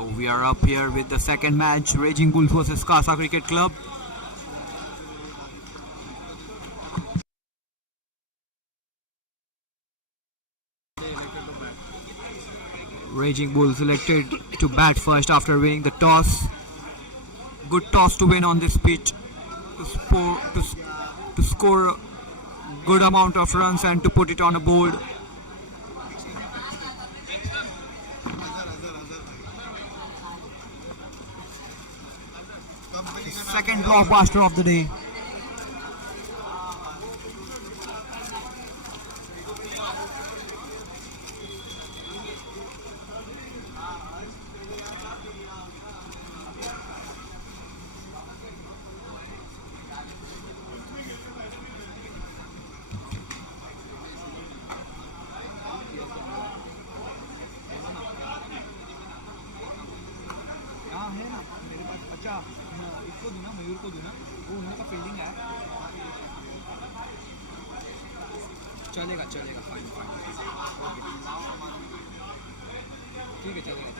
So we are up here with the second match, Raging Bulls versus CASA Cricket Club. Raging Bulls selected to bat first after winning the toss. Good toss to win on this pitch, to score a good amount of runs and to put it on a board. Second blockbuster of the day. चलेगा चलेगा fine fine ठीक है चलेगा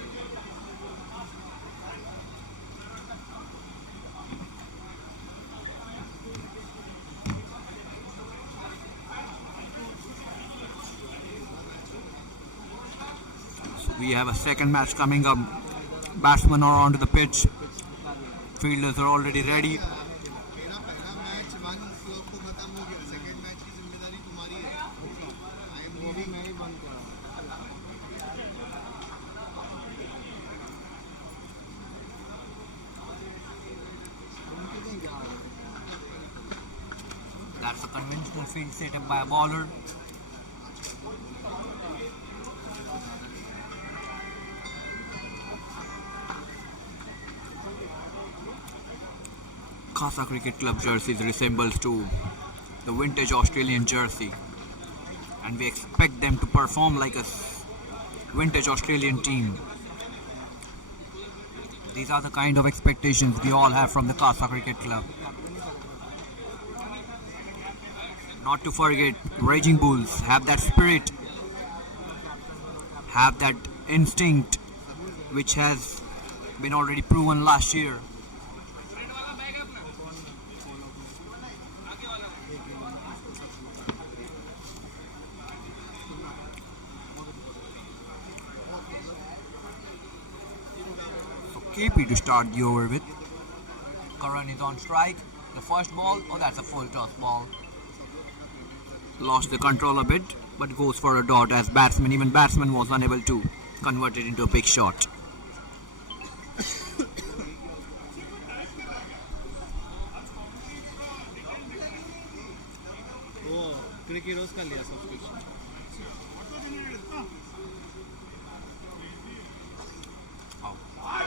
So we have a second match coming up. Batsmen are onto the pitch. Fielders are already ready. That's a conventional field set up by a bowler. CASA Cricket Club jerseys resembles to the vintage Australian jersey, and we expect them to perform like a vintage Australian team. These are the kind of expectations we all have from the CASA Cricket Club. Not to forget, Raging Bulls have that spirit, have that instinct which has been already proven last year. So KP to start the over with. Karan is on strike. The first ball, oh that's a full toss ball. Lost the control a bit, but goes for a dot as even batsman was unable to convert it into a big shot.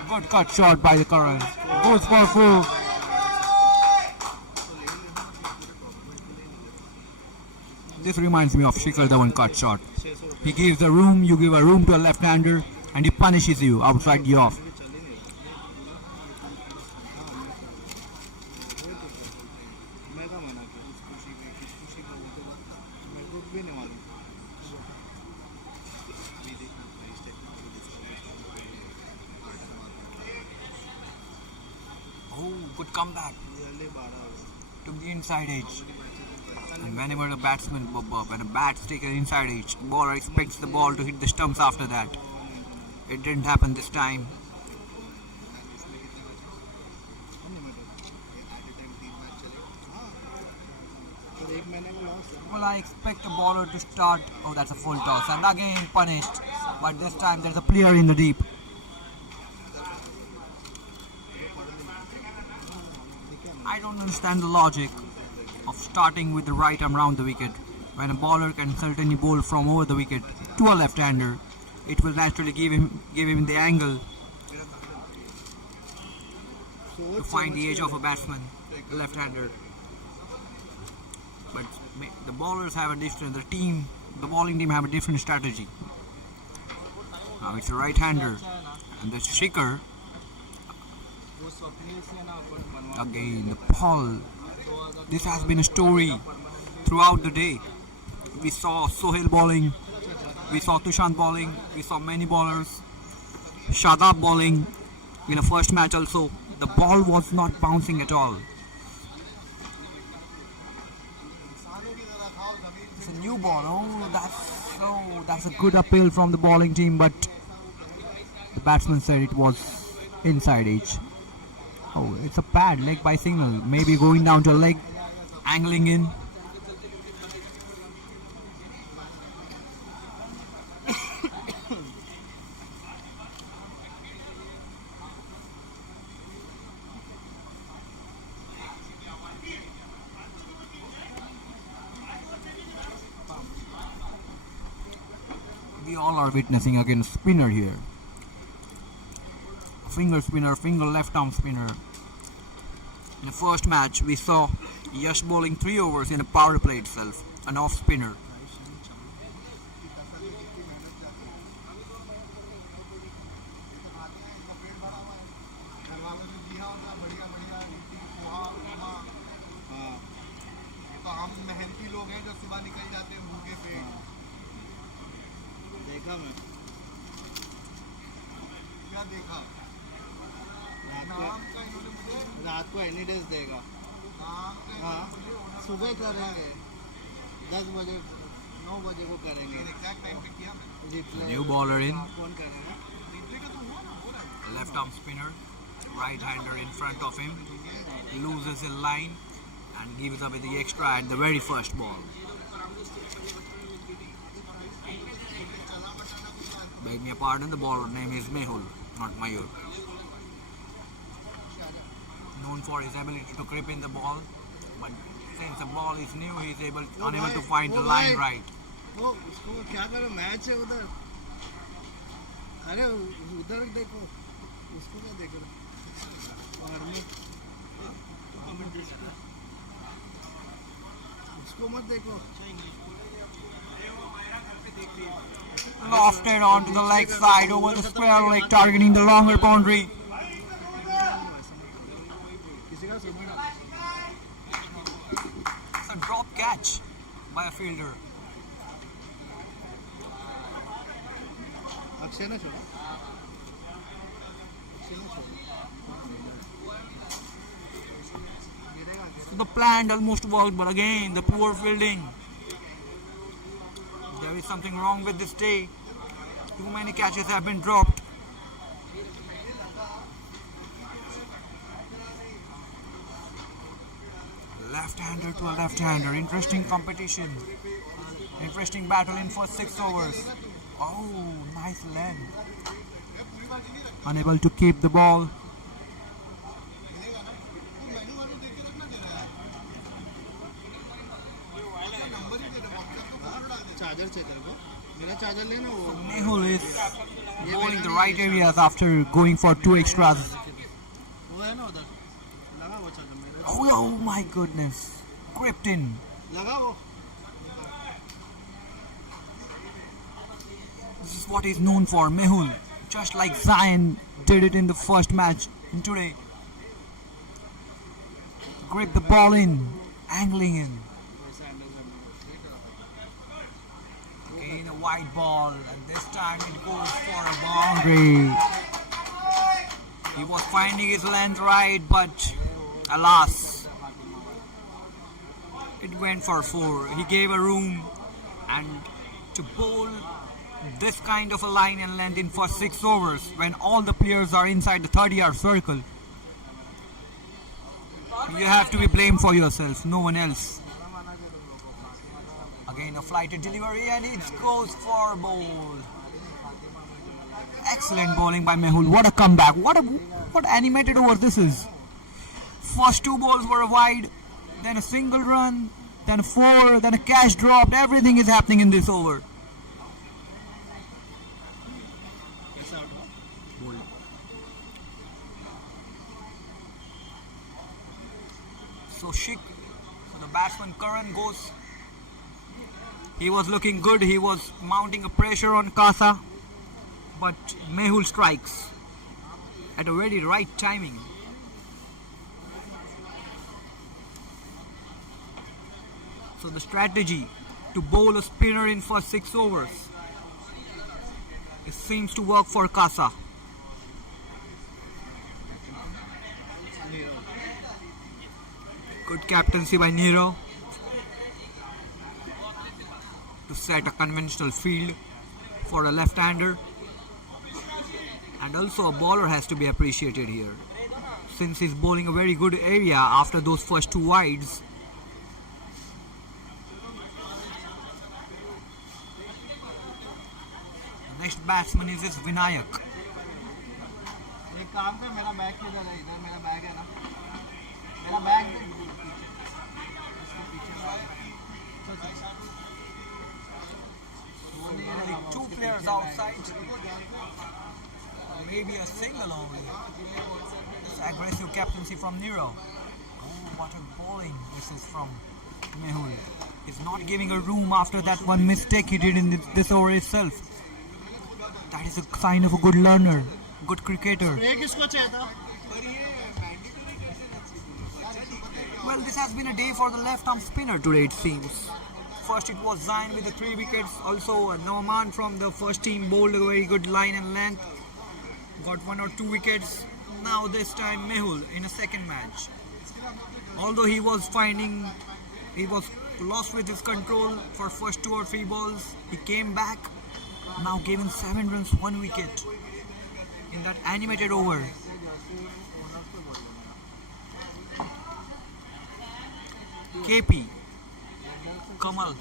Good cut shot by the Karan. Goes for full. This reminds me of Shikhar Dhawan cut shot. He gives a room, you give a room to a left-hander and he punishes you outside the off. Oh, good comeback. Took the inside edge. And whenever the batsman when a bat's taken inside edge, the bowler expects the ball to hit the stumps after that. It didn't happen this time. Well, I expect the bowler to start. Oh, that's a full toss, and again punished. But this time there's a player in the deep. I don't understand the logic of starting with the right arm round the wicket. When a bowler can certainly bowl from over the wicket to a left-hander, it will naturally give him the angle to find the edge of a batsman, a left-hander. But the bowlers have a different, the bowling team have a different strategy. Now it's a right-hander, and the Shikhar. Again, the ball. This has been a story throughout the day. We saw Sohail bowling, we saw Tushant bowling, we saw many bowlers. Shadab bowling in the first match also. The ball was not bouncing at all. It's a new ball. That's a good appeal from the bowling team, but the batsman said it was inside edge. Oh, it's a bad leg by signal. Maybe going down to leg, angling in. We all are witnessing against spinner here. Finger spinner, finger left arm spinner. In the first match, we saw Yash bowling 3 overs in a power play itself, an off spinner. रात को any days देगा हाँ सुबह करेंगे 10 बजे 9 बजे को करेंगे New bowler in. कौन करेगा Left arm spinner, right hander in front of him, loses a line and gives away the extra at the very first ball. Beg me pardon, the bowler name is Mehul, not Mayur. Known for his ability to grip in the ball, but since the ball is new, he is unable to find the line right. वो उसको क्या करो match है उधर अरे उधर देखो उसको क्या देखो आर्मी उसको मत देखो Lofted onto the leg side over the square leg, targeting the longer boundary. It's a drop catch by a fielder. Akshay ने छोड़ा So the plan almost worked, but again the poor fielding. There is something wrong with this day. Too many catches have been dropped. Left-hander to a left-hander. Interesting competition. Interesting battle in first 6 overs. Oh, nice leg. Unable to keep the ball. Charger Chetan को मेरा charger लेना वो Mehul is bowling the right areas after going for 2 extras. वो है ना उधर लगा वो चार्जर मेरा Oh my goodness. Gripped in. लगा वो This is what he's known for, Mehul. Just like Zion did it in the first match and today. Grip the ball in, angling in. Again a wide ball, and this time it goes for a boundary. He was finding his length right, but alas, it went for 4. He gave a room, and to bowl this kind of a line and length in for 6 overs when all the players are inside the 30-yard circle, you have to be blamed for yourself, no one else. Again a flighted delivery and it goes for ball. Excellent bowling by Mehul. What a comeback. What animated over this is. First 2 balls were wide, then a single run, then a 4, then a catch dropped. Everything is happening in this over. So the batsman Karan goes. He was looking good. He was mounting a pressure on CASA, but Mehul strikes at a very right timing. So the strategy to bowl a spinner in for 6 overs, it seems to work for CASA. Good captaincy by Nero to set a conventional field for a left-hander. And also a bowler has to be appreciated here, since he's bowling a very good area after those first two wides. The next batsman is this Vinayak. एक काम कर मेरा bag किधर है इधर मेरा bag है ना मेरा bag they Only two players outside. Maybe a single only. It's aggressive captaincy from Nero. Oh, what a bowling this is from Mehul. He's not giving a room after that one mistake he did in this over itself. That is a sign of a good learner, good cricketer. Well, this has been a day for the left-arm spinner today, it seems. First it was Zain with the 3 wickets. Also Nauman from the first team bowled a very good line and length. Got 1 or 2 wickets. Now this time Mehul in a second match. Although he was lost with his control for first 2 or 3 balls. He came back. Now gave him 7 runs, 1 wicket in that animated over. KP Kamal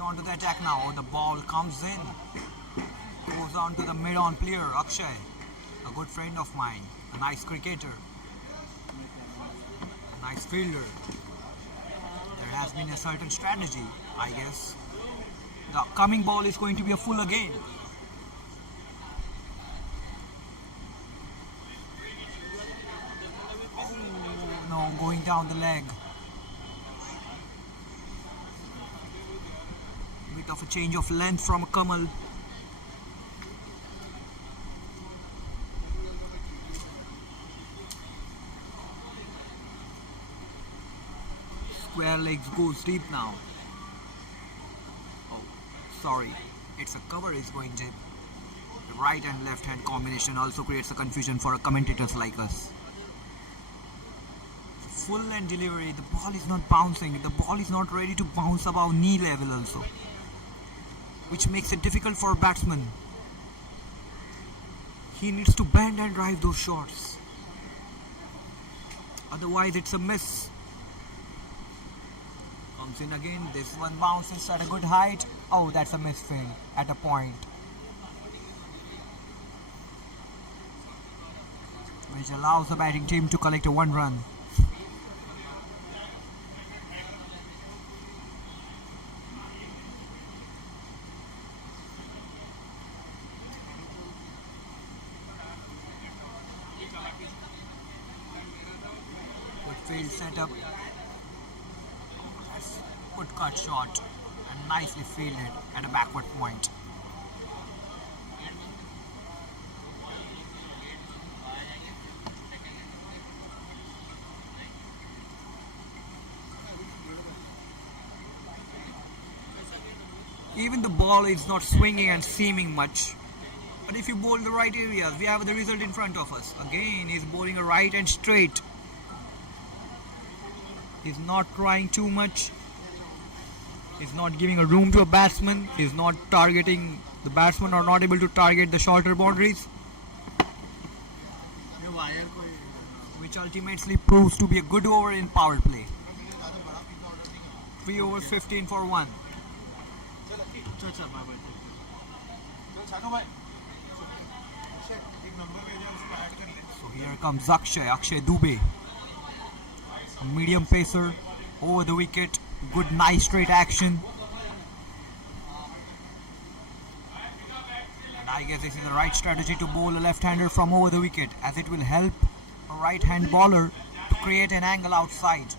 on to the attack now. The ball comes in, goes on to the mid-on player Akshay, a good friend of mine, a nice cricketer, a nice fielder. There has been a certain strategy, I guess. The coming ball is going to be a full again. Oh, no, going down the leg. Bit of a change of length from Kamal. Square legs goes deep now. Oh, sorry, it's a cover is going deep. The right and left hand combination also creates a confusion for commentators like us. Full length delivery, the ball is not bouncing, the ball is not ready to bounce above knee level also, which makes it difficult for a batsman. He needs to bend and drive those shots. Otherwise it's a miss. Comes in again, this one bounces at a good height. Oh, that's a misfield at a point, which allows the batting team to collect a 1 run. Good field setup. Good cut shot and nicely fielded at a backward point. Even the ball is not swinging and seaming much, but if you bowl the right areas, we have the result in front of us. Again, he's bowling a right and straight. He's not trying too much. He's not giving a room to a batsman. He's not targeting the batsman or not able to target the shorter boundaries, which ultimately proves to be a good over in power play. 3 overs 15 for 1. So here comes Akshay Dubey, a medium pacer over the wicket. Good, nice straight action. And I guess this is the right strategy to bowl a left-hander from over the wicket, as it will help a right-hand bowler to create an angle outside.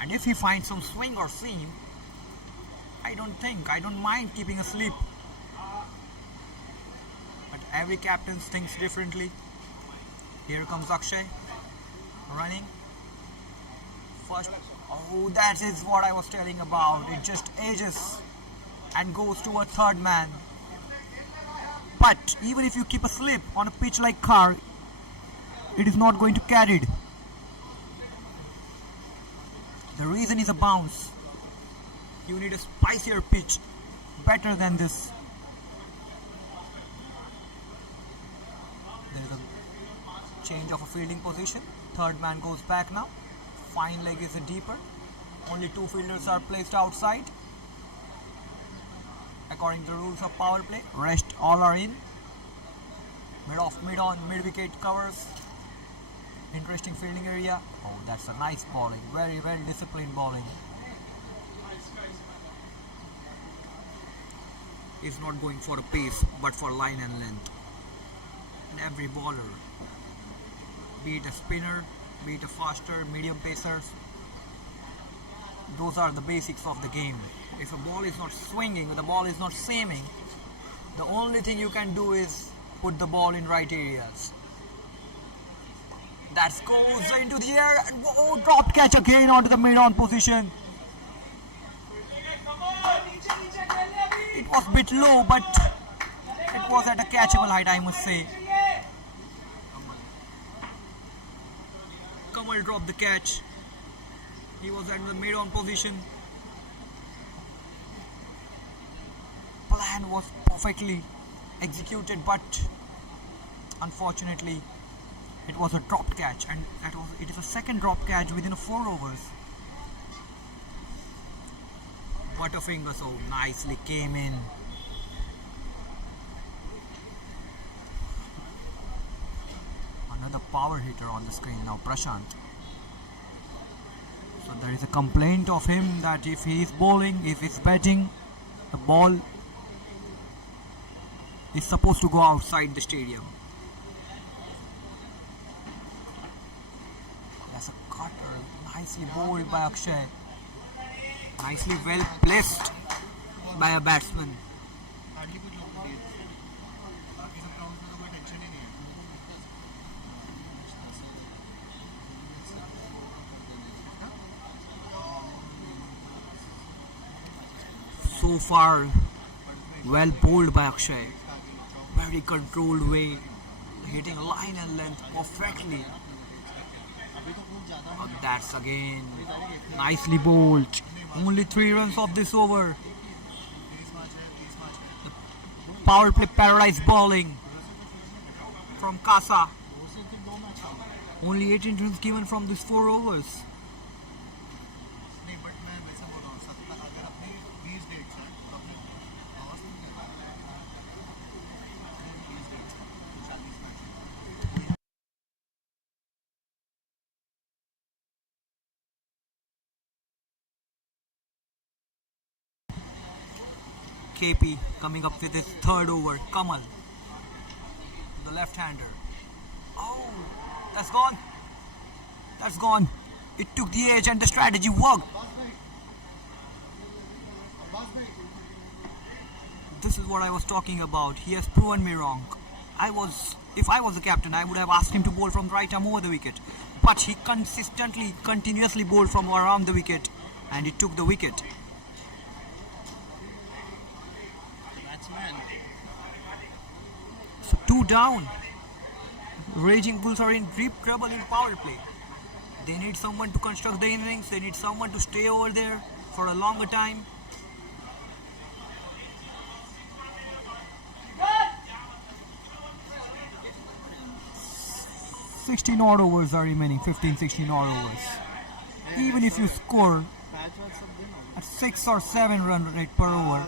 And if he finds some swing or seam, I don't mind keeping a slip. But every captain thinks differently. Here comes Akshay running. First, oh, that is what I was telling about. It just edges and goes to a third man. But even if you keep a slip on a pitch like Car, it is not going to carry it. The reason is a bounce. You need a spicier pitch, better than this. There is a change of a fielding position. Third man goes back now. Fine leg is deeper. Only 2 fielders are placed outside. According to the rules of power play, rest all are in. Mid off, mid on, mid wicket covers. Interesting fielding area. Oh, that's a nice bowling. Very well disciplined bowling. He's not going for a pace, but for line and length. And every bowler, be it a spinner, be it a faster, medium pacers, those are the basics of the game. If a ball is not swinging, the ball is not seaming, the only thing you can do is put the ball in right areas. That goes into the air and oh, dropped catch again onto the mid-on position. It was a bit low, but it was at a catchable height, I must say. Kamal dropped the catch. He was at the mid-on position. Plan was perfectly executed, but unfortunately it was a dropped catch, and it is a second drop catch within 4 overs. Butterfinger so nicely came in. Another power hitter on the screen now, Prashant. So there is a complaint of him that if he is bowling, if he's batting, the ball is supposed to go outside the stadium. That's a cutter, nicely bowled by Akshay. Nicely well placed by a batsman. So far, well bowled by Akshay. Very controlled way, hitting line and length perfectly. That's again nicely bowled. Only 3 runs of this over. The power play paradise bowling from CASA. Only 18 runs given from these 4 overs. KP coming up with his 3rd over. Kamal, the left-hander. Oh, that's gone. That's gone. It took the edge and the strategy worked. This is what I was talking about. He has proven me wrong. If I was the captain, I would have asked him to bowl from the right arm over the wicket. But he continuously bowled from around the wicket, and he took the wicket. So 2 down. Raging Bulls are in deep trouble in power play. They need someone to construct the innings. They need someone to stay over there for a longer time. – 16 odd overs are remaining. 15-16 odd overs. Even if you score at 6 or 7 run rate per over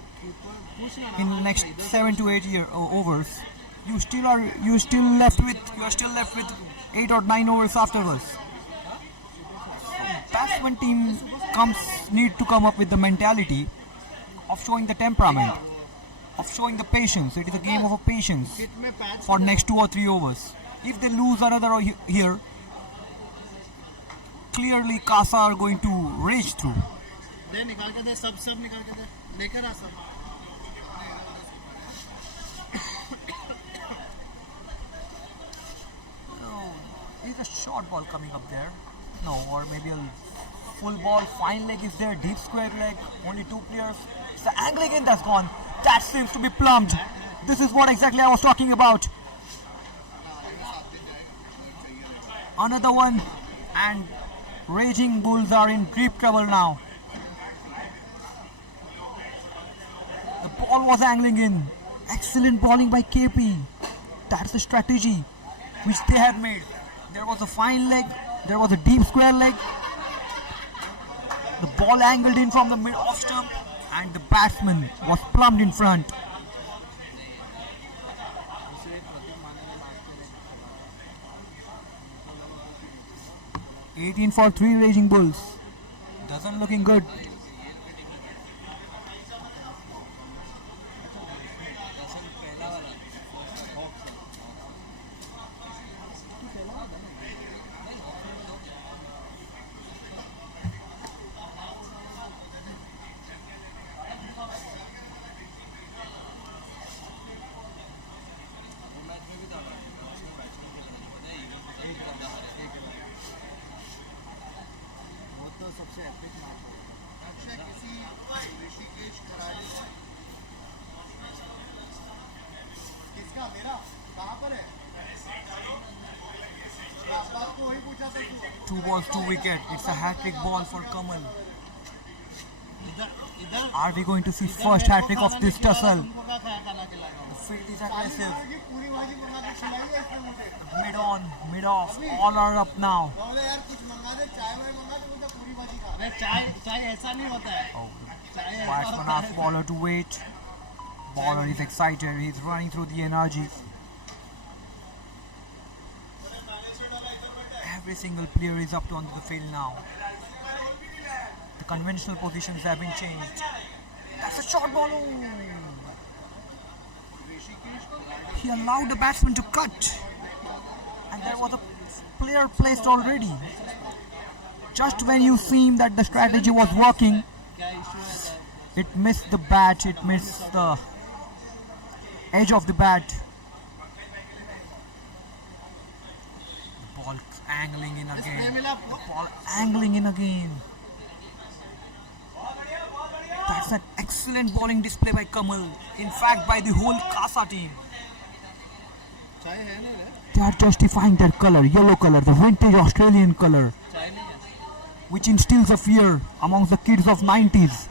in the next 7 to 8 overs, you are still left with 8 or 9 overs afterwards. Batsman team need to come up with the mentality of showing the temperament, of showing the patience. It is a game of patience for next 2 or 3 overs. If they lose another here, clearly CASA are going to rage through. Is a short ball coming up there? No, or maybe a full ball. Fine leg is there, deep square leg. Only 2 players. It's the angle again that's gone. That seems to be plumbed. This is what exactly I was talking about. Another one, and Raging Bulls are in deep trouble now. The ball was angling in. Excellent bowling by KP. That's the strategy which they had made. There was a fine leg. There was a deep square leg. The ball angled in from the mid off stump and the batsman was plumbed in front. 18 for 3 Raging Bulls. Doesn't looking good. सबसे epic किसी ऋषिकेश कराने किसका मेरा कहाँ पर है आपको वही पूछा था 2 balls 2 wicket. It's a hat-trick ball for Kamal. Are we going to see first hat-trick of this tussle? The field is aggressive. Mid off, all are up now. Batsman asks bowler to wait. Bowler is excited. He's running through the energy. Every single player is up onto the field now. The conventional positions have been changed. That's a short ball. Oh. He allowed the batsman to cut. And there was a player placed already. Just when you seemed that the strategy was working, it missed the bat, it missed the edge of the bat. The ball angling in again. The ball angling in again. That's an excellent bowling display by Kamal. In fact, by the whole CASA team. They are justifying their color, yellow color, the vintage Australian color, which instills a fear amongst the kids of 90s.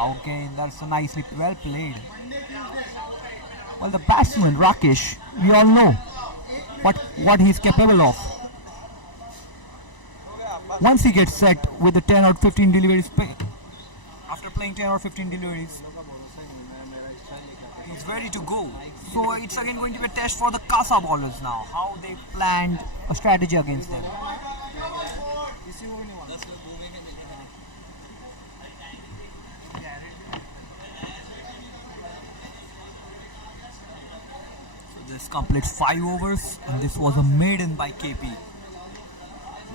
Okay, that's a nicely well played. Well, the batsman Rakesh, we all know what he's capable of. Once he gets set with the 10 or 15 deliveries, after playing 10 or 15 deliveries, he's ready to go. So it's again going to be a test for the CASA bowlers now, how they planned a strategy against them. So this completes 5 overs and this was a maiden by KP.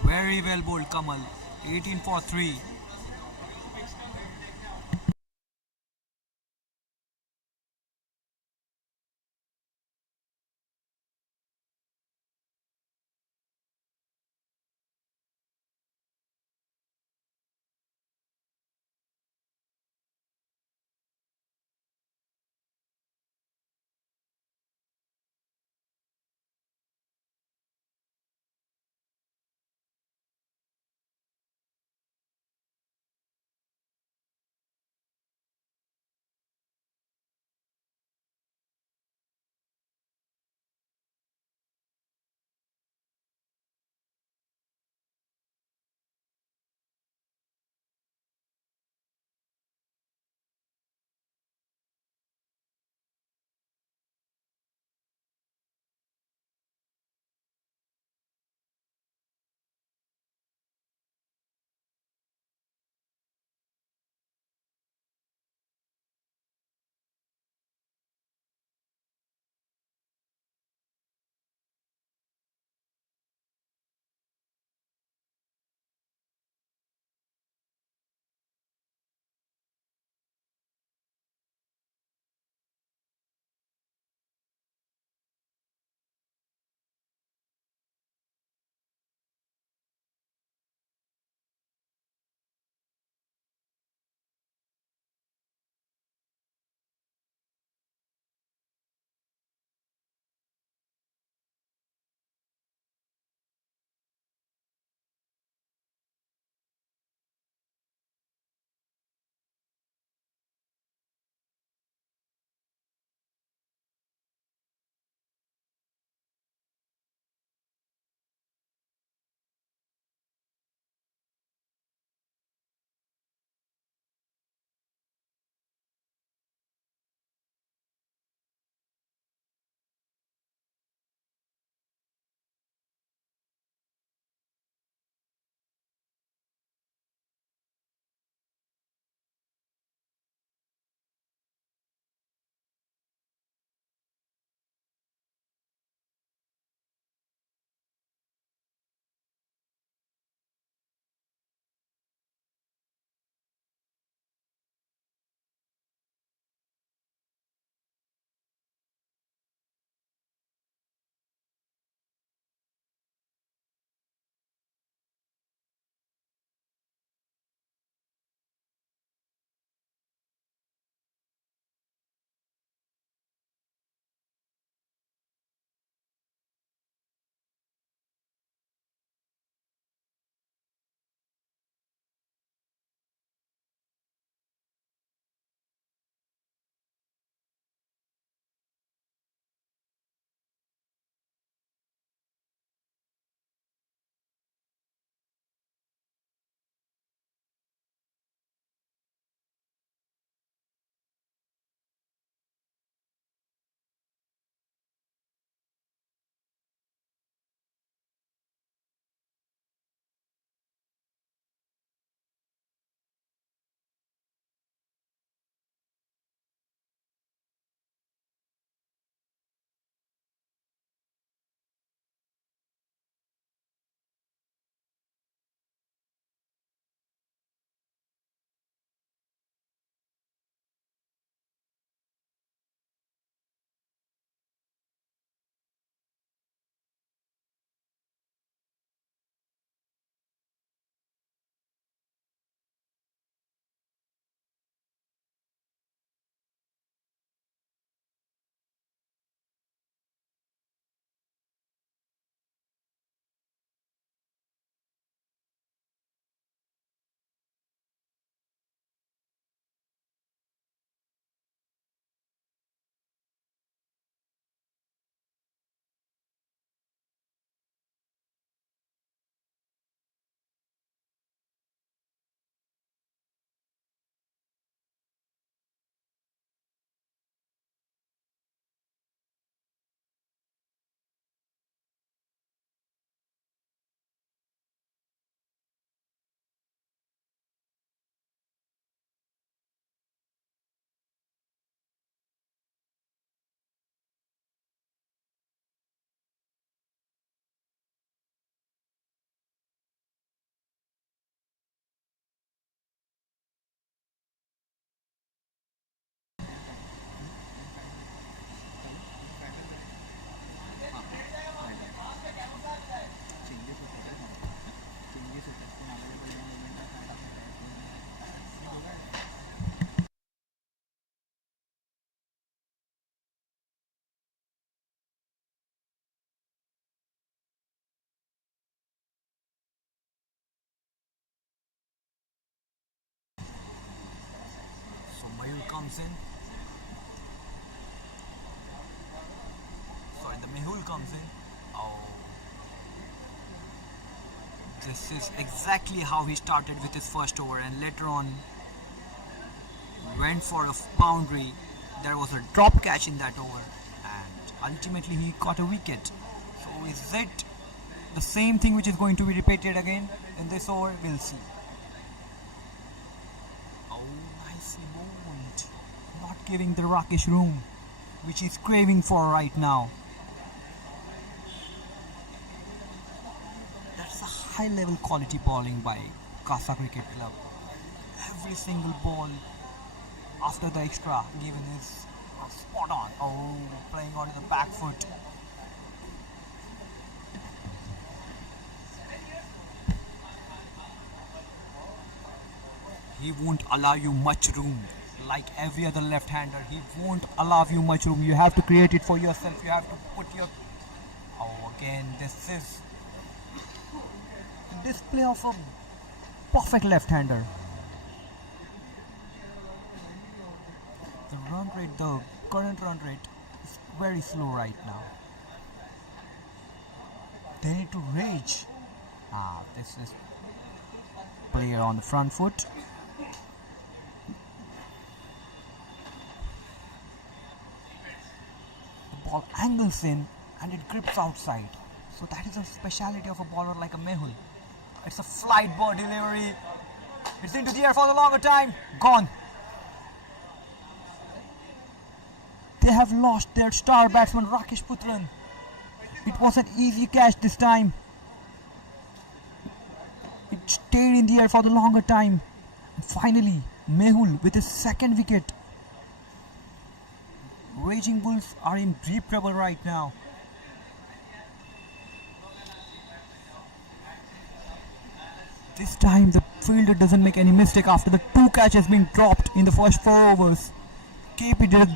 Very well bowled Kamal, 18 for 3. comes in. Sorry, the Mehul comes in. Oh. This is exactly how he started with his first over, and later on went for a boundary. There was a drop catch in that over, and ultimately he caught a wicket. So is it the same thing which is going to be repeated again in this over? We'll see. Oh, nicely bowled. Not giving the Rakesh room which he's craving for right now. That's a high level quality bowling by CASA Cricket Club. Every single ball after the extra given is spot on. Oh, playing onto the back foot. He won't allow you much room. Like every other left-hander, he won't allow you much room. You have to create it for yourself. You have to put your... Oh, again, this is the display of a perfect left-hander. The run rate, the current run rate is very slow right now. They need to rage. This is player on the front foot. The ball angles in and it grips outside. So that is a speciality of a bowler like a Mehul. It's a flight ball delivery. It's into the air for the longer time. Gone. They have lost their star batsman Rakesh Putran. It was an easy catch this time. It stayed in the air for the longer time. And finally, Mehul with his second wicket. Raging Bulls are in deep trouble right now. This time the fielder doesn't make any mistake after the two catches being dropped in the first 4 overs. KP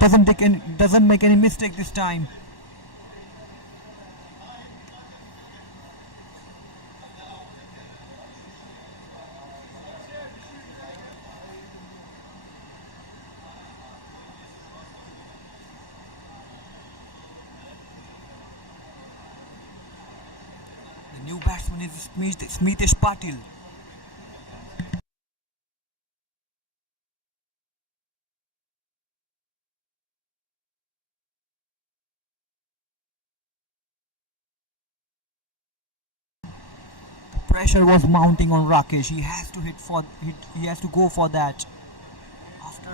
doesn't make any mistake this time. The new batsman is Smitesh Patil. Pressure was mounting on Rakesh. He has to go for that. After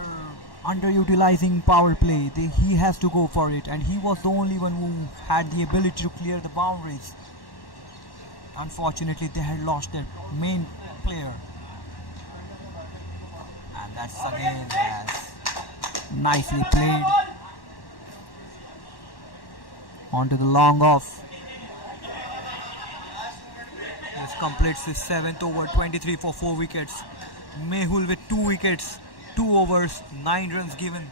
underutilizing power play, he has to go for it, and he was the only one who had the ability to clear the boundaries. Unfortunately, they had lost their main player, and that's again nicely played onto the long off. This completes his 7th over, 23 for 4 wickets. Mehul with 2 wickets, 2 overs, 9 runs given.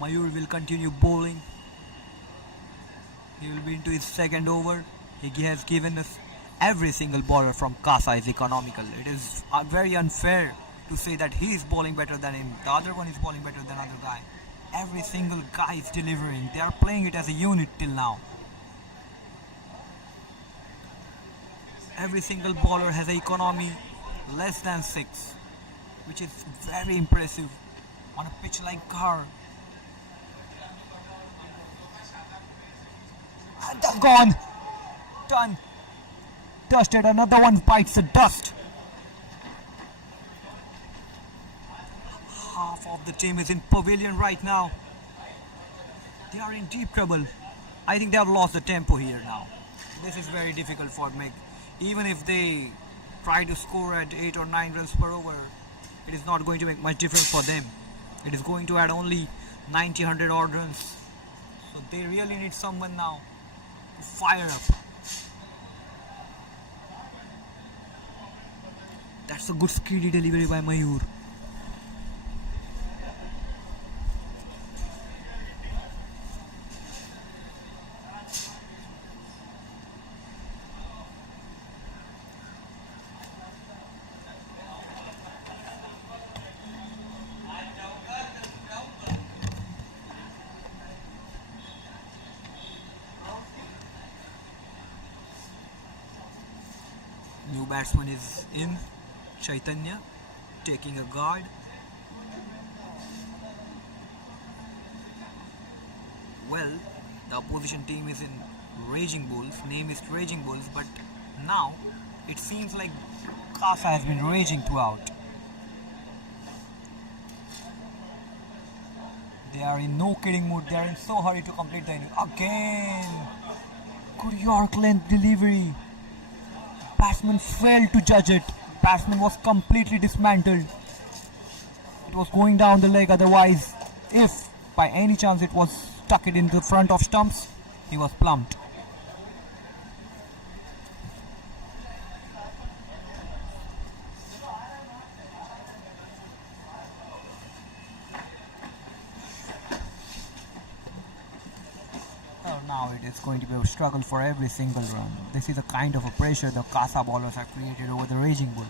Mayur will continue bowling. He will be into his 2nd over. He has given us every single bowler from CASA is economical. It is very unfair to say that he is bowling better than him, the other one is bowling better than other guy. Every single guy is delivering. They are playing it as a unit till now. Every single bowler has an economy less than 6, which is very impressive on a pitch like Ghar. And that's gone. Done. Dusted. Another one bites the dust. Half of the team is in pavilion right now. They are in deep trouble. I think they have lost the tempo here now. This is very difficult for Meg. Even if they try to score at 8 or 9 runs per over, it is not going to make much difference for them. It is going to add only 90-100 odd runs. So they really need someone now to fire up. That's a good speedy delivery by Mayur. New batsman is in, Chaitanya, taking a guard. Well, the opposition team is in Raging Bulls, name is Raging Bulls, but now it seems like CASA has been raging throughout. They are in no kidding mood, they are in so hurry to complete the inning. Again! Good York length delivery. Batsman failed to judge it. Batsman was completely dismantled. It was going down the leg, otherwise, if by any chance it was stuck it in the front of stumps, he was plumped. Now it is going to be a struggle for every single run. This is the kind of a pressure the CASA bowlers have created over the Raging Bulls.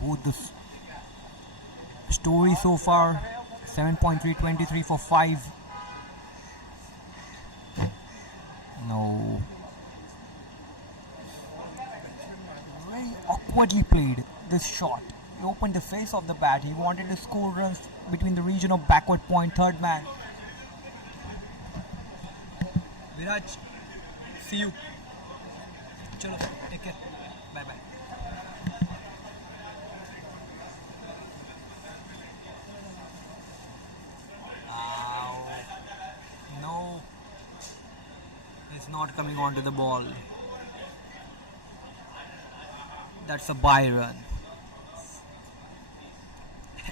Both the story so far, 7.3, 23 for 5. No. Very awkwardly played this shot. He opened the face of the bat. He wanted to score runs between the region of backward point, third man. Viraj, see you. Chalo, take care. Bye bye. No. It's not coming onto the ball. That's a bye run.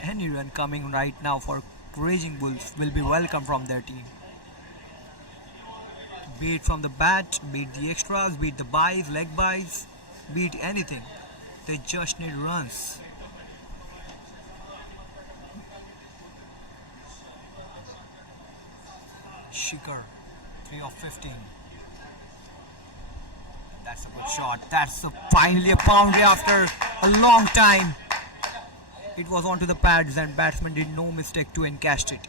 Any run coming right now for Raging Bulls will be welcome from their team. Be it from the bat, be it the extras, be it the buys, leg buys, be it anything. They just need runs. Shikhar, 3 of 15. That's a good shot. That's finally a boundary after a long time. It was onto the pads and batsman did no mistake to encash it.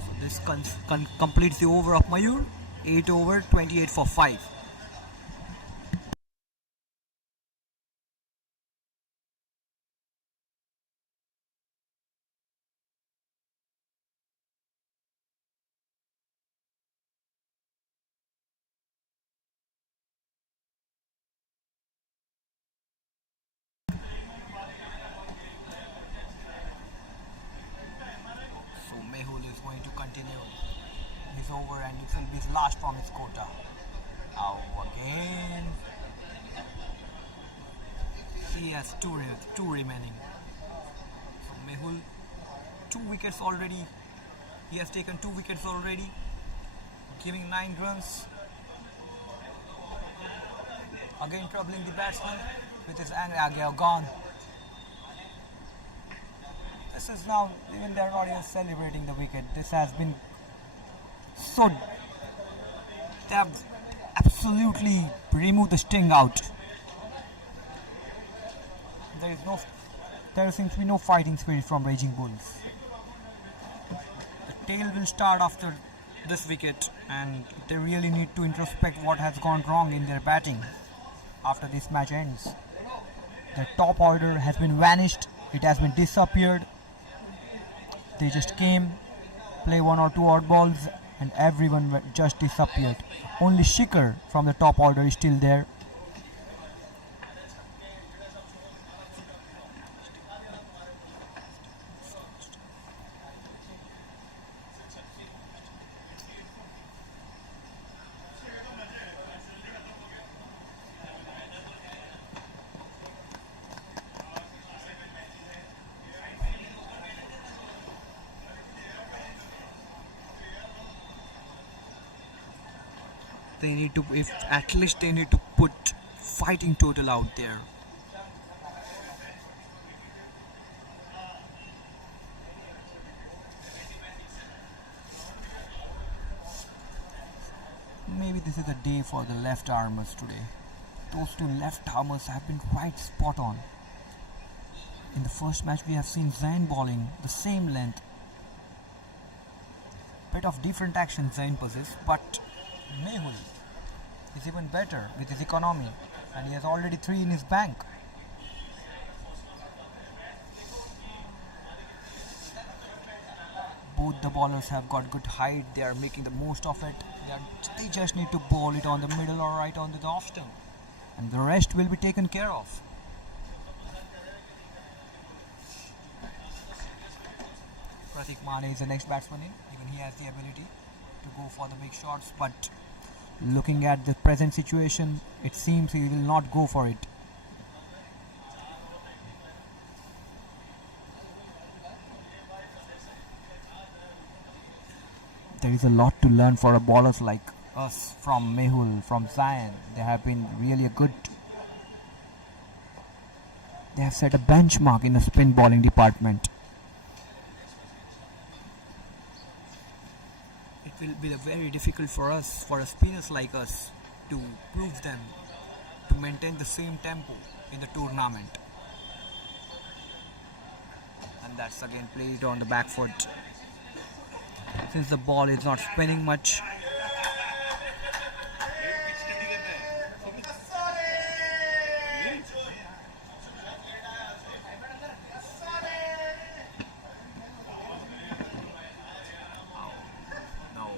So this completes the over of Mayur. 8 over, 28 for 5. Is going to continue his over and it will be his last from his quota. Now again he has two remaining. So Mehul 2 wickets already. He has taken 2 wickets already, giving 9 runs. Again troubling the batsman with his anger gone. This is now, even they're not even celebrating the wicket. This has been so, they have absolutely removed the sting out. There seems to be no fighting spirit from Raging Bulls. The tail will start after this wicket and they really need to introspect what has gone wrong in their batting after this match ends. The top order has been vanished. It has been disappeared. They just came, play 1 or 2 odd balls and everyone just disappeared. Only Shikhar from the top order is still there. They need to, if at least they need to put fighting total out there. maybe this is a day for the left armers today. Those two left armers have been quite spot on. In the first match we have seen Zayn bowling the same length. Bit of different action Zayn possesses, but Mehul is even better with his economy, and he has already 3 in his bank. Both the bowlers have got good height, they are making the most of it. They just need to bowl it on the middle or right on the off stump, and the rest will be taken care of. Pratik Mane is the next batsman in. Even he has the ability to go for the big shots, but looking at the present situation, it seems he will not go for it. There is a lot to learn for a bowlers like us from Mehul, from Zayn. They have been really a good. They have set a benchmark in the spin bowling department. It will be very difficult for us, for spinners like us, to prove them to maintain the same tempo in the tournament. And that's again played on the back foot. Since the ball is not spinning much, no,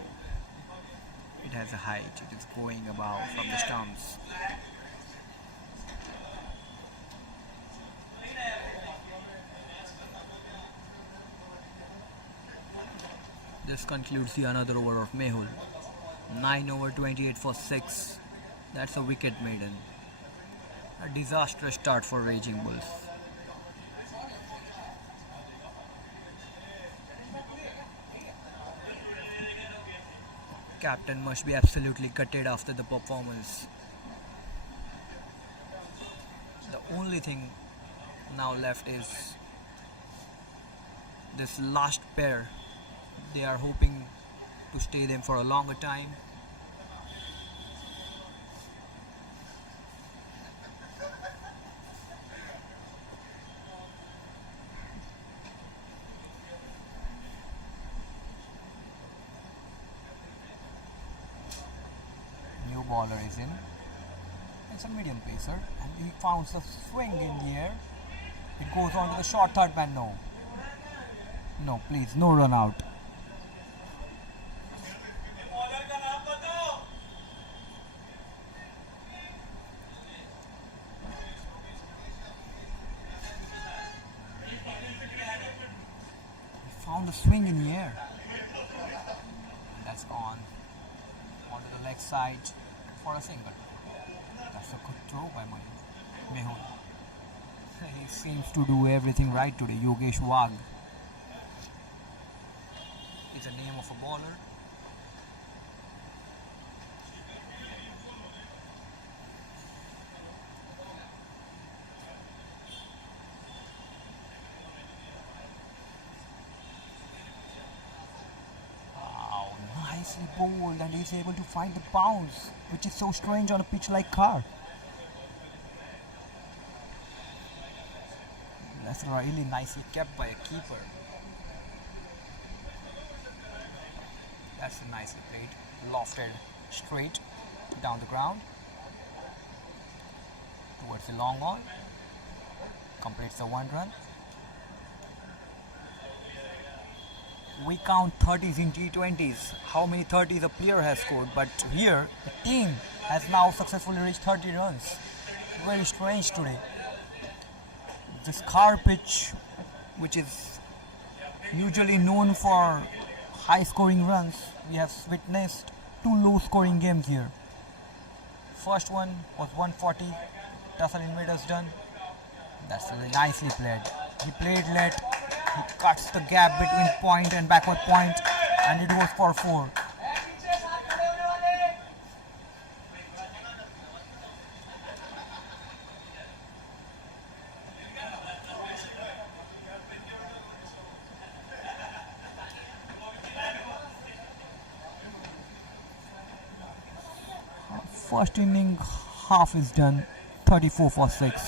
it has a height, it is going above from the stumps. This concludes the another over of Mehul. 9 over 28 for 6. That's a wicket maiden. A disastrous start for Raging Bulls. Captain must be absolutely gutted after the performance. The only thing now left is this last pair. They are hoping to stay them for a longer time. New bowler is in. It's a medium pacer, and he found the swing in the air. It goes on to the short third man. No, please, no run out. Found a swing in the air, and that's gone onto the leg side for a single. That's a good throw by Mehul. He seems to do everything right today. Yogesh Wagh is the name of a bowler. Nicely bowled, and he's able to find the bounce, which is so strange on a pitch like Car. That's really nicely kept by a keeper. That's nicely played, lofted straight down the ground towards the long on. Completes the 1 run. We count 30s in T20s, how many 30s a player has scored, but here the team has now successfully reached 30 runs. Very strange today. This Car pitch, which is usually known for high scoring runs, we have witnessed 2 low scoring games here. First one was 140, Tussle in Middlesbrough. That's really nicely played. He played late. He cuts the gap between point and backward point, and it goes for 4. first inning half is done. 34 for 6.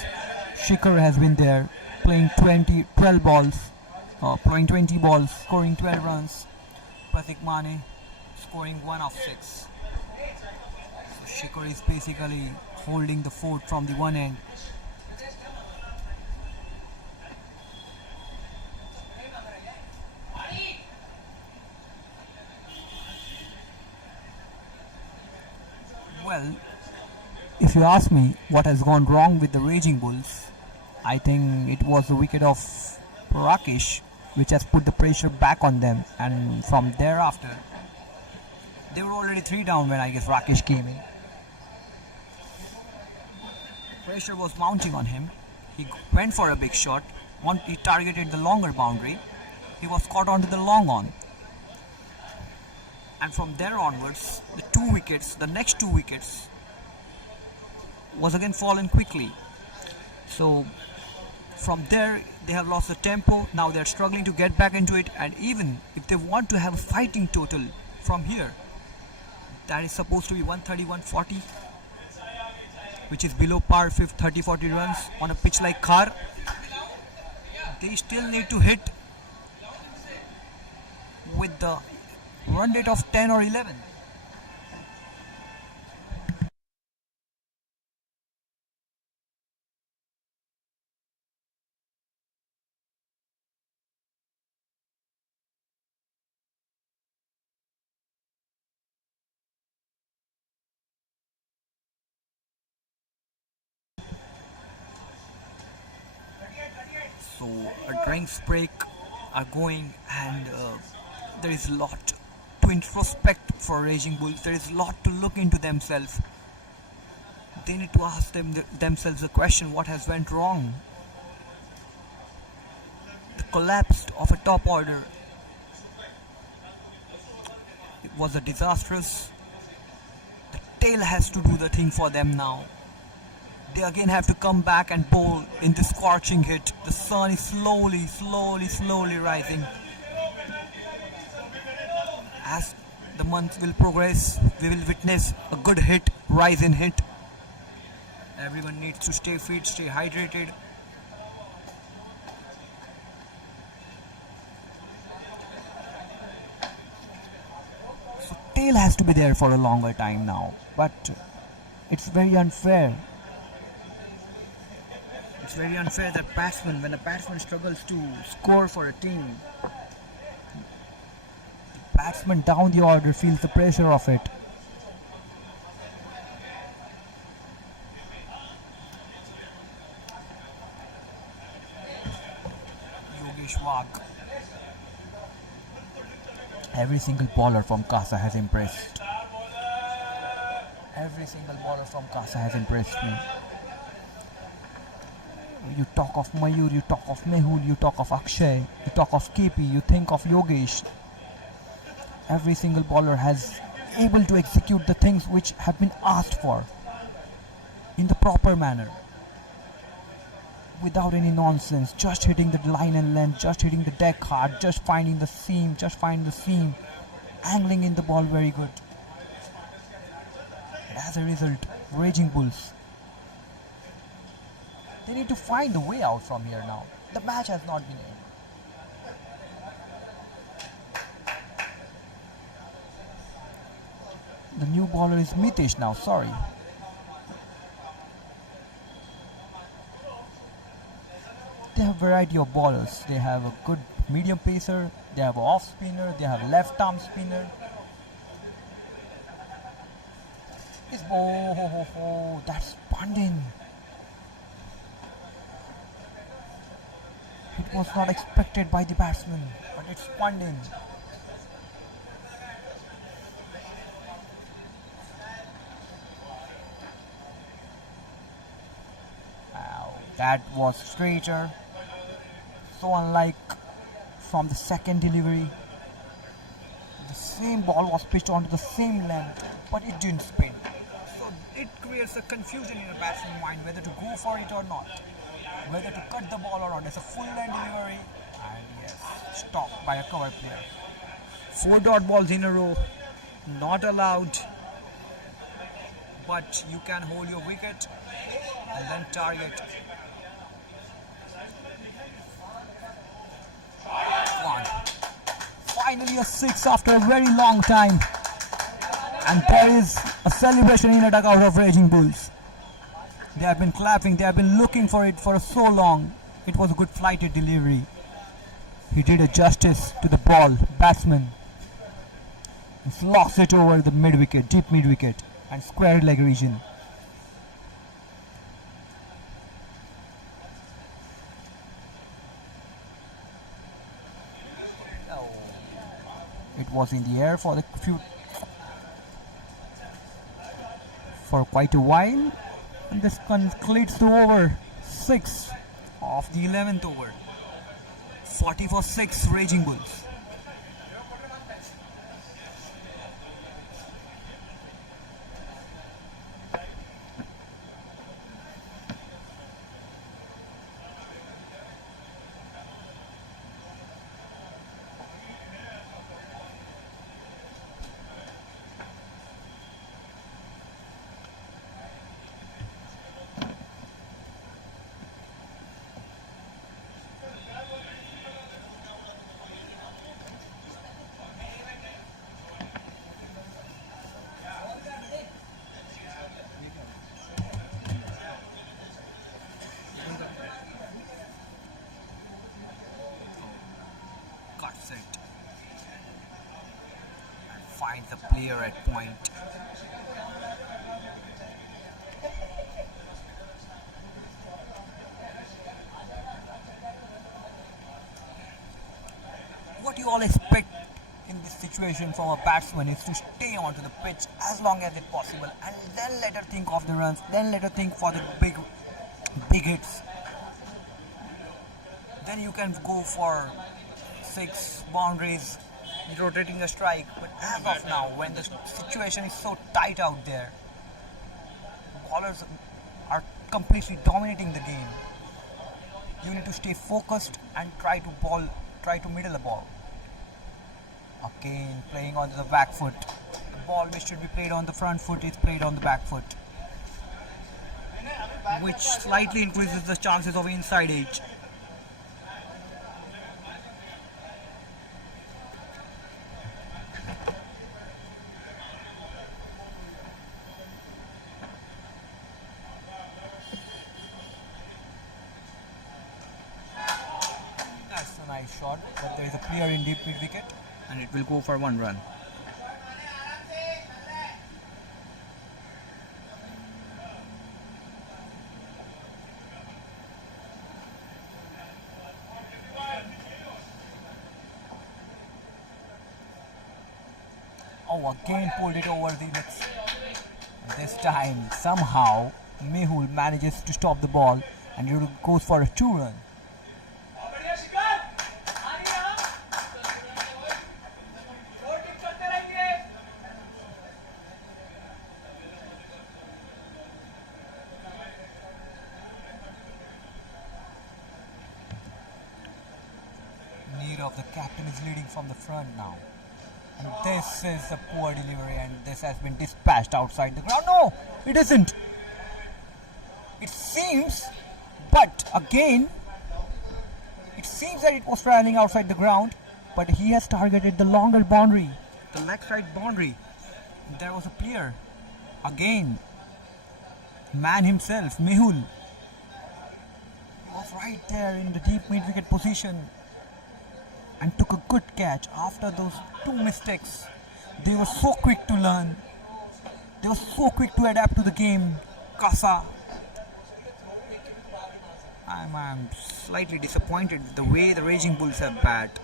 Shikhar has been there playing 12 balls, playing 20 balls, scoring 12 runs. Pratik Mane scoring 1 of 6. So Shikhar is basically holding the fort from the one end. Well, if you ask me what has gone wrong with the Raging Bulls, I think it was the wicket of Rakesh which has put the pressure back on them, and from thereafter they were already 3 down when I guess Rakesh came in. Pressure was mounting on him. He went for a big shot. He targeted the longer boundary. He was caught onto the long on. And from there onwards, the next 2 wickets was again fallen quickly. So from there they have lost the tempo. Now they are struggling to get back into it, and even if they want to have a fighting total from here, that is supposed to be 130-140, which is below par 30-40 runs on a pitch like Khar. They still need to hit with the run rate of 10 or 11. So a drinks break are going, and there is a lot to introspect for Raging Bulls. There is a lot to look into themselves. They need to ask themselves the question: what has went wrong? The collapse of a top order, it was a disastrous. The tail has to do the thing for them now. They again have to come back and bowl in this scorching heat. The sun is slowly rising. As the month will progress, we will witness a good hit, rise in hit. Everyone needs to stay fit, stay hydrated. So tail has to be there for a longer time now, but it's very unfair. It's very unfair that when a batsman struggles to score for a team, the batsman down the order feels the pressure of it. Yogesh Wagh. Every single bowler from CASA has impressed. Every single bowler from CASA has impressed me. You talk of Mayur, you talk of Mehul, you talk of Akshay, you talk of KP, you think of Yogesh. Every single bowler has able to execute the things which have been asked for in the proper manner, without any nonsense, just hitting the line and length, just hitting the deck hard, just finding the seam, angling in the ball very good. And as a result, Raging Bulls, they need to find a way out from here now. The match has not been ended. The new bowler is Mitesh now, sorry. They have variety of bowlers. They have a good medium pacer, they have an off spinner, they have a left arm spinner. That's Pandin. It was not expected by the batsman, but it's Pandin. Wow, that was straighter. So unlike from the second delivery. The same ball was pitched onto the same length, but it didn't spin. So it creates a confusion in a batsman's mind whether to go for it or not, whether to cut the ball or not. It's a full length delivery, and yes, stopped by a cover player. 4 dot balls in a row, not allowed. but you can hold your wicket and then target. One. Finally a 6 after a very long time. And there is a celebration in a dugout of Raging Bulls. They have been clapping, they have been looking for it for so long. It was a good flighted delivery. He did a justice to the ball, batsman. He locks it over the mid wicket, deep mid wicket, and square leg region. It was in the air for quite a while, and this concludes the over 6 of the 11th over. 40 for 6 Raging Bulls. Cuts it and finds the player at point. What you all expect in this situation from a batsman is to stay onto the pitch as long as it's possible, and then let her think of the runs, then let her think for the big hits. Then you can go for 6 boundaries, rotating a strike. But as of now, when the situation is so tight out there, bowlers are completely dominating the game. You need to stay focused and try to middle the ball. Again, playing on the back foot. The ball which should be played on the front foot is played on the back foot, which slightly increases the chances of inside edge. That's a nice shot, but there is a clear in deep mid wicket, and it will go for 1 run. Oh, again pulled it over the next. This time, somehow, Mehul manages to stop the ball and it goes for a 2 run. Of the captain is leading from the front now, and this is a poor delivery, and this has been dispatched outside the ground. No, it isn't. It seems, but again, it seems that it was traveling outside the ground, but he has targeted the longer boundary, the leg side boundary. There was a player. Again, man himself, Mehul, was right there in the deep mid wicket position and took a good catch after those 2 mistakes. They were so quick to learn. They were so quick to adapt to the game. CASA. I'm slightly disappointed with the way the Raging Bulls have batted.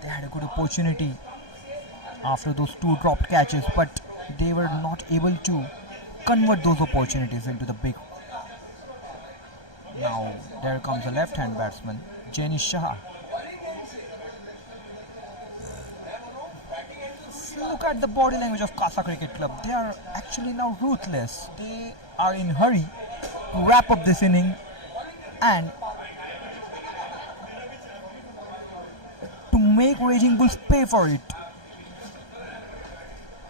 They had a good opportunity after those 2 dropped catches, but they were not able to convert those opportunities into the big. Now, there comes a left-hand batsman, Jenny Shah. Look at the body language of CASA Cricket Club. They are actually now ruthless. They are in a hurry to wrap up this inning and to make Raging Bulls pay for it.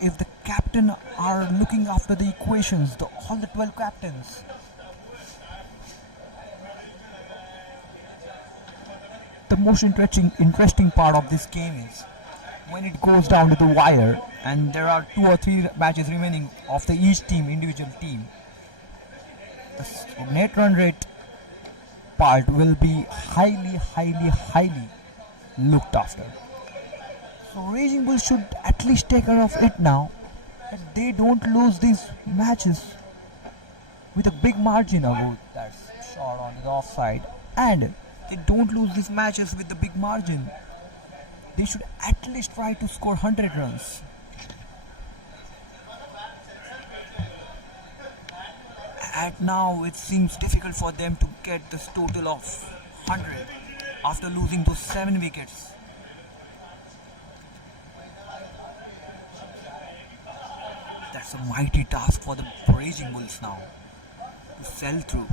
if the captain are looking after the equations, all the 12 captains, the most interesting part of this game is when it goes down to the wire and there are 2 or 3 matches remaining of the each team, individual team, the net run rate part will be highly looked after. So Raging Bulls should at least take care of it now, that they don't lose these matches with a big margin. About that shot on the offside, and they don't lose these matches with the big margin. They should at least try to score 100 runs. At now it seems difficult for them to get this total of 100 after losing those 7 wickets. That's a mighty task for the Raging Bulls now to sell through.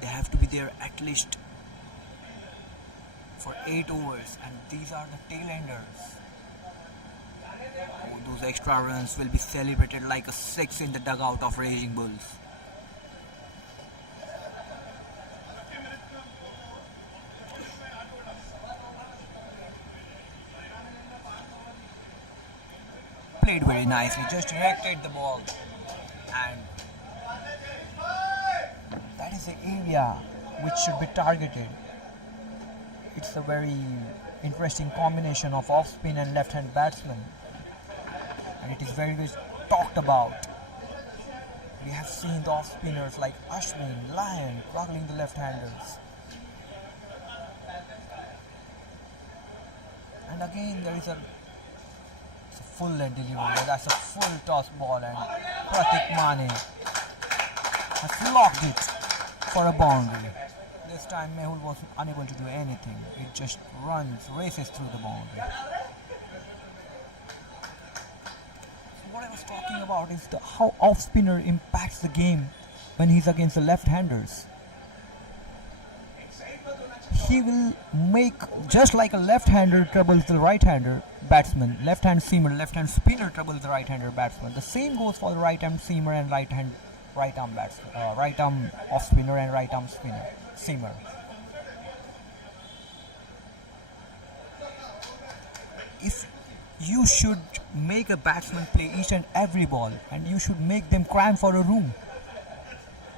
They have to be there at least for 8 overs, and these are the tail enders. Oh, those extra runs will be celebrated like a 6 in the dugout of Raging Bulls. Played very nicely, just directed the ball, and that is the area which should be targeted. It's a very interesting combination of off-spin and left-hand batsman, and it is very much talked about. We have seen the off-spinners like Ashwin, Lyon juggling the left-handers, and again there is a full leg delivery. That's a full toss ball, and Pratik Mane has locked it for a boundary. This time Mehul was unable to do anything. It just races through the boundary. So what I was talking about is how off-spinner impacts the game when he's against the left-handers. He will make, just like a left-hander troubles the right-hander batsman, left-hand seamer, left-hand spinner troubles the right-hander batsman. The same goes for the right-arm seamer and right-arm batsman, right-arm off-spinner and right-arm seamer. If you should make a batsman play each and every ball, and you should make them cram for a room,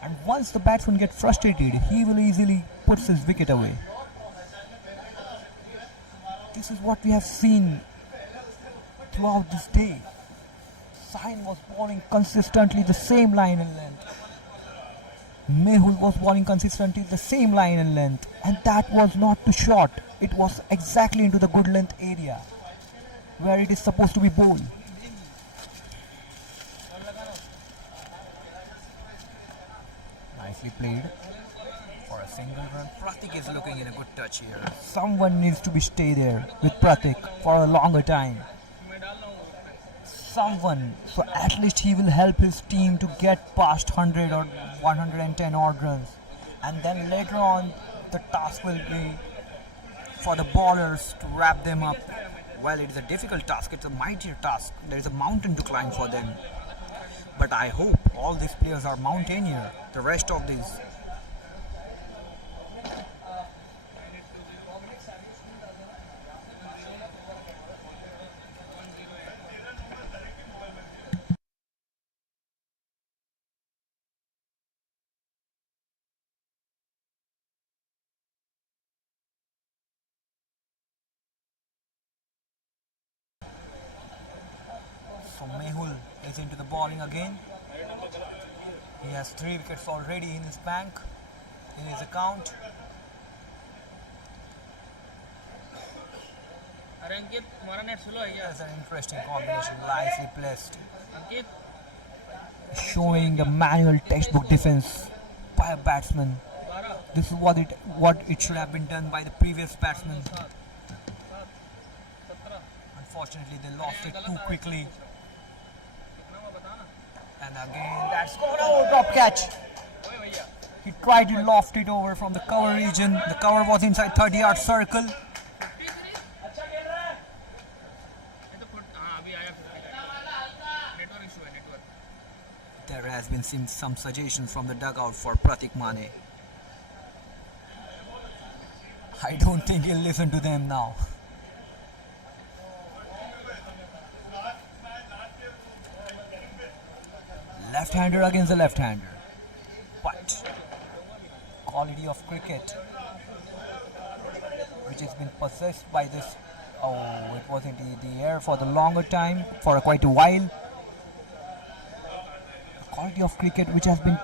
and once the batsman gets frustrated, he will easily put his wicket away. This is what we have seen throughout this day. Sahin was bowling consistently the same line and length. Mehul was bowling consistently the same line and length, and that was not too short. It was exactly into the good length area where it is supposed to be bowled. Nicely played for a single run. Pratik is looking in a good touch here. Someone needs to stay there with Pratik for a longer time. Someone, so at least he will help his team to get past 100 or 110 odd runs, and then later on the task will be for the bowlers to wrap them up. Well, it is a difficult task, it's a mightier task, there is a mountain to climb for them, but I hope all these players are mountaineer, the rest of these. So Mehul is into the bowling again. He has 3 wickets already in his bank, in his account. That's an interesting combination, nicely placed. Showing the manual textbook defense by a batsman. This is what it should have been done by the previous batsman. Unfortunately, they lost it too quickly. And again, that's gone. Oh, drop catch. He tried to loft it over from the cover region. The cover was inside 30-yard circle. There has been some suggestions from the dugout for Pratik Mane. I don't think he'll listen to them now. Left-hander against the left-hander. But quality of cricket which has been possessed by this. Oh, it was in the air for the longer time, for quite a while. The quality of cricket which has been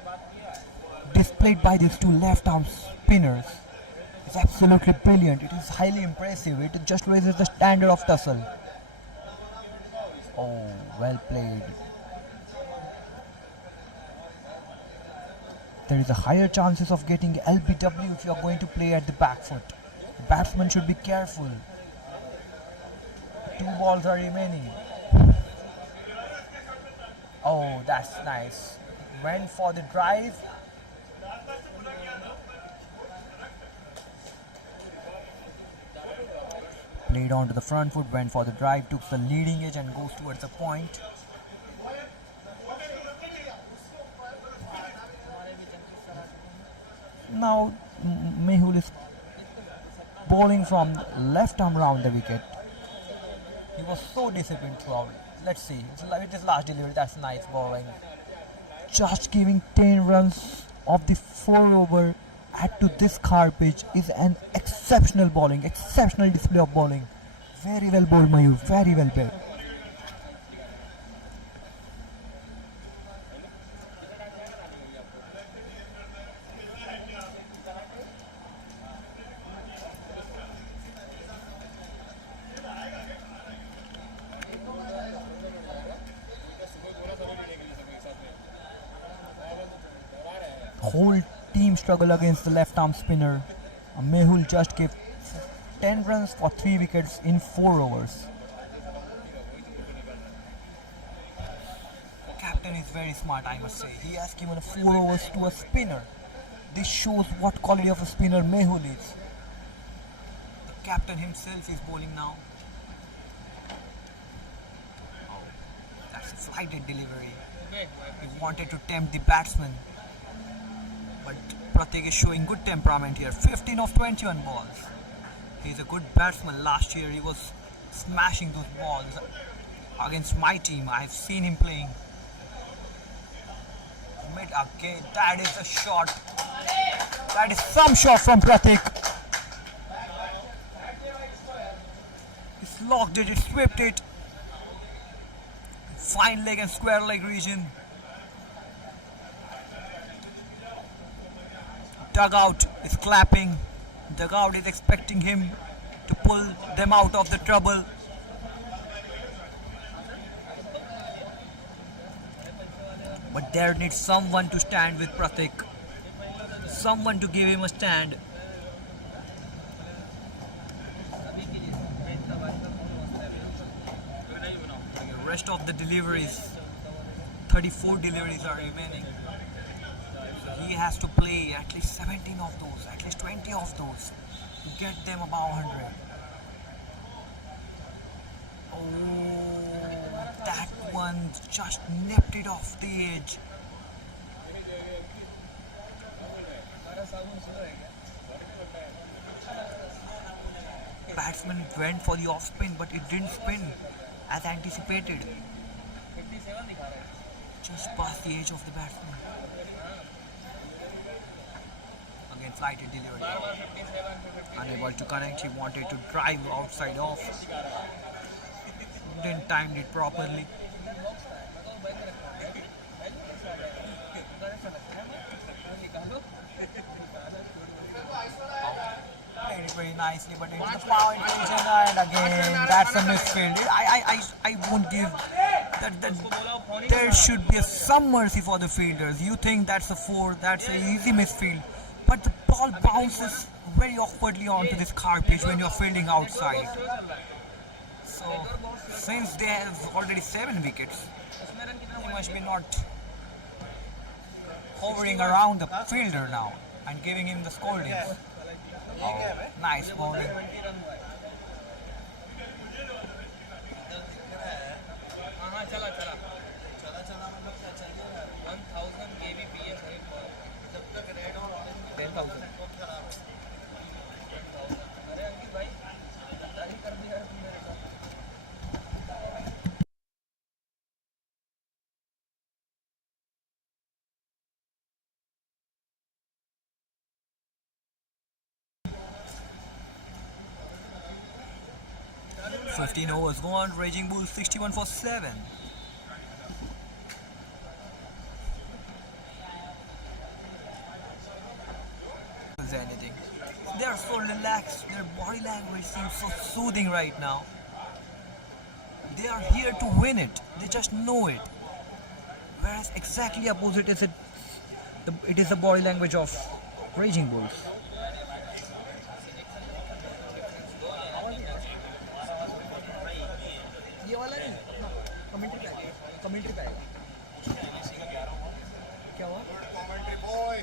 displayed by these two left-arm spinners is absolutely brilliant. It is highly impressive. It just raises the standard of Tussle. Oh, well played. There is a higher chances of getting LBW if you are going to play at the back foot. The batsman should be careful. 2 balls are remaining. Oh, that's nice. Went for the drive. Played onto the front foot, went for the drive, took the leading edge and goes towards the point. Now Mehul is bowling from left arm round the wicket. He was so disciplined throughout. Let's see. With his last delivery, that's nice bowling. Just giving 10 runs of the 4 over add to this car pitch is an exceptional bowling, exceptional display of bowling. Very well bowled, Mayur. Very well bowled. Whole team struggle against the left arm spinner. Mehul just gave 10 runs for 3 wickets in 4 overs. The captain is very smart, I must say. He has given 4 overs to a spinner. This shows what quality of a spinner Mehul is. The captain himself is bowling now. Oh, that's a flighted delivery. He wanted to tempt the batsman. But Pratik is showing good temperament here. 15 of 21 balls. He's a good batsman. Last year he was smashing those balls against my team. I've seen him playing. Mid again. That is a shot. That is some shot from Pratik. He's locked it, he swept it. Fine leg and square leg region. Dugout is clapping. Dugout is expecting him to pull them out of the trouble. But there needs someone to stand with Pratik. Someone to give him a stand. The rest of the deliveries, 34 deliveries are remaining. He has to play at least 17 of those, at least 20 of those to get them above 100. Oh, that one just nipped it off the edge. Batsman went for the off spin, but it didn't spin as anticipated. Just past the edge of the batsman. Again, flighted delivery. Unable to connect. He wanted to drive outside off. Didn't time it properly. Played it very nicely, but into the point region, and again that's a misfield. I won't give that. There should be some mercy for the fielders. You think that's a 4, that's an easy misfield, but the ball bounces very awkwardly onto this car pitch when you're fielding outside. So since they have already 7 wickets, they must be not hovering around the fielder now and giving him the scoldings. Oh, nice bowling. 15 overs gone. Raging Bulls 61 for 7. Anything. They are so relaxed. Their body language seems so soothing right now. They are here to win it. They just know it. Whereas exactly opposite is it is the body language of Raging Bulls. ये वाला नहीं commentary पे आएगा commentary पे आएगा क्या हुआ commentary boy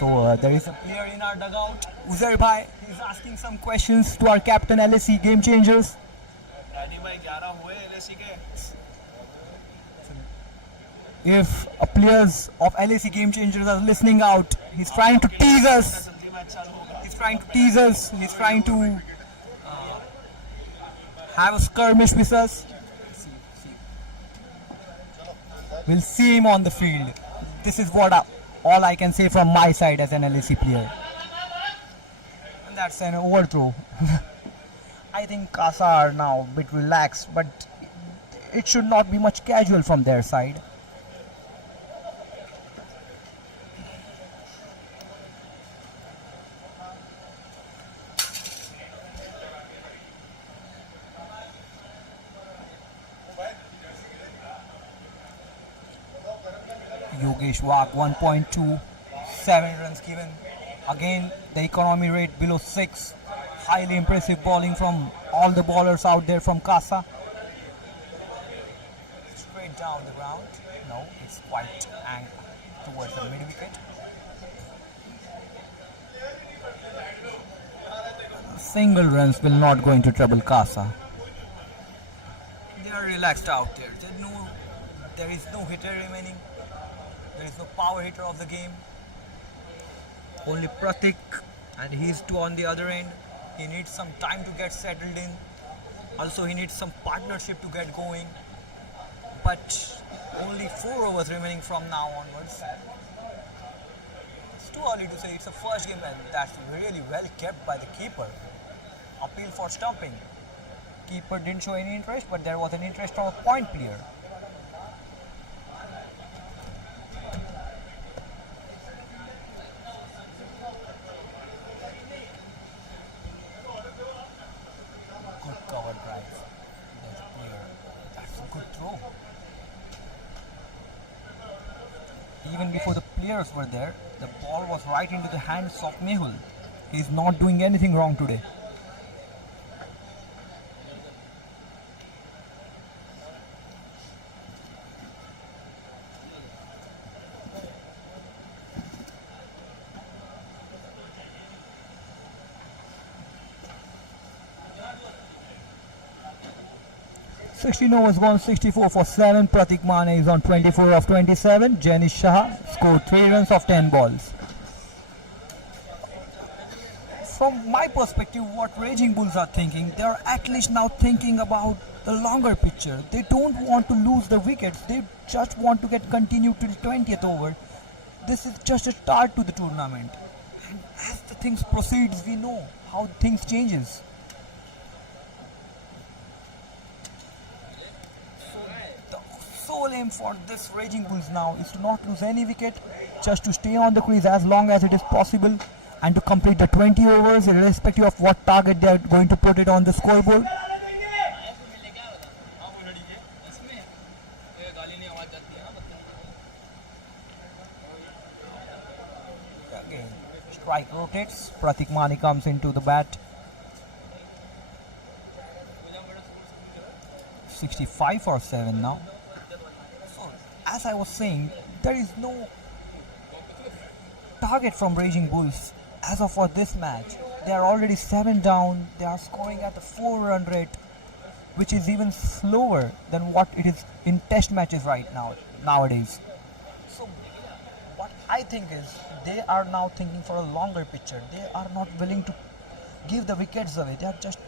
So there is a player in our dugout, Uzair Bhai. He is asking some questions to our captain LSE Game Changers. If players of LSE Game Changers are listening out, he's trying to tease us. He's trying to tease us. He's trying to have a skirmish with us. We'll see him on the field. This is what all I can say from my side as an LSE player. And that's an overthrow. I think CASA are now a bit relaxed, but it should not be much casual from their side. Yogesh Wak 1.2, 7 runs given. Again, the economy rate below 6. Highly impressive bowling from all the bowlers out there from CASA. Straight down the ground. No, it's quite angled towards the mid wicket. Single runs will not go into trouble CASA. They are relaxed out there. There is no hitter remaining. There is no power hitter of the game. Only Pratik, and he's two on the other end. He needs some time to get settled in. Also, he needs some partnership to get going. But only 4 overs remaining from now onwards. It's too early to say. It's the first game, and that's really well kept by the keeper. Appeal for stumping. Keeper didn't show any interest, but there was an interest from a point player. Covered drive. There's a player. That's a good throw. Even before the players were there, the ball was right into the hands of Mehul. He's not doing anything wrong today. Sixteen overs gone, 64 for 7. Pratik Mane is on 24 of 27. Janish Shah scored 3 runs of 10 balls. From my perspective, what Raging Bulls are thinking, they are at least now thinking about the longer picture. They don't want to lose the wickets. They just want to get continued to the 20th over. This is just a start to the tournament. And as the things proceeds, we know how things changes. Sole aim for this Raging Bulls now is to not lose any wicket, just to stay on the crease as long as it is possible and to complete the 20 overs irrespective of what target they are going to put it on the scoreboard. Again, strike rotates, Pratik Mane comes into the bat. 65 for 7 now. As I was saying, there is no target from Raging Bulls as of for this match. They are already 7 down. They are scoring at the 4-run rate, which is even slower than what it is in test matches right now nowadays. So what I think is they are now thinking for a longer picture. They are not willing to give the wickets away. They are just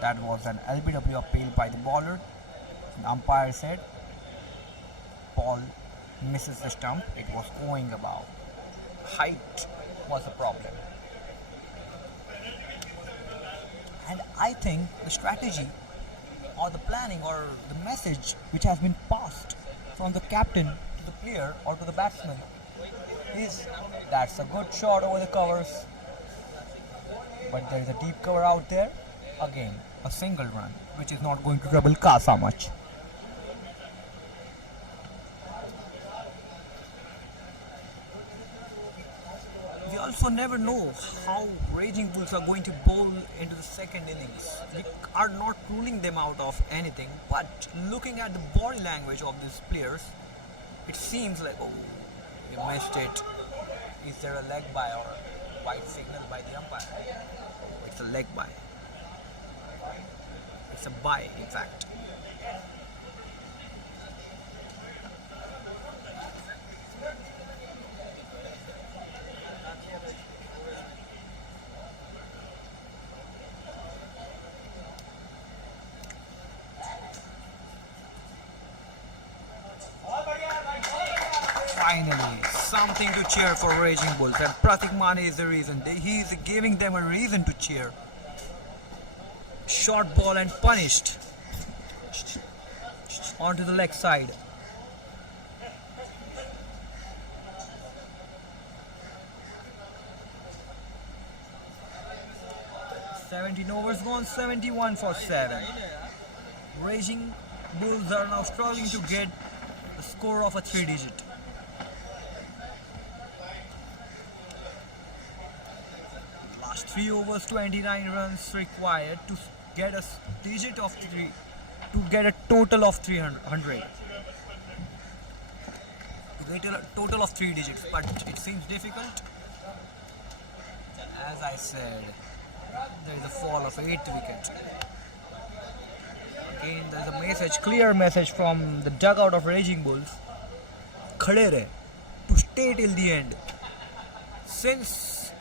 That was an LBW appeal by the bowler. The umpire said ball misses the stump. It was going above. Height was a problem. And I think the strategy or the planning or the message which has been passed from the captain to the player or to the batsman is that's a good shot over the covers, but there is a deep cover out there. Again, a single run which is not going to trouble CASA much. We also never know how Raging Bulls are going to bowl into the second innings. We are not ruling them out of anything, but looking at the body language of these players, it seems like, oh, you missed it. Is there a leg by or white signal by the umpire? Oh, it's a leg by. It's a bye, in fact. Finally, something to cheer for Raging Bulls, and Pratik Mane is the reason. He is giving them a reason to cheer. Short ball and punished onto the leg side. "17 overs gone, 71 for 7. Raging Bulls are now struggling to get a score of a 3-digit. Last 3 overs, 29 runs required to get a digit of 3, to get a total of 300. To get a total of 3 digits, but it seems difficult. As I said, there is a fall of 8th wicket. Again, there is a message, clear message from the dugout of Raging Bulls. Khade rahe, to stay till the end. Since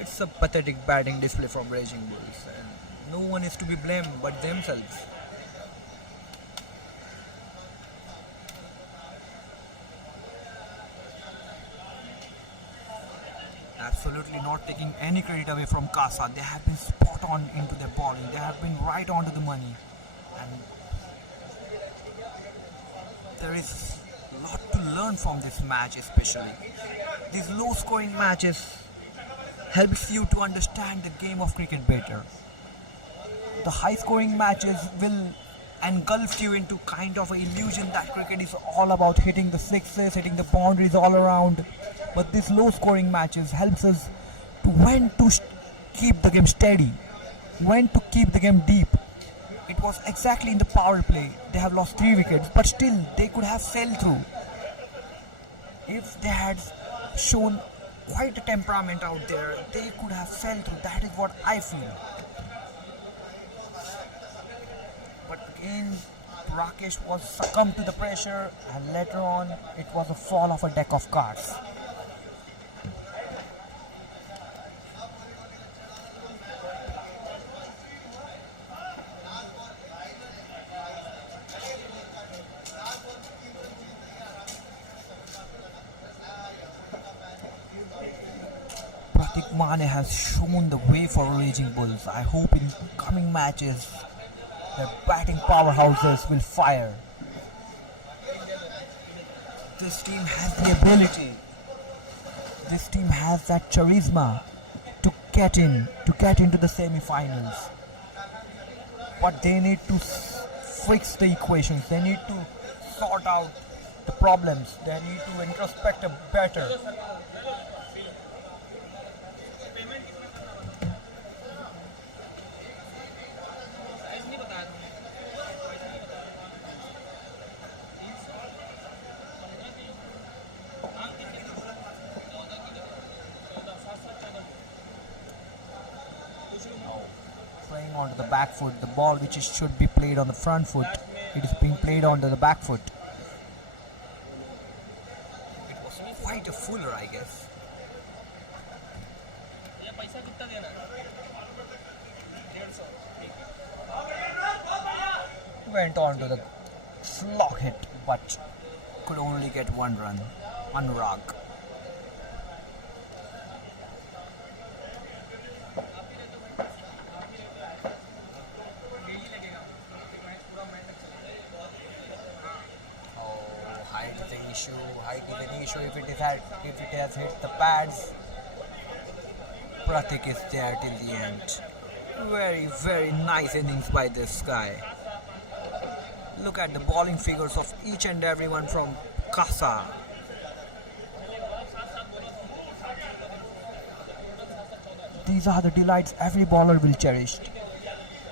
it's a pathetic batting display from Raging Bulls, and no one is to be blamed but themselves. Absolutely not taking any credit away from CASA. They have been spot on into their bowling. They have been right onto the money, and there is a lot to learn from this match, especially these low-scoring matches helps you to understand the game of cricket better. The high-scoring matches will engulf you into kind of an illusion that cricket is all about hitting the sixes, hitting the boundaries all around. But these low-scoring matches helps us to when to keep the game steady, when to keep the game deep. It was exactly in the power play. They have lost 3 wickets, but still they could have sailed through. If they had shown quite a temperament out there, they could have sailed through. That is what I feel. But again, Rakesh was succumbed to the pressure, and later on it was a fall of a deck of cards. Pratik Mane has shown the way for Raging Bulls. I hope in coming matches their batting powerhouses will fire. This team has the ability. This team has that charisma to get into the semi-finals. But they need to fix the equations. They need to sort out the problems. They need to introspect better. Playing onto the back foot, the ball which should be played on the front foot, it is being played onto the back foot. It was quite a fuller, I guess. Went on to the slog hit, but could only get one run. Anurag. Oh, height is an issue. Height is an issue if it has hit the pads. Pratik is there till the end. Very, very nice innings by this guy. Look at the bowling figures of each and everyone from CASA. These are the delights every bowler will cherish.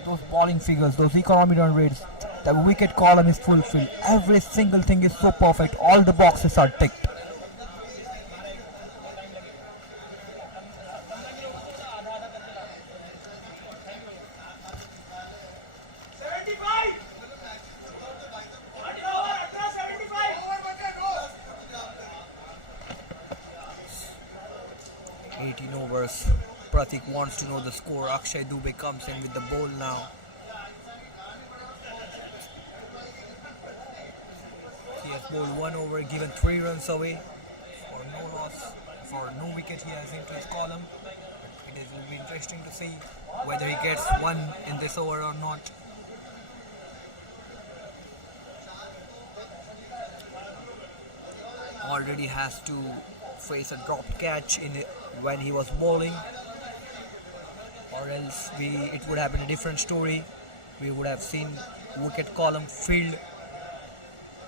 Those bowling figures, those economy run rates, the wicket column is fulfilled. Every single thing is so perfect. All the boxes are ticked. Pratik wants to know the score. Akshay Dubey comes in with the ball now. He has bowled 1 over, given 3 runs away for no loss, for no wicket he has into his column. But will be interesting to see whether he gets 1 in this over or not. Already has to face a dropped catch when he was bowling, or else it would have been a different story. We would have seen wicket column filled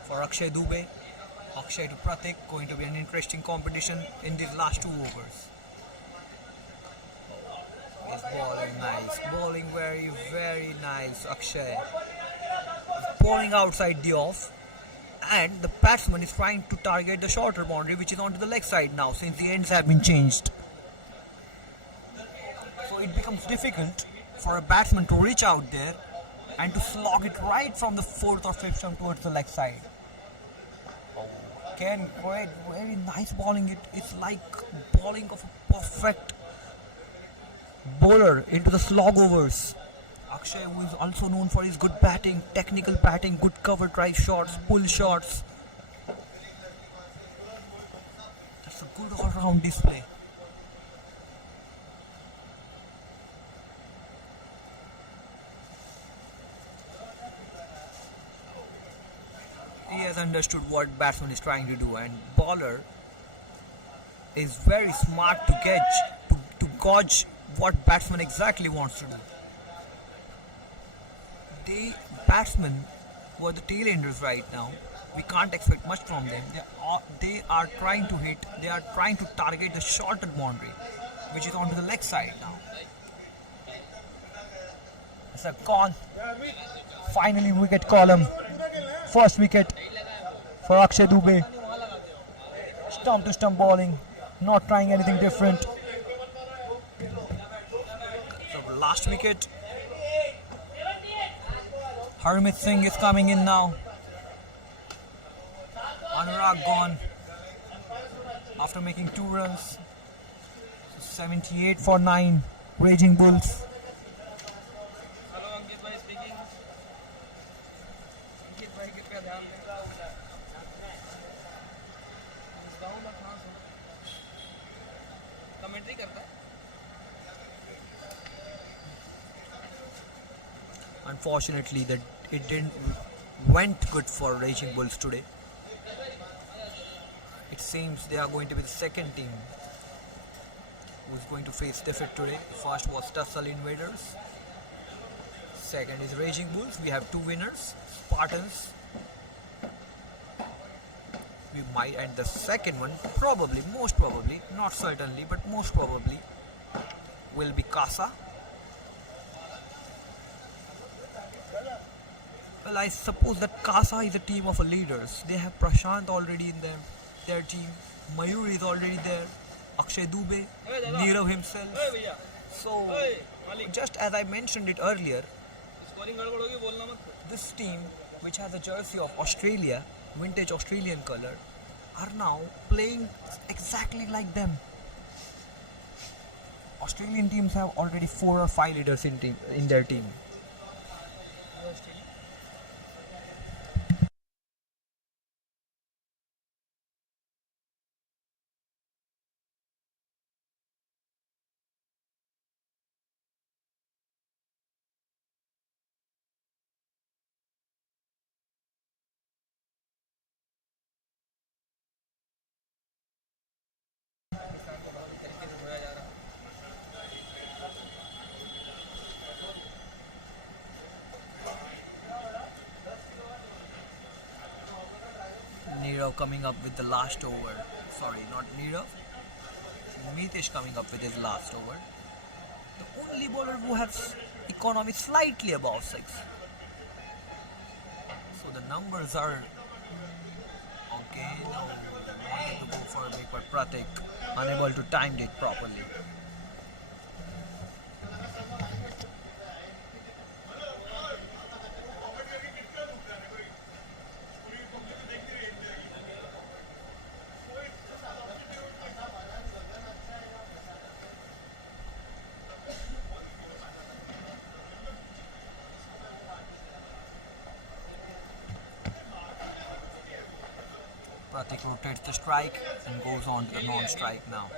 for Akshay Dubey. Akshay to Pratik, going to be an interesting competition in these last 2 overs. He's bowling nice, bowling very, very nice. Akshay bowling outside the off, and the batsman is trying to target the shorter boundary, which is onto the leg side now since the ends have been changed. So it becomes difficult for a batsman to reach out there and to slog it right from the 4th or 5th stump towards the leg side. Again, great, very nice bowling. It's like bowling of a perfect bowler into the slog overs. Akshay, who is also known for his good batting, technical batting, good cover drive shots, pull shots. That's a good all-round display. He has understood what batsman is trying to do, and bowler is very smart to gauge what batsman exactly wants to do. The batsmen who are the tail enders right now, we can't expect much from them. They are trying to hit, they are trying to target the shorter boundary, which is onto the leg side now. It's a gone. Finally wicket column. First wicket for Akshay Dubey. Stump to stump bowling, not trying anything different. So the last wicket. Harmit Singh is coming in now. Anurag gone after making 2 runs. 78 for 9. Raging Bulls. Hello, Ankit bhai speaking. Ankit bhai कृपया ध्यान दें. Commentary करता है. Unfortunately, that it didn't went good for Raging Bulls today. It seems they are going to be the second team who's going to face defeat today. First was Tussle Invaders. Second is Raging Bulls. We have 2 winners, Spartans. We might, and the second one probably, most probably, not certainly, but most probably will be CASA. Well, I suppose that CASA is a team of leaders. They have Prashant already in their team. Mayur is already there. Akshay Dubey, Nirav himself. So, just as I mentioned it earlier, this team, which has a jersey of Australia, vintage Australian color, are now playing exactly like them. Australian teams have already 4 or 5 leaders in their team. Nirav coming up with the last over. Sorry, not Nirav. Mitesh coming up with his last over. The only bowler who has economy slightly above 6. So the numbers are okay. Now wanted to go for a big, but Pratik unable to time it properly. Pratik rotates the strike and goes on to the non-strike now.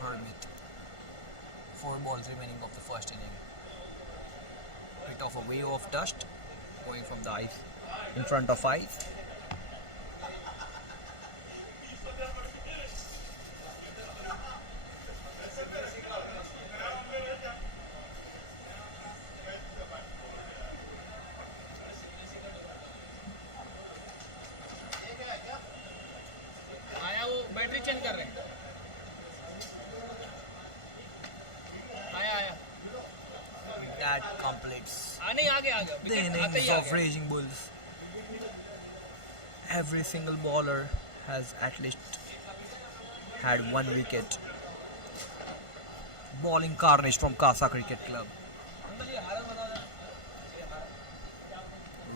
Hermit. 4 balls remaining of the first inning. Bit of a wave of dust going from the ice in front of eyes. आया वो battery change कर रहे हैं आया आया That completes नहीं आ गया the innings of Raging Bulls. Every single bowler has at least had 1 wicket. Bowling carnage from CASA Cricket Club.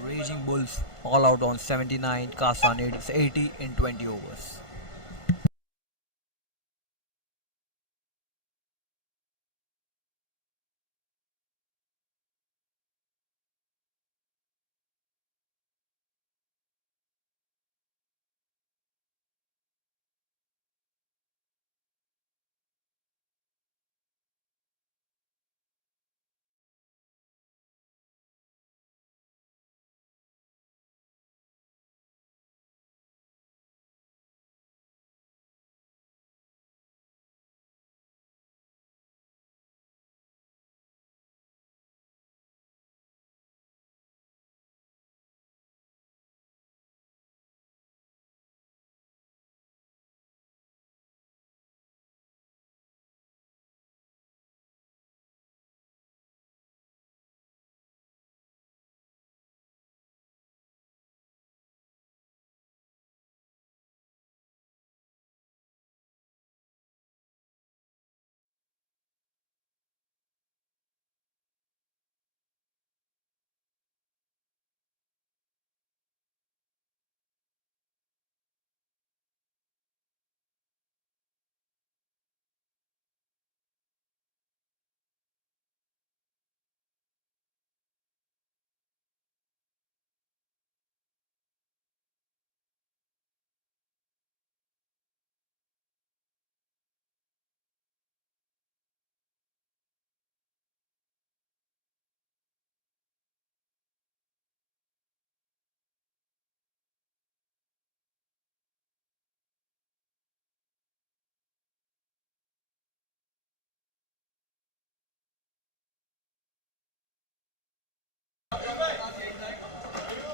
Raging Bulls all out on 79, CASA needs 80 in 20 overs.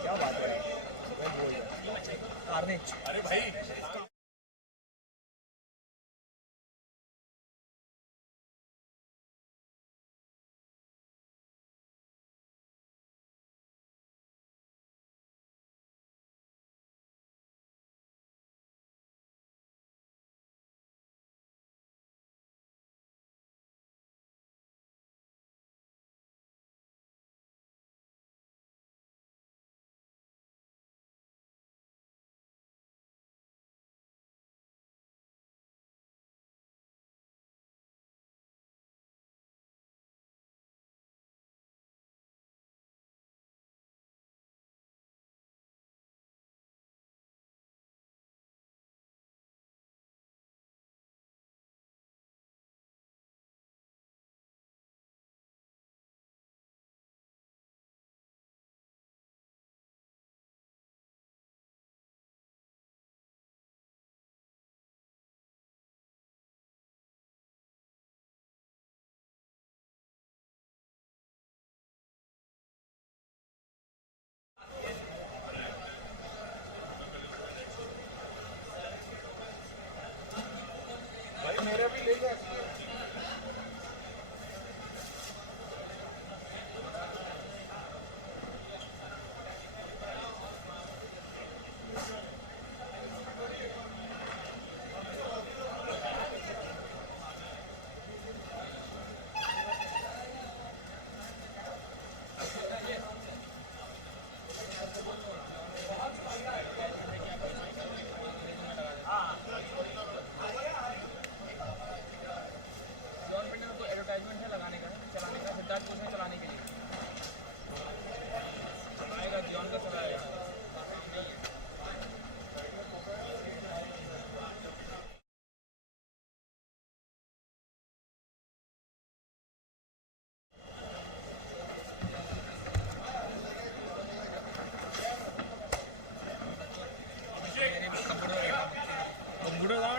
क्या बात है कार्नेज अरे भाई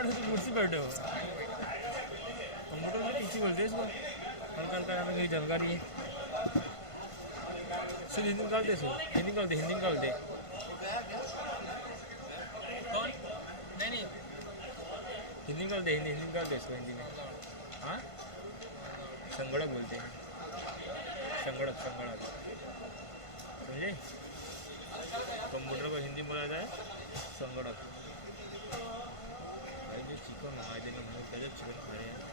कुर्सी बैठे हो कंप्यूटर में पीछे बोलते हैं इसको हल्का हल्का यहाँ पे कहीं झलका रही है हिंदी निकाल दे हिंदी निकाल दे कौन नहीं हिंदी निकाल दे इसको हिंदी में हाँ संगड़क बोलते हैं संगड़क समझे कंप्यूटर को हिंदी बोला जाए संगड़क भाई जो चिकन मंगा देंगे मुँह पहले चिकन खा रहे हैं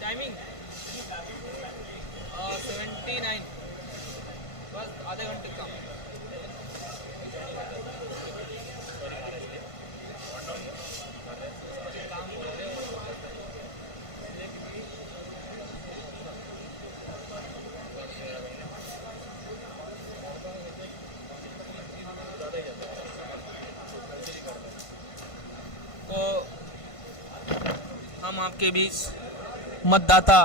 टाइमिंग 79 बस आधे घंटे का तो हम आपके बीच मतदाता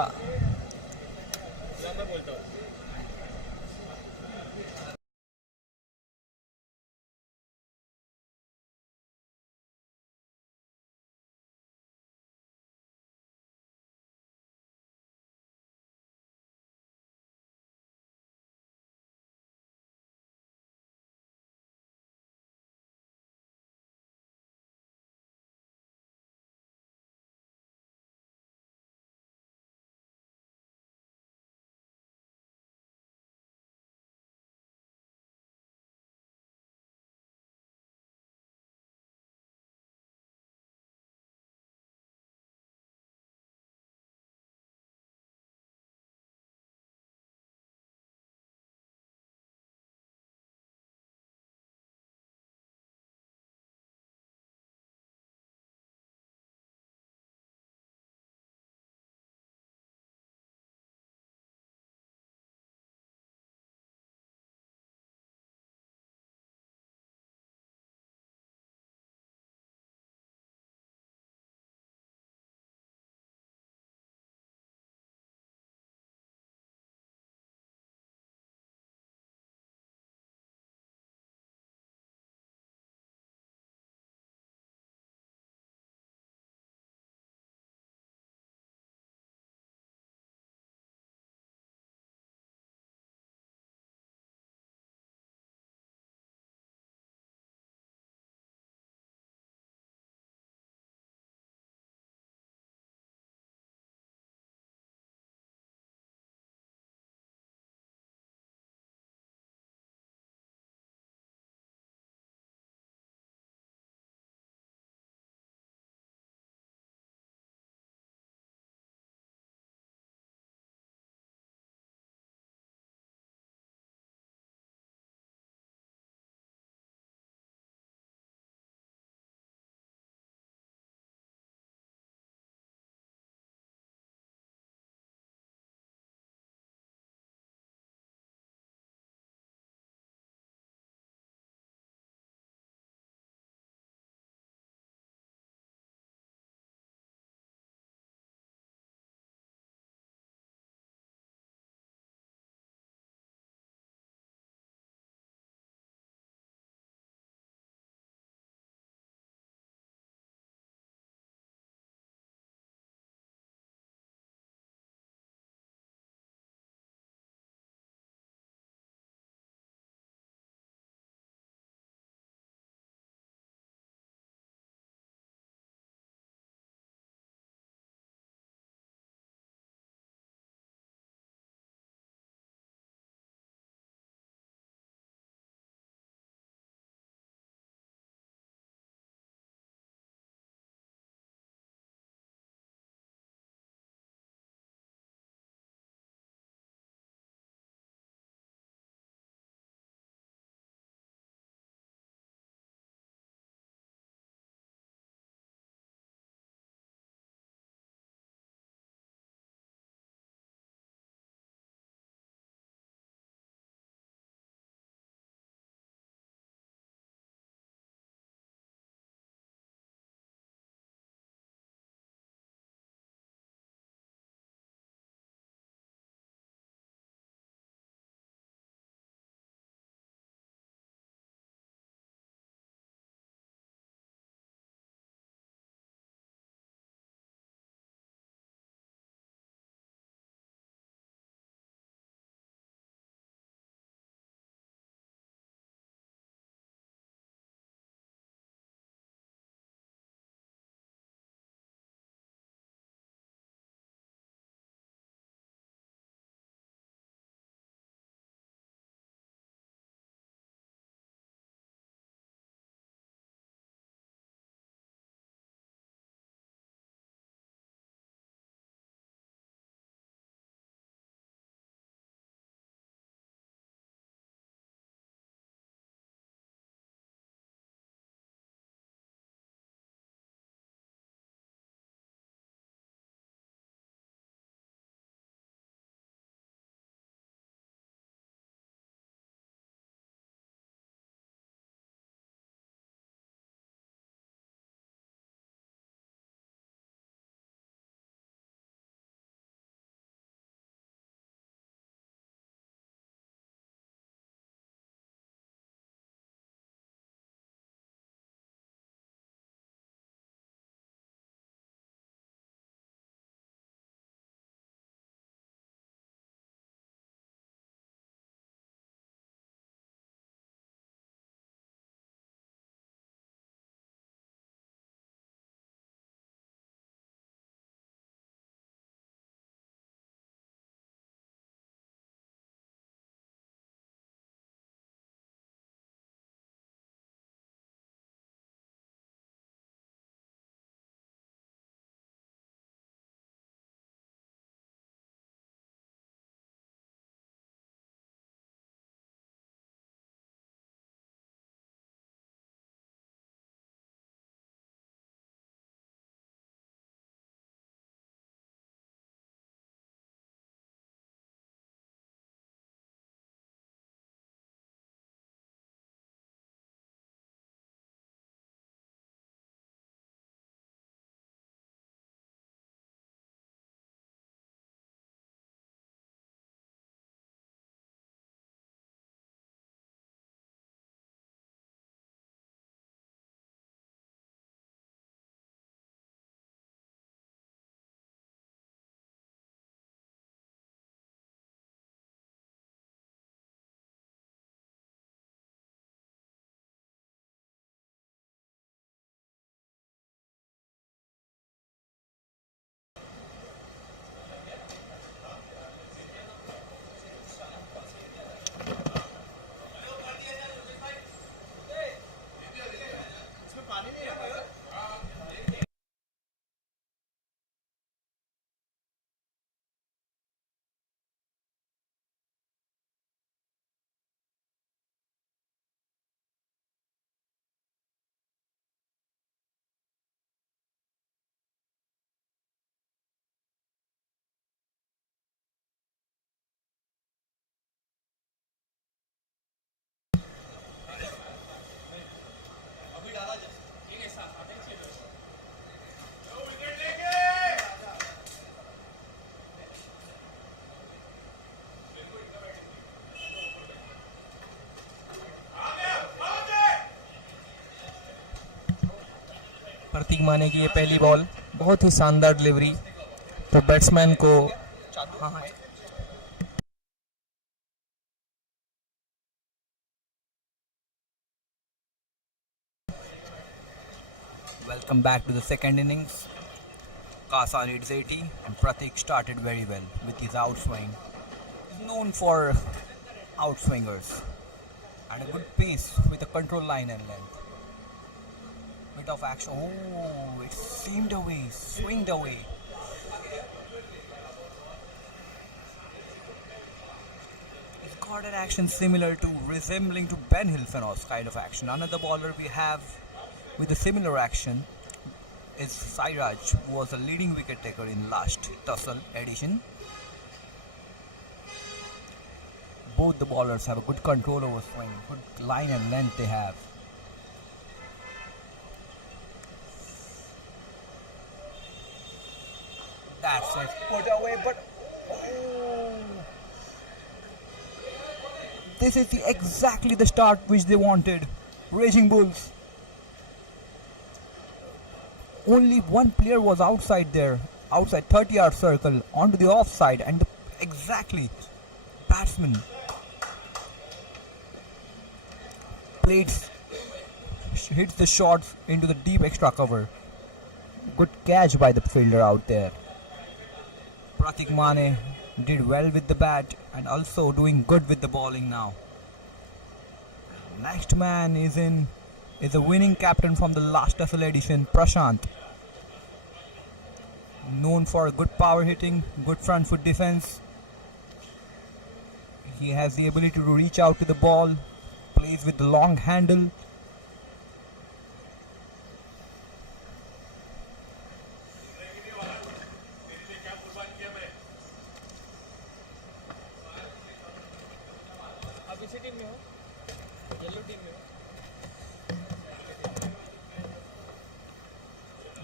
प्रतीक माने की ये पहली बॉल, बहुत ही शानदार डिलीवरी, तो बैट्समैन को Welcome back to the second innings. CASA needs 80 and Pratik started very well with his outswing. He's known for outswingers and a good pace with a control line and length. Bit of action. Oh, it seemed away, swinged away. It's got an action similar to resembling to Ben Hilfenhaus kind of action. Another bowler we have with a similar action is Sairaj, who was a leading wicket taker in last Tussle edition. Both the bowlers have a good control over swing, good line and length they have. That's it, put away, but oh, this is exactly the start which they wanted. Raging Bulls. Only one player was outside there, outside 30-yard circle, onto the offside, and exactly batsman hits the shots into the deep extra cover. Good catch by the fielder out there. Pratik Mane did well with the bat and also doing good with the bowling now. Next man is a winning captain from the last Tussle edition, Prashant. Known for good power hitting, good front foot defense. He has the ability to reach out to the ball, plays with the long handle.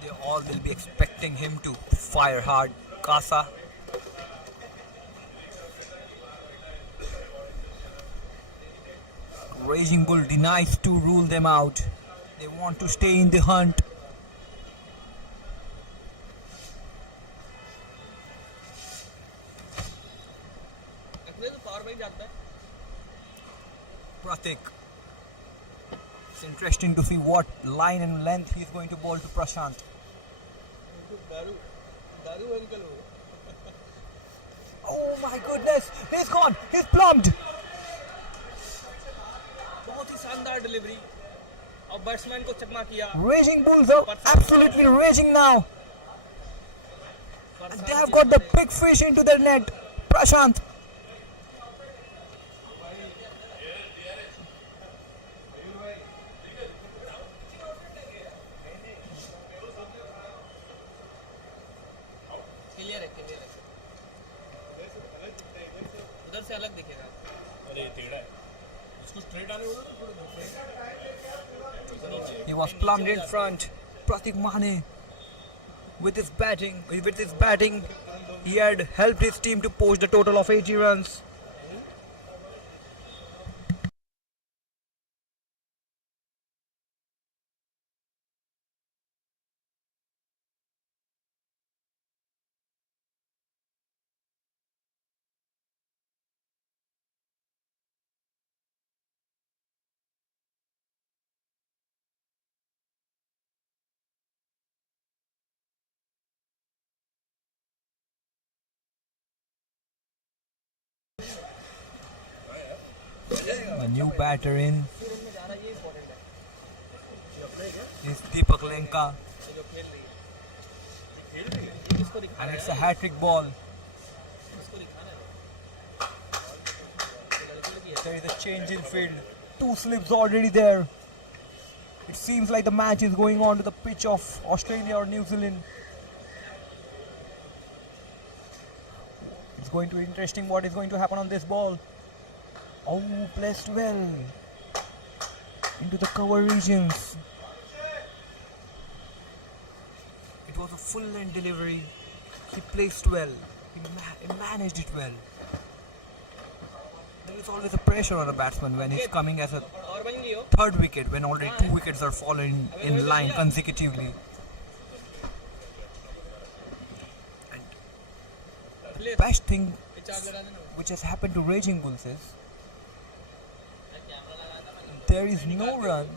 They all will be expecting him to fire hard. CASA. Raging Bull denies to rule them out. They want to stay in the hunt. Pratik. It's interesting to see what line and length he's going to bowl to Prashant. Oh my goodness, he's gone, he's plumbed. बहुत ही शानदार delivery और batsman को चकमा किया. Raging Bulls are absolutely raging now. And they have got the big fish into their net. Prashant. Clear है उधर से अलग दिखेगा. अरे ये टेढ़ा है, इसको स्ट्रेट आने बोलो तो He was plumbed in front. Pratik Mane with his batting, he had helped his team to post a total of 80 runs. A new batter in is Deepak Lenka, and it's a hat-trick ball. There is a change in field. 2 slips already there. It seems like the match is going on to the pitch of Australia or New Zealand. It's going to be interesting what is going to happen on this ball. Oh, placed well into the cover regions. It was a full-length delivery. He placed well. He managed it well. There is always a pressure on a batsman when he's coming as a third wicket, when already 2 wickets are falling in line consecutively. best thing which has happened to Raging Bulls is there is no run,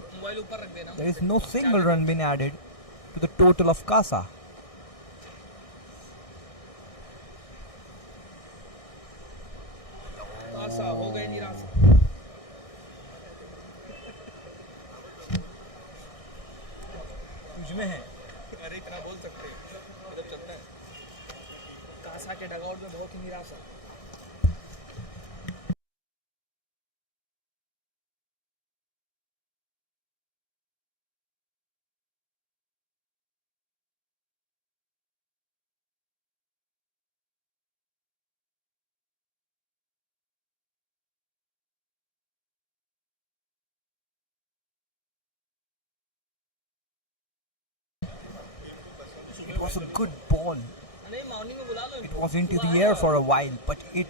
there is no single run been added to the total of CASA. हो गए निराश तुझमें है अरे इतना बोल सकते हैं मतलब चलता है कासा के डगआउट में बहुत ही निराश है It was a good ball. It was into the air for a while, but it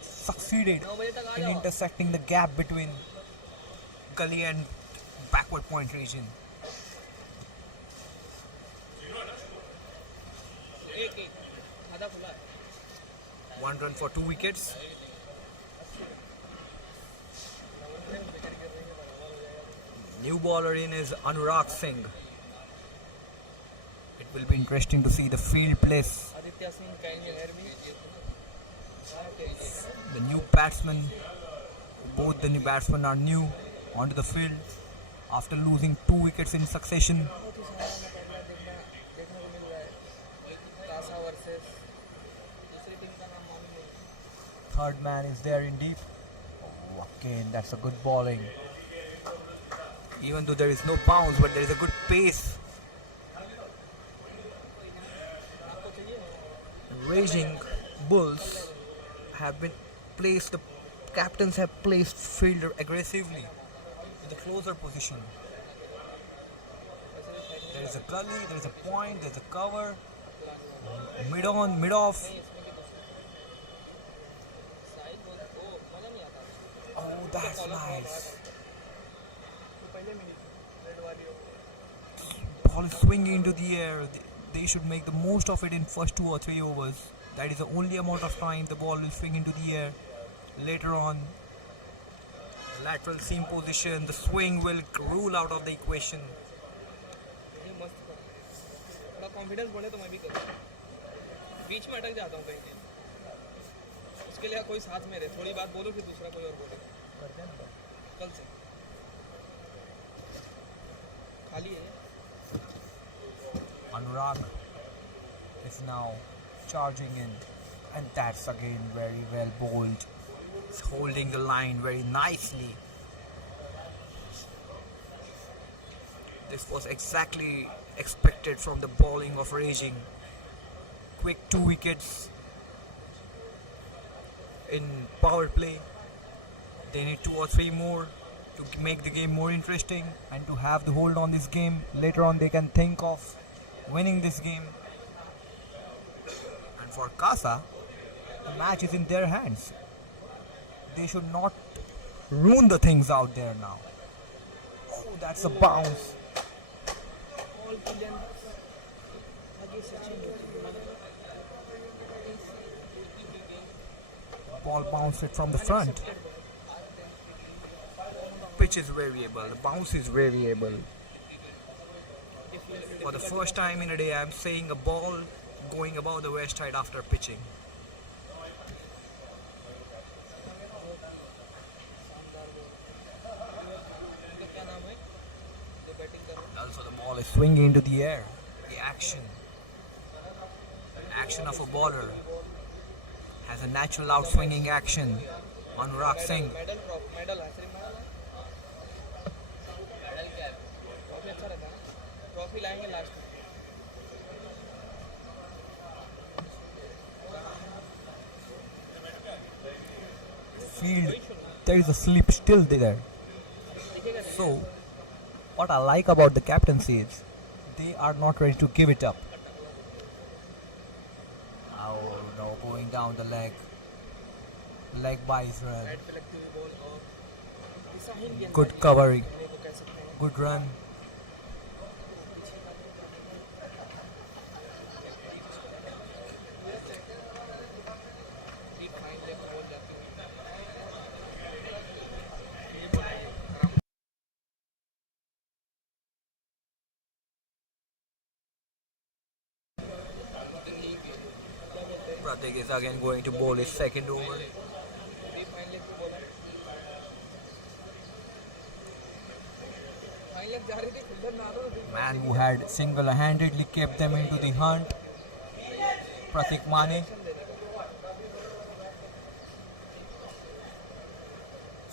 succeeded in intersecting the gap between gully and backward point region. One run for 2 wickets. New bowler in is Anurag Singh. It will be interesting to see the field place. The new batsmen, both the new batsmen are new onto the field after losing 2 wickets in succession. Third man is there in deep. Oh, again, that's a good bowling. Even though there is no bounce, but there is a good pace. Raging Bulls have been placed, the captains have placed fielder aggressively in the closer position. There is a gully, there is a point, there is a cover, mid on, mid off. Oh, that's nice. Ball is swinging into the air. They should make the most of it in first 2 or 3 overs. That is the only amount of time the ball will swing into the air. Later on, lateral seam position, the swing will rule out of the equation. थोड़ा confidence बढ़े तो मैं भी करूँ बीच में अटक जाता हूँ कहीं कहीं उसके लिए कोई साथ में रहे थोड़ी बात बोलो फिर दूसरा कोई और बोले कल से खाली है Anurag is now charging in, and that's again very well bowled. He's holding the line very nicely. This was exactly expected from the bowling of Raging. Quick 2 wickets in power play. They need 2 or 3 more to make the game more interesting and to have the hold on this game. Later on they can think of winning this game. And for CASA, the match is in their hands. They should not ruin the things out there now. Oh, that's a bounce. Ball bounced it from the front. Pitch is variable, the bounce is variable. For the first time in a day, I am seeing a ball going above the west side after pitching. Also, the ball is swinging into the air. The action of a bowler has a natural outswinging action. Anurag Singh. Trophy लाएंगे last Field, there is a slip still there. So, what I like about the captaincy is they are not ready to give it up. Oh no, going down the leg by his run. Good covering, good run. Pratik is again going to bowl his second over. Fine leg पे बोला fine leg जा रही थी fielder ना दो Man who had single-handedly kept them into the hunt. Pratik Mane.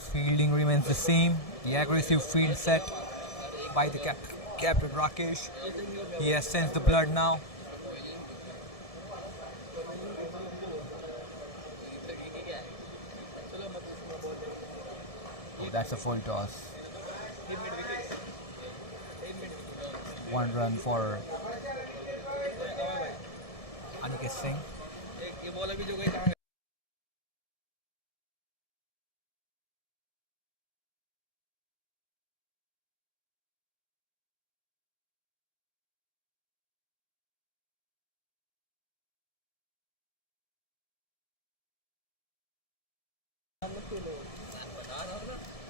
Fielding remains the same. The aggressive field set by the captain Rakesh. He has sensed the blood now. Oh, that's a full toss. 1 run for Aniket Singh. ये ball अभी जो गई कहाँ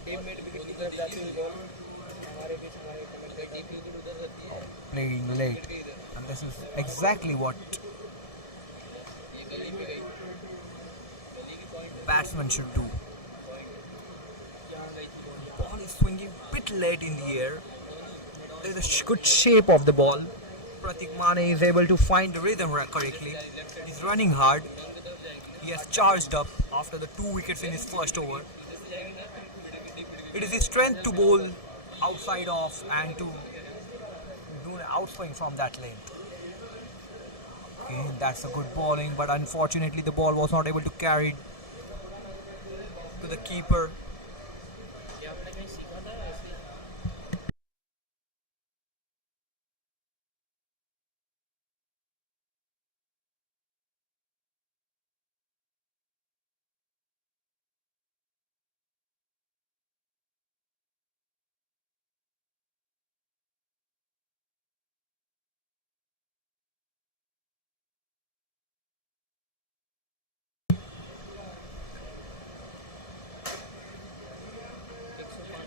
teammate wicket की तरफ जाती हुई ball हमारे बीच हमारे Playing late, and this is exactly what batsman should do. Ball is swinging a bit late in the air. There is a good shape of the ball. Pratik Mane is able to find the rhythm correctly. He's running hard. He has charged up after the 2 wickets in his first over. It is his strength to bowl outside off and to do an outswing from that lane. Okay, that's a good bowling, but unfortunately the ball was not able to carry it to the keeper.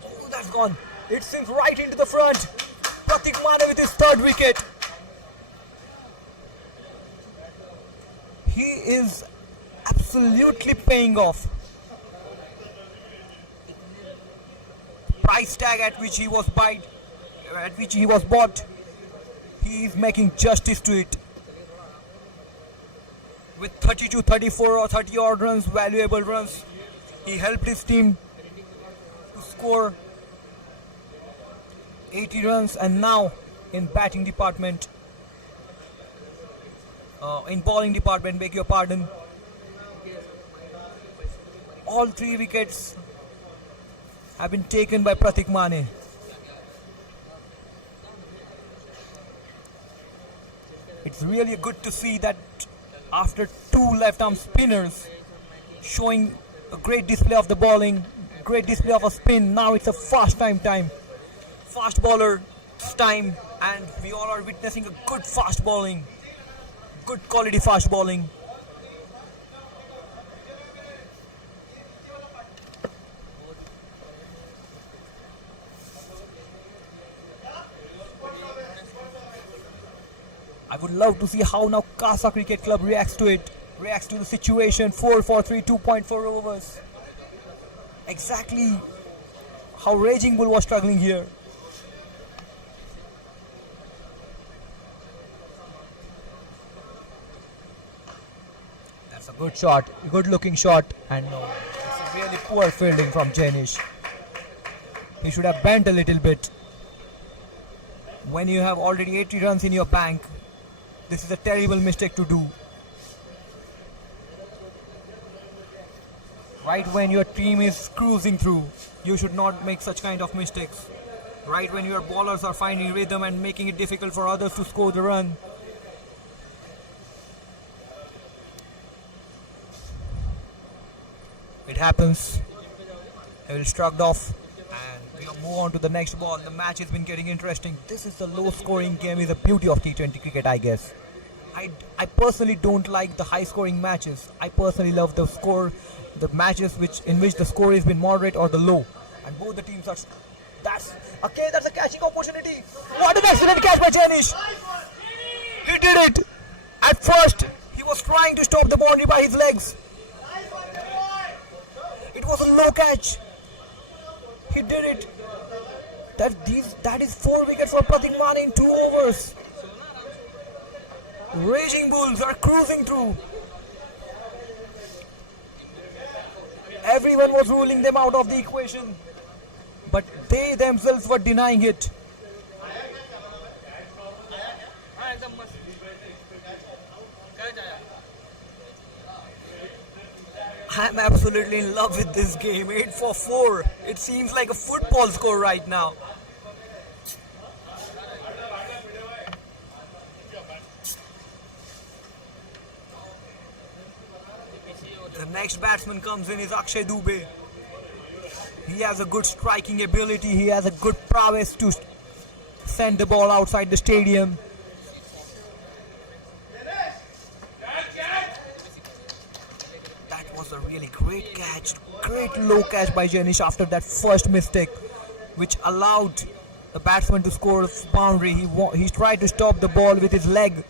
Oh, that's gone. It sinks right into the front. Pratik Mane with his third wicket. He is absolutely paying off. Price tag at which he was bought, he is making justice to it. With 32, 34 or 30 odd runs, valuable runs, he helped his team to score 80 runs, and now in batting department, in bowling department, beg your pardon, all 3 wickets have been taken by Pratik Mane. It's really good to see that after 2 left-arm spinners showing a great display of the bowling, great display of a spin, now it's a fast bowler's time, and we all are witnessing a good fast bowling, good quality fast bowling. I would love to see how now CASA Cricket Club reacts to the situation. 4-4-3, 2.4 overs. Exactly how Raging Bull was struggling here. That's a good shot, good looking shot, and no, it's a really poor fielding from Jainish. He should have bent a little bit. When you have already 80 runs in your bank, this is a terrible mistake to do. Right when your team is cruising through, you should not make such kind of mistakes. Right when your bowlers are finding rhythm and making it difficult for others to score the run. It happens. He will shrugged off, and we'll move on to the next ball. The match has been getting interesting. This is the low-scoring game. Is the beauty of T20 cricket, I guess. I personally don't like the high-scoring matches. I personally love the matches in which the score has been moderate or the low, and both the teams are. That's a catching opportunity. What an excellent catch by Jainish! He did it. At first, he was trying trying to stop the boundary by his legs. It was a low catch. He did it. That is 4 wickets for Pratik Mane in 2 overs. Raging Bulls are cruising through. Everyone was ruling them out of the equation, but they themselves were denying it. हाँ एकदम मस्त क्या जाया I'm absolutely in love with this game. 8 for 4. It seems like a football score right now. The next batsman comes in is Akshay Dubey. He has a good striking ability. He has a good prowess to send the ball outside the stadium. That was a really great catch. Great low catch by Janish after that first mistake, which allowed the batsman to score a boundary. He tried to stop the ball with his leg.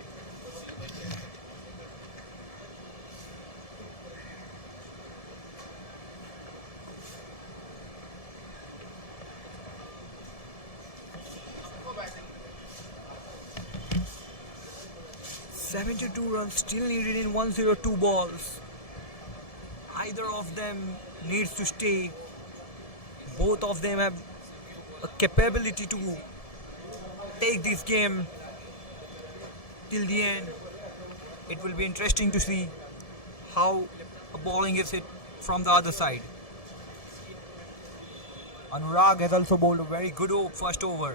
"72 runs still needed in 102 balls. Either of them needs to stay. Both of them have a capability to take this game till the end. It will be interesting to see how a bowling is hit from the other side." Anurag has also bowled a very good first over.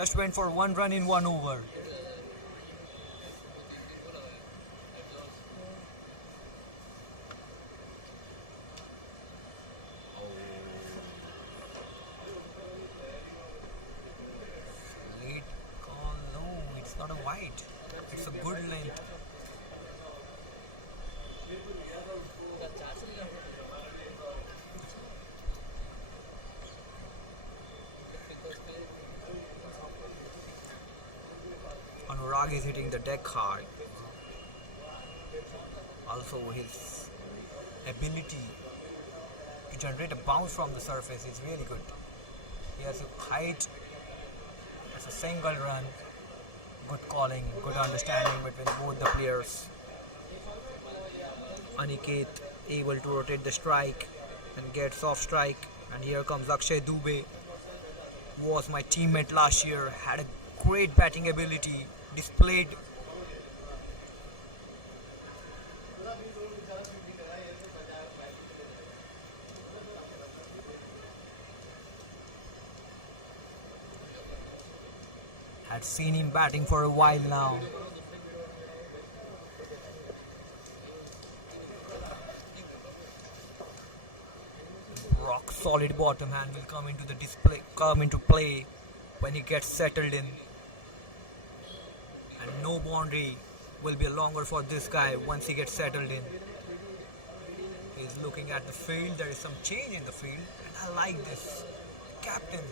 Just went for 1 run in 1 over. Late call, no, it's not a wide. It's a good length. Anurag is hitting the deck hard. Also, his ability to generate a bounce from the surface is really good. He has a height as a single run. Good calling, good understanding between both the players. Aniket able to rotate the strike and get soft strike. And here comes Akshay Dubey, who was my teammate last year, had a great batting ability, displayed had seen him batting for a while now. Rock solid bottom hand will come into play when he gets settled in. And no boundary will be longer for this guy once he gets settled in. He's looking at the field. There is some change in the field, and I like this. Captain,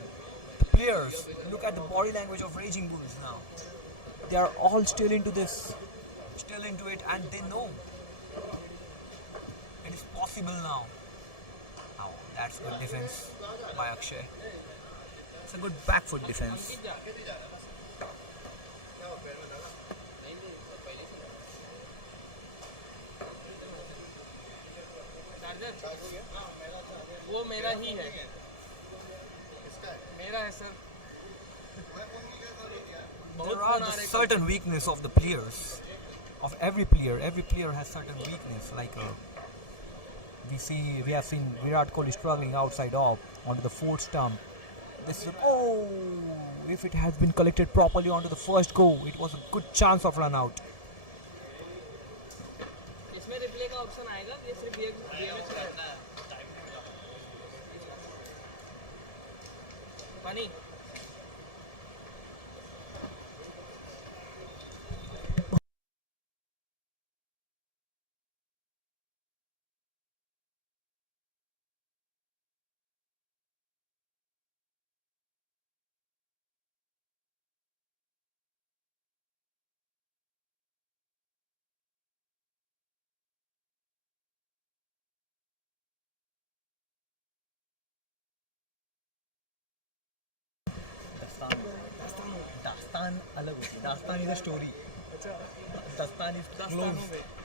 the players, look at the body language of Raging Bulls now. They are all still into this, still into it, and they know it is possible now. Now that's good defense by Akshay. It's a good back foot defense. वो मेरा ही है मेरा है sir There are the certain weakness of the players, of every player. Every player has certain weakness. Like we have seen Virat Kohli struggling outside off onto the fourth stump. This is if it has been collected properly onto the first go, it was a good chance of run out. इसमें replay का option आएगा ये सिर्फ DMH का है पानी दास्तान अलग होती है. दास्तान is a story. अच्छा दास्तान is दास्तानों close. में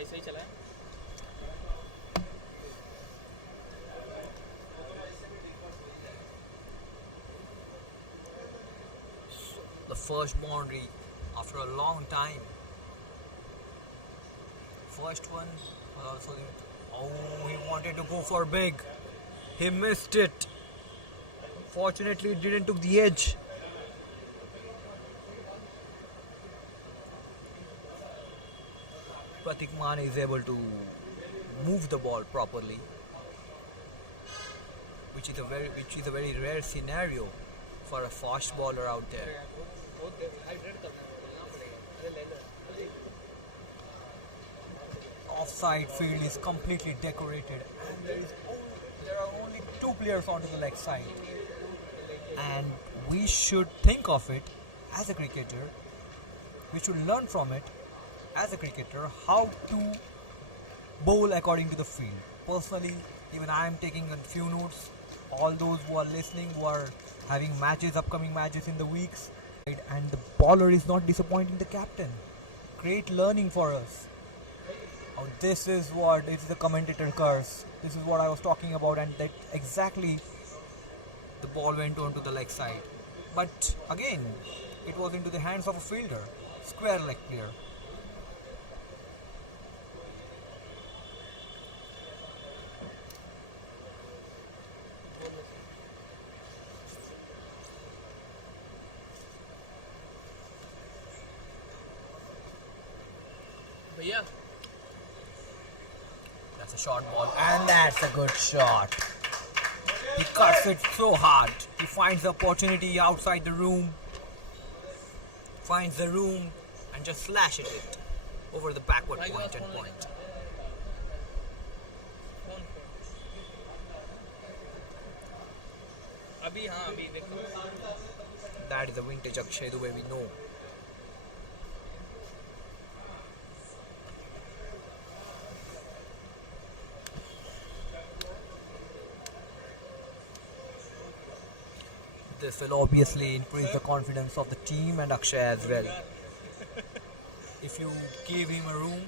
ऐसे ही चला है. The first boundary after a long time. First one was also he wanted to go for big. He missed it. Fortunately, it didn't took the edge. Pratik Man is able to move the ball properly, which is a very rare scenario for a fast bowler out there. Offside field is completely decorated, and there are only two players onto the leg side. And we should think of it as a cricketer. We should learn from it as a cricketer how to bowl according to the field. Personally, even I am taking a few notes. All those who are listening, who are having matches, upcoming matches in the weeks, and the bowler is not disappointing the captain. Great learning for us. Now this is the commentator curse. This is what I was talking about, and that exactly the ball went onto the leg side. But again, it was into the hands of a fielder, square leg player. भैया That's a short ball, and that's a good shot. He cuts it so hard. He finds the opportunity outside the room, finds the room, and just slashes it over the backward point and point. Phone अभी हाँ अभी देखो That is the vintage Akshay Dubey we know. This will obviously increase the confidence of the team and Akshay as well. If you give him a room,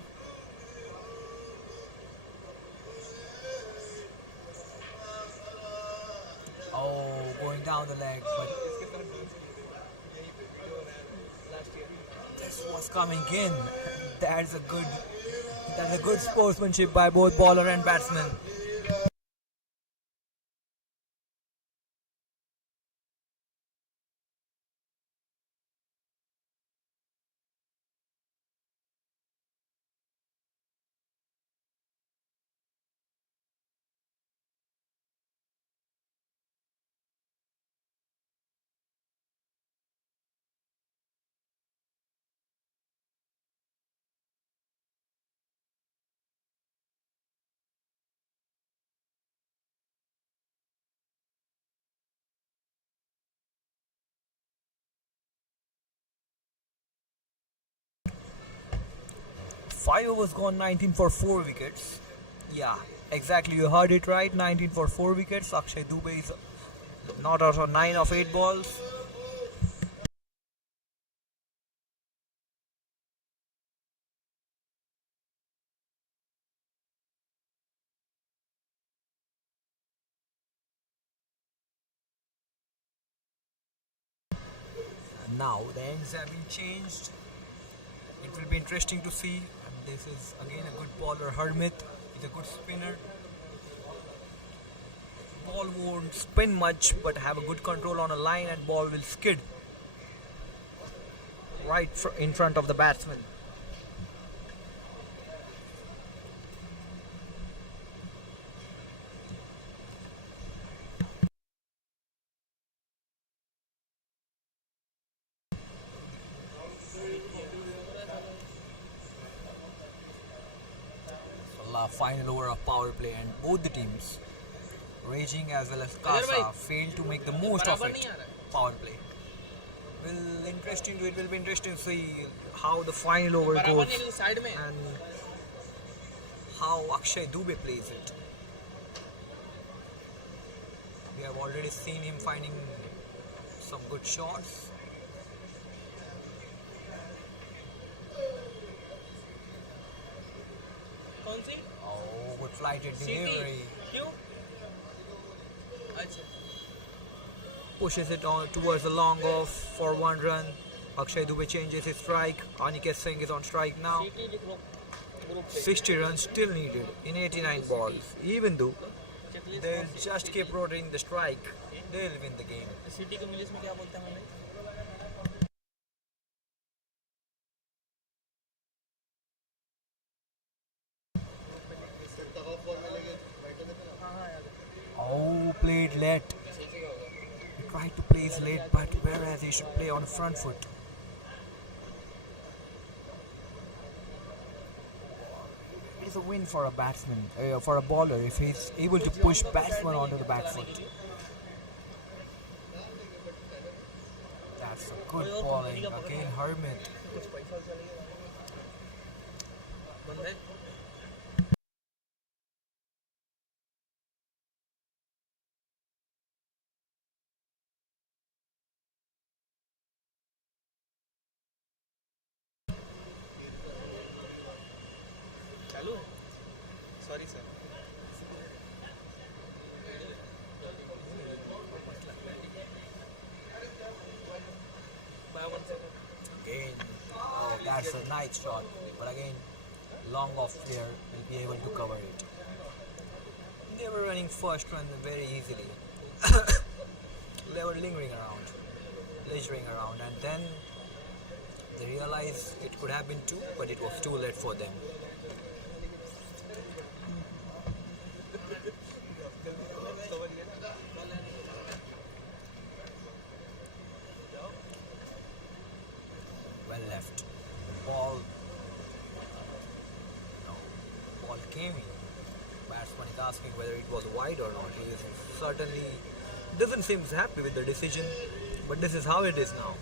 oh, going down the leg, but this was coming in. That's a good sportsmanship by both bowler and batsman. Five overs gone, 19 for 4 wickets. Yeah, exactly. You heard it right. 19 for 4 wickets. Akshay Dubey is not out on 9 of 8 balls. Now the ends have been changed. It will be interesting to see. And this is again a good bowler, Hermit. He's a good spinner. Ball won't spin much, but have a good control on a line, and ball will skid right in front of the batsman. Final over of power play, and both the teams, Raging as well as CASA, failed to make the most of it. Power play. It will be interesting to see how the final over goes and how Akshay Dubey plays it. We have already seen him finding some good shots. Oh, good flighted delivery. Pushes it on towards the long off for 1 run. Akshay Dubey changes his strike. Aniket Singh is on strike now. 60 runs still needed in 89 balls. Even though they'll just keep rotating the strike, they'll win the game. Oh, played late. He tried to place late, but whereas he should play on front foot. It is a win for a batsman, for a bowler, if he's able to push batsman onto the back foot. That's a good bowling. Again, Hermit. Sorry, sir. Again, oh, that's a nice shot. But again, long off player will be able to cover it. They were running first run very easily. They were lingering around, and then they realized it could have been 2, but it was too late for them. Well left. Ball came in. Batsman is asking whether it was wide or not. He is certainly Doesn't seem happy with the decision, but this is how it is now.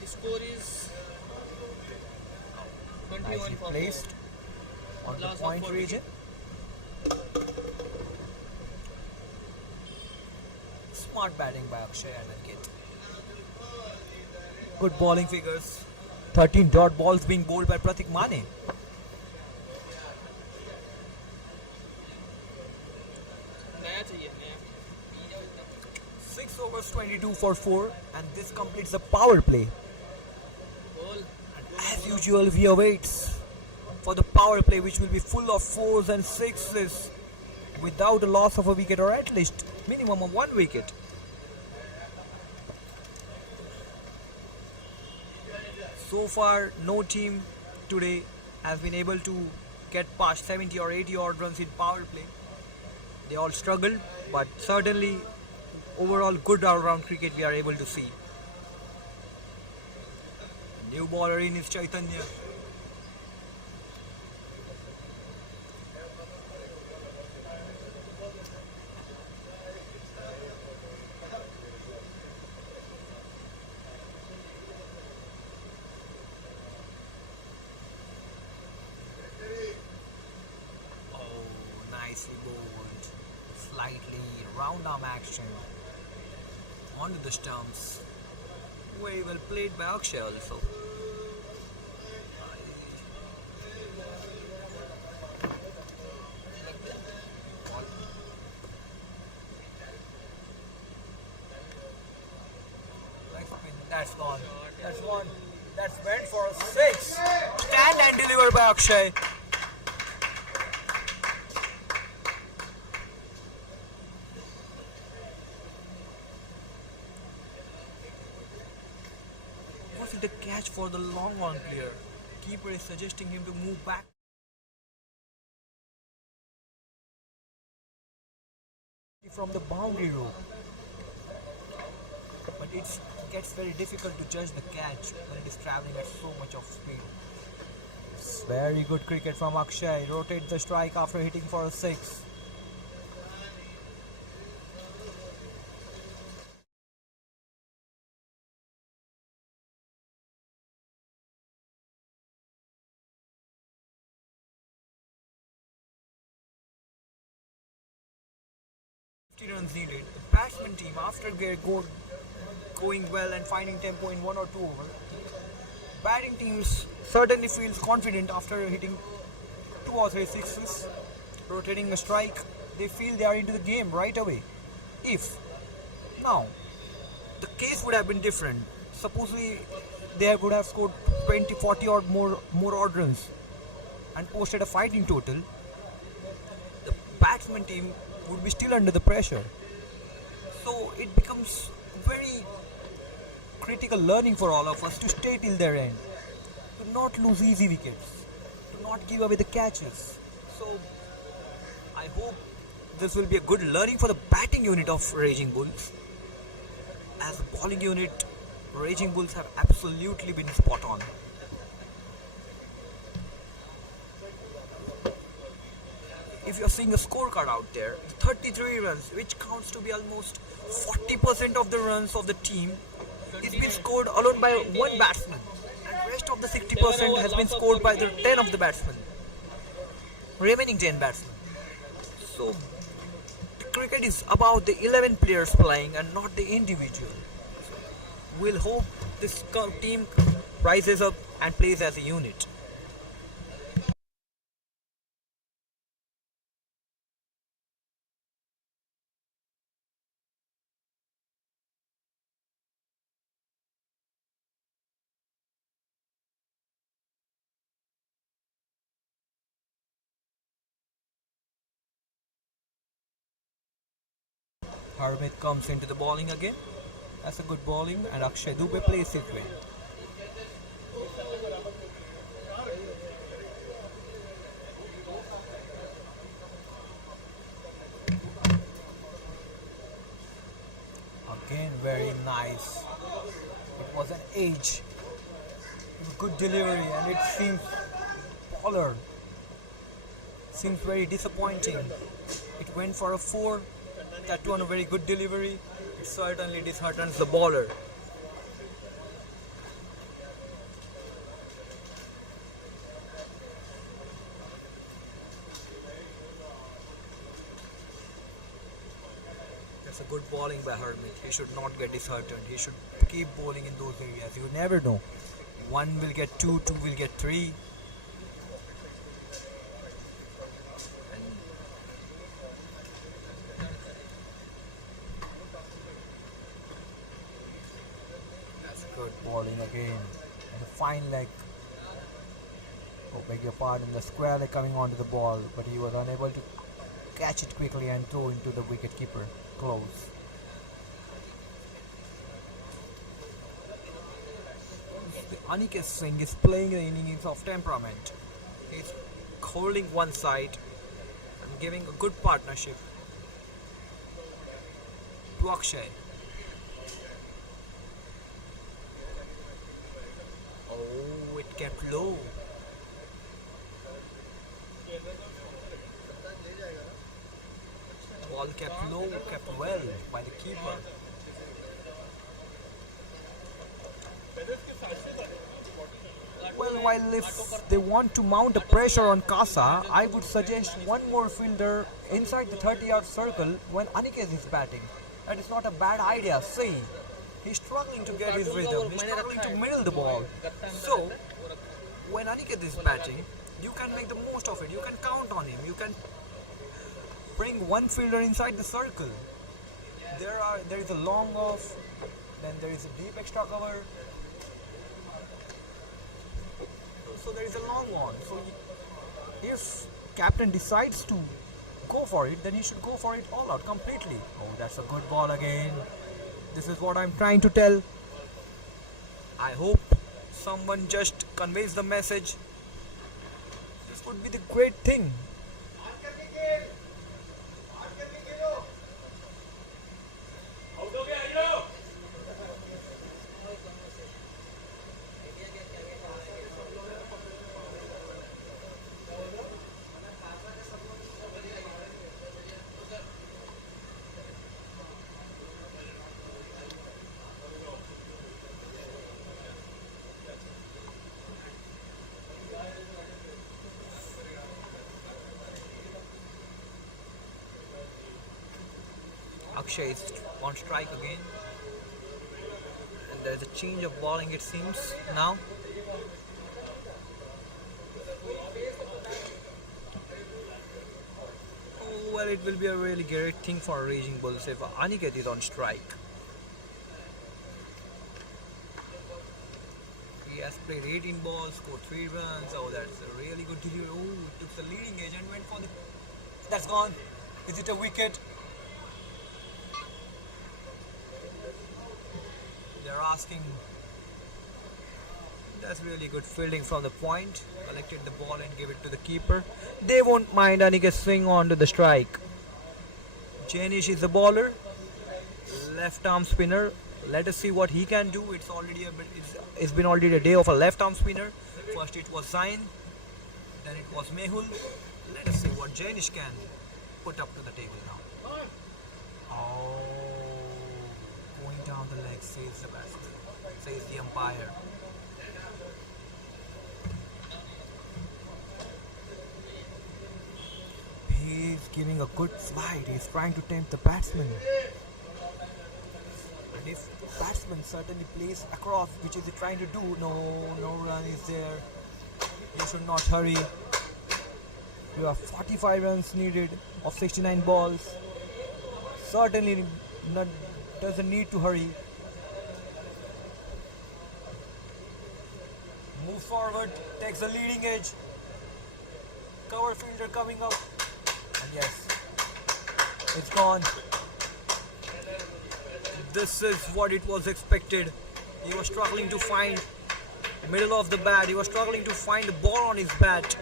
The score is 21 Nicely for placed on the Loss of point 4 region. Smart batting by Akshay and Ankit. Good bowling figures. 13 dot balls being bowled by Pratik Mane. नया चाहिए नया 6 overs 22 for 4, and this completes the power play. Ball As usual, we await for the power play, which will be full of 4s and 6s without a loss of a wicket, or at least minimum of 1 wicket. So far, no team today has been able to get past 70 or 80 odd runs in power play. They all struggled, but certainly overall good all-round cricket we are able to see. New bowler in is Chaitanya. Oh, nicely bowled. Slightly round arm action onto the stumps. Very well played by Akshay also. That's gone. That's one. That's meant for a 6. Stand and deliver by Akshay. Was it a catch for the long on player? Keeper is suggesting him to move back from the boundary rope. But it gets very difficult to judge the catch when it is travelling at so much of speed. It's very good cricket from Akshay. Rotate the strike after hitting for a 6. Runs needed. The batsman team, after going well and finding tempo in 1 or 2 overs, batting teams certainly feels confident after hitting 2 or 3 sixes, rotating a strike. They feel they are into the game right away. If now the case would have been different, supposedly they would have scored 20, 40 or more odd runs and posted a fighting total. The batsman team would be still under the pressure. So it becomes very critical learning for all of us to stay till their end, to not lose easy wickets, to not give away the catches. So I hope this will be a good learning for the batting unit of Raging Bulls. As a bowling unit, Raging Bulls have absolutely been spot on. If you're seeing a scorecard out there, 33 runs, which counts to be almost 40% of the runs of the team, is being scored alone by one batsman, and rest of the 60% has been scored by the 10 of the batsmen, remaining 10 batsmen. So the cricket is about the 11 players playing and not the individual. We'll hope this team rises up and plays as a unit. Harmit comes into the bowling again. That's a good bowling, and Akshay Dubey plays it well. Again, very nice. It was an edge. Good delivery, and it seems bowler seems very disappointing. It went for a 4, that too on a very good delivery. It certainly disheartens the bowler. That's a good bowling by Hermit. He should not get disheartened. He should keep bowling in those areas. You never know. 1 will get 2, 2 will get 3. That's good bowling again. And a fine leg. Oh, beg your pardon. The square leg coming onto the ball, but he was unable to catch it quickly and throw into the wicket keeper. Close. Aniket Singh is playing the innings of temperament. He's holding one side and giving a good partnership to Akshay. Oh, it kept low. Ball kept low, kept well by the keeper. Well, while if they want to mount a pressure on CASA, I would suggest one more fielder inside the 30-yard circle when Aniket is batting. That is not a bad idea. See, he's struggling to get his rhythm. He's struggling to middle the ball. So, when Aniket is batting, you can make the most of it. You can count on him. You can bring one fielder inside the circle. There is a long off, then there is a deep extra cover. So there is a long on. So if captain decides to go for it, then he should go for it all out completely. Oh, that's a good ball again. This is what I'm trying to tell. I hope someone just conveys the message. This would be the great thing. Akshay is on strike again, and there's a change of bowling, it seems now. Oh, well, it will be a really great thing for Raging Bulls if Aniket is on strike. He has played 18 balls, scored 3 runs. Oh, that's a really good delivery. Oh, it took the leading edge and went for the... That's gone. Is it a wicket? They're asking. That's really good fielding from the point. Collected the ball and gave it to the keeper. They won't mind Aniket Singh onto the strike. Janish is the bowler. Left arm spinner. Let us see what he can do. It's been already a day of a left arm spinner. First it was Zain. Then it was Mehul. Let us see what Janish can put up to the table now. Oh. Down the leg, says the batsman, says the umpire. He's giving a good slide. He's trying to tempt the batsman. And if the batsman certainly plays across, which is he trying to do? No run is there. You should not hurry. You have 45 runs needed of 69 balls. Certainly not. Doesn't need to hurry. Moves forward, takes the leading edge. Cover fielder coming up. And yes, it's gone. This is what it was expected. He was struggling to find middle of the bat. He was struggling to find the ball on his bat.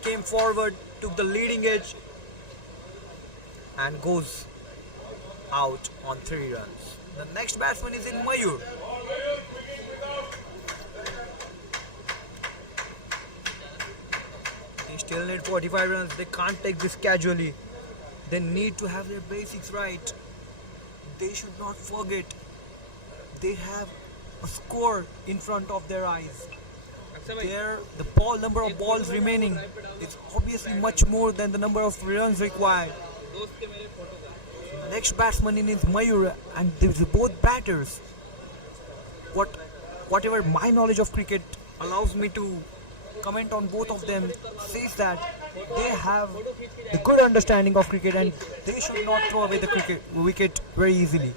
Came forward, took the leading edge and goes out on 3 runs. The next batsman is in Mayur. They still need 45 runs. They can't take this casually. They need to have their basics right. They should not forget. They have a score in front of their eyes. The number of balls remaining is obviously much more than the number of runs required. Next batsman in is Mayur, and these are both batters. Whatever my knowledge of cricket allows me to comment on both of them says that they have the good understanding of cricket and they should not throw away the wicket very easily.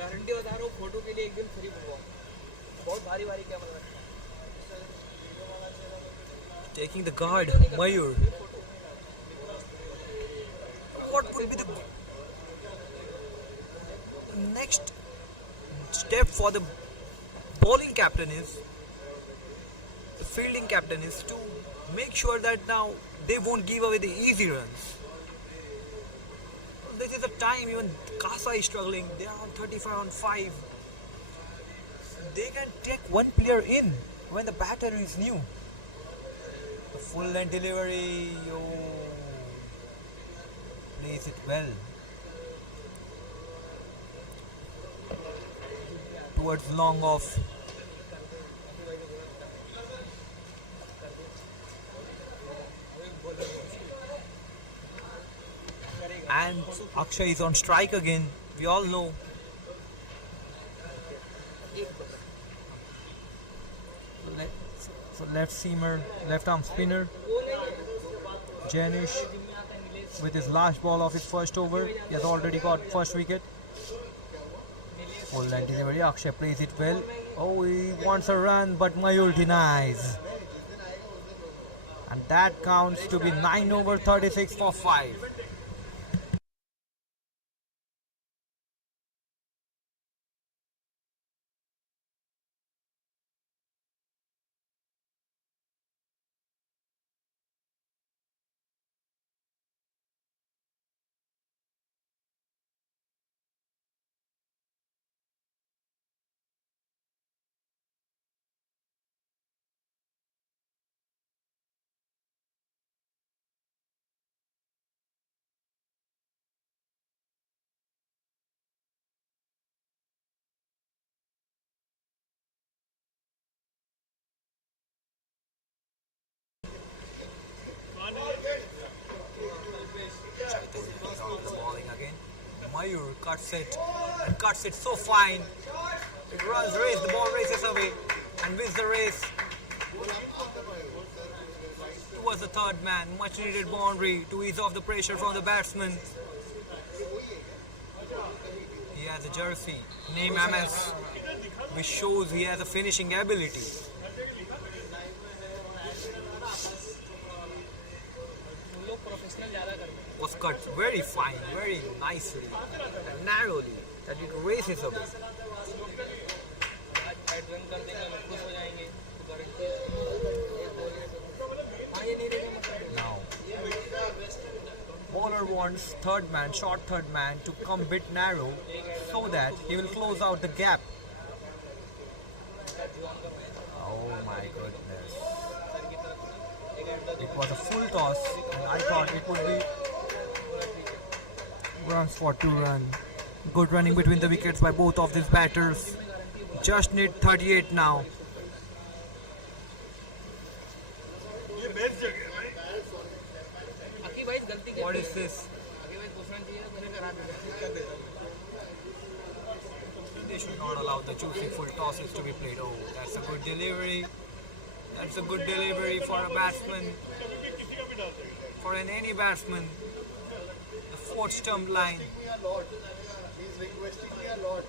Guarantee बता रहा हूँ photo के लिए एक दिन free होगा बहुत भारी भारी camera Taking the guard, Mayur. What will be the next step for the bowling captain is, the fielding captain is to make sure that now they won't give away the easy runs. This is the time even CASA is struggling. They are on 35 on 5. They can take one player in when the batter is new. The full length delivery, plays it well. Towards long off. And Akshay is on strike again. We all know. So left seamer, left arm spinner. Janish with his last ball of his first over. He has already got first wicket. Full length delivery. Akshay plays it well. Oh, he wants a run, but Mayur denies. And that counts to be 9 over 36 for 5. The bowling again. Mayur cuts it and cuts it so fine. It runs race, the ball races away and wins the race. Towards the third man, much needed boundary to ease off the pressure from the batsman. He has a jersey named MS, which shows he has a finishing ability. Was cut very fine, very nicely, and narrowly, that it races away. Now, bowler wants short third man to come bit narrow so that he will close out the gap. Oh my goodness. It was a full toss and I thought it would be runs for 2 runs. Good running between the wickets by both of these batters. Just need 38 now. What is this? They should not allow the juicy full tosses to be played. Oh, that's a good delivery. That's a good delivery for a batsman. For any batsman. The fourth stump line. He's requesting me a lot.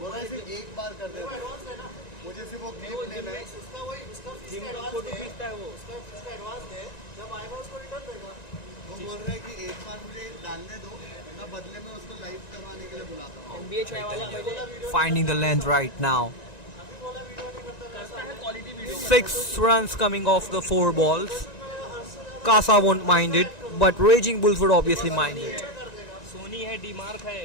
बोला है कि एक बार कर देते हैं मुझे सिर्फ वो क्लिप लेना है उसका वही उसका फिक्स्ड है वो उसका एडवांस है जब आएगा उसको रिटर्न देगा वो बोल रहा है कि एक बार मुझे डालने दो मैं बदले में उसको लाइव करवाने के लिए बुलाता हूं एनबीए चाय वाला Finding the length right now. 6 runs coming off the 4 balls. CASA won't mind it, but Raging Bulls would obviously mind it. डीमार्क है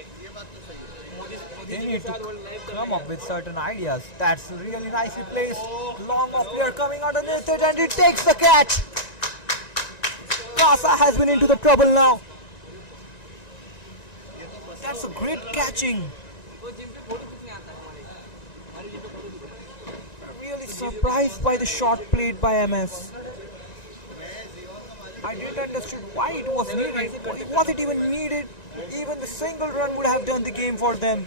मोदी They जी के need to साथ वर्ल्ड लाइव कर come up with certain ideas. That's really nicely placed. Long off player coming out underneath it and he takes the catch. CASA has been into the trouble now. That's a great catching. तो gym पे photo कितने आता है हमारे gym पे photo कितने Really surprised by the shot played by MS. I didn't understand why it was needed. Was it even needed? Even the single run would have done the game for them.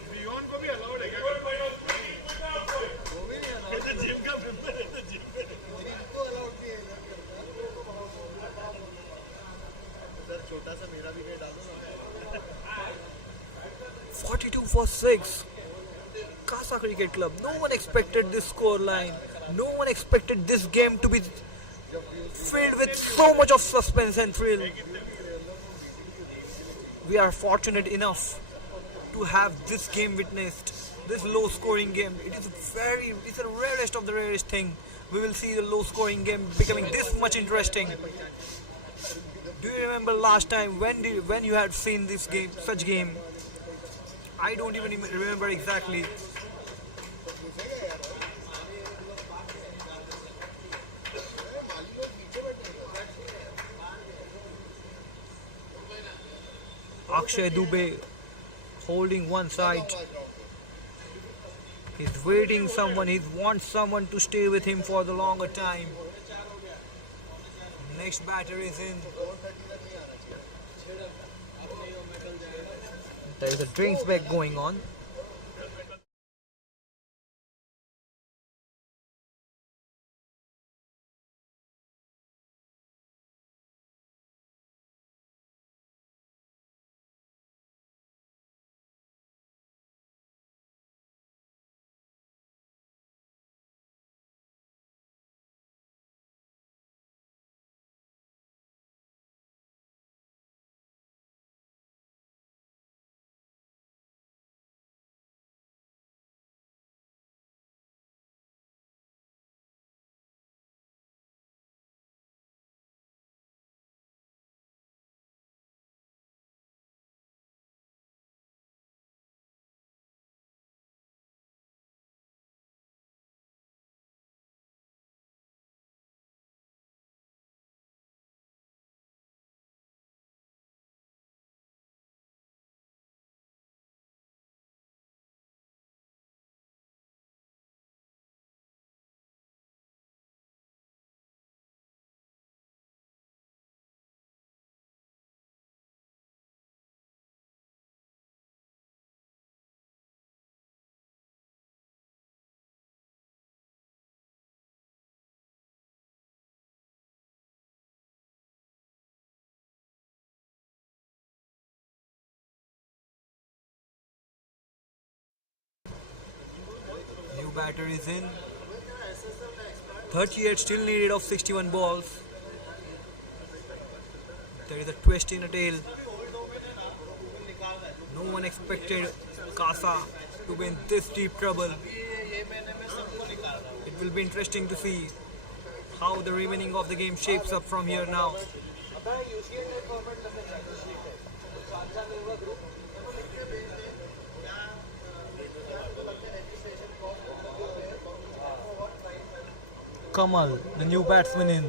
छोटा सा मेरा भी नहीं डालो ना 42 for 6. CASA Cricket Club. No one expected this score line. No one expected this game to be filled with so much of suspense and thrill. We are fortunate enough to have this game witnessed. This low scoring game. It's the rarest of the rarest thing. We will see the low scoring game becoming this much interesting. Do you remember last time when you had seen this game, such game? I don't even remember exactly. Akshay Dubey holding one side. He's waiting someone. He wants someone to stay with him for the longer time. Next batter is in. There is a drinks back going on. New batter is in. 38 still needed of 61 balls. There is a twist in a tail. No one expected CASA to be in this deep trouble. It will be interesting to see how the remaining of the game shapes up from here now. Kamal, the new batsman in.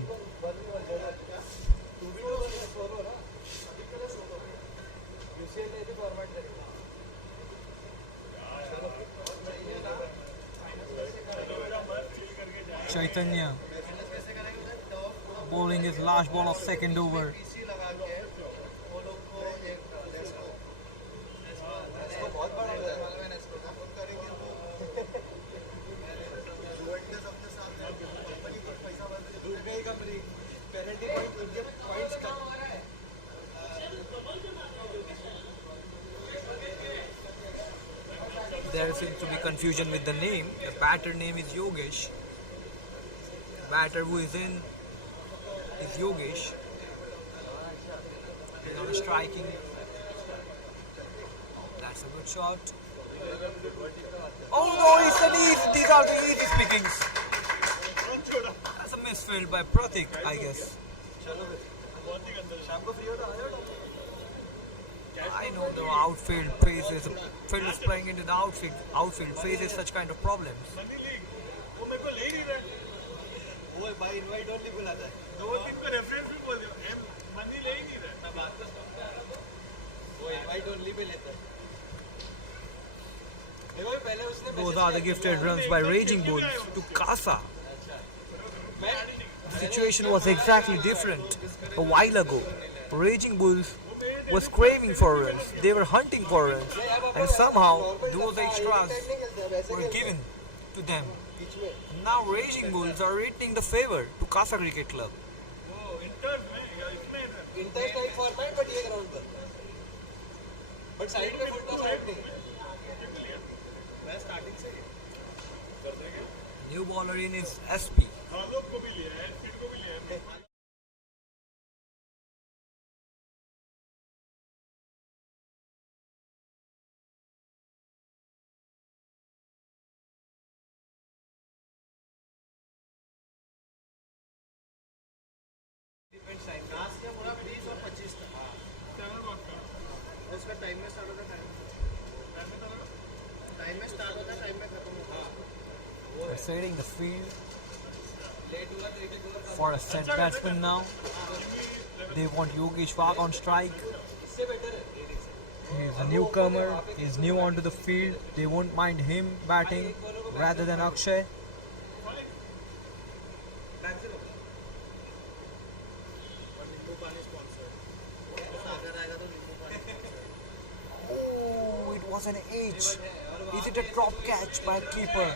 Chaitanya bowling his last ball of second over. There seems to be confusion with the name. The batter name is Yogesh. Batter who is in is Yogesh. He's on striking. That's a good shot. Oh no, it's an easy. These are the easy pickings. That's a misfield by Pratik, I guess. I I know the outfield faces, fielders playing into the outfield faces such kind of problems. ओए भाई invite only बुलाता है दो तीन को reference भी बोल दियो एम मनी ले ही नहीं रहा मैं बात तो सुनता है वो इनवाइट ओनली पे लेता है देखो भाई पहले उसने Those are the gifted runs by Raging Bulls to CASA. The situation was exactly different a while ago. Raging Bulls was craving for runs. They were hunting for runs. And somehow those extras were given to them. Now Raging Bulls are returning the favor to CASA Cricket Club. वो inter में या इसमें inter strike format but ये ground पर but side में foot तो side नहीं मैं स्टार्टिंग से कर देंगे New bowler in is SP. हम लोग को भी लिया है फिर को भी लिया है लास्ट का पूरा 20 और 25 तक चैनल बात कर उसका टाइम में स्टार्ट होता है टाइम में स्टार्ट होता है टाइम में खत्म होता है They're setting the field for a set batsman now. They want Yogesh Wagh on strike. He's a newcomer. He's new onto the field. They won't mind him batting rather than Akshay. Oh, it was an H. Is it a drop catch by keeper?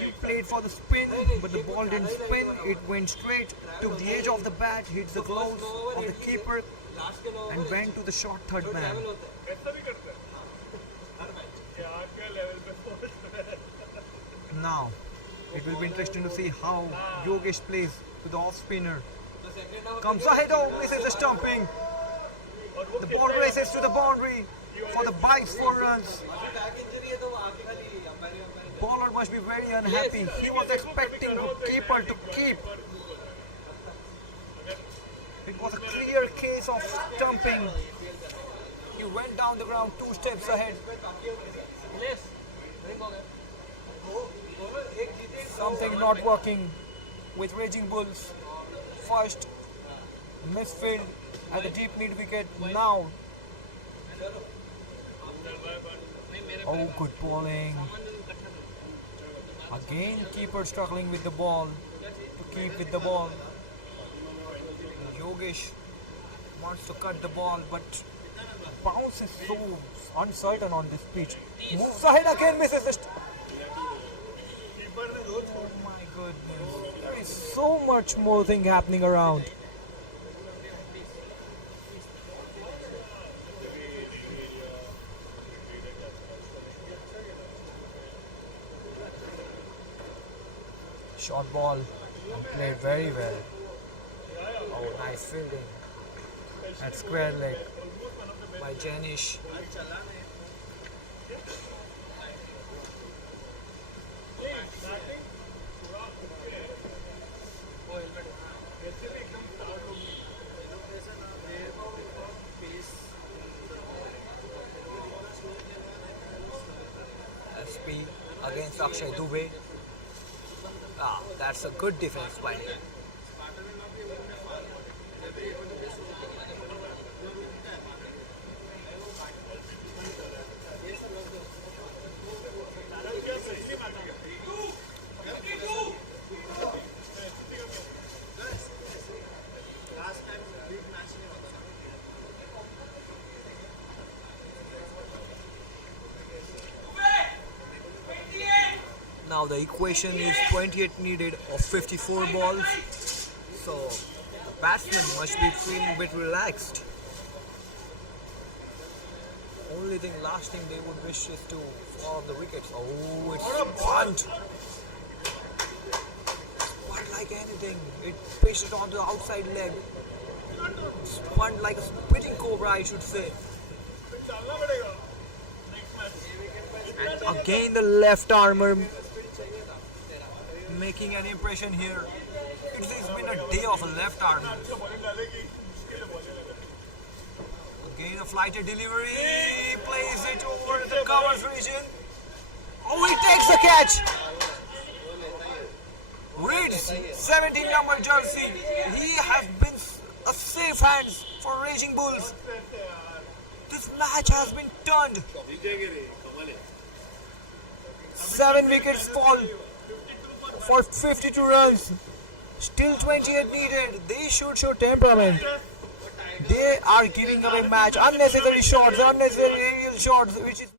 He played for the spin, but the ball didn't spin. It went straight, took the edge of the bat, hit the gloves of the keeper, and went to the short third man. ऐसा भी करता है क्या क्या level पे force Now, it will be interesting to see how Yogesh plays to the off spinner. Comes ahead, oh, misses the stumping. The ball races to the boundary for the bites for runs. Bowler must be very unhappy. He was expecting the keeper to keep. It was a clear case of stumping. He went down the ground 2 steps ahead. Something not working with Raging Bulls. First, misfield at the deep mid wicket. Now, oh, good bowling. Again, keeper struggling with the ball to keep with the ball. Yogesh wants to cut the ball, but bounce is so uncertain on this pitch. Moves ahead again, misses the. Oh my goodness! There is so much more thing happening around. Short ball and played very well. Oh, nice fielding at square leg by Janish. SP against Akshay Dubey. Ah, that's a good defense by him. Now the equation is 28 needed of 54 balls, so the batsman must be feeling a bit relaxed. Only thing, last thing they would wish is to fall the wickets. Oh, it's bunt! Bunt like anything. It pitched it onto the outside leg. Bunt like a spitting cobra, I should say. डालना पड़ेगा next match And again the left armer making an impression here. It's been a day of left arm. Again a flighted delivery. Plays it over the covers region. Oh, he takes the catch. Reads 17 number jersey. He has been a safe hands for Raging Bulls. This match has been turned. 7 wickets fall for 52 runs. Still 28 needed. They should show temperament. They are giving away match. Unnecessary shots, unnecessary aerial shots, which is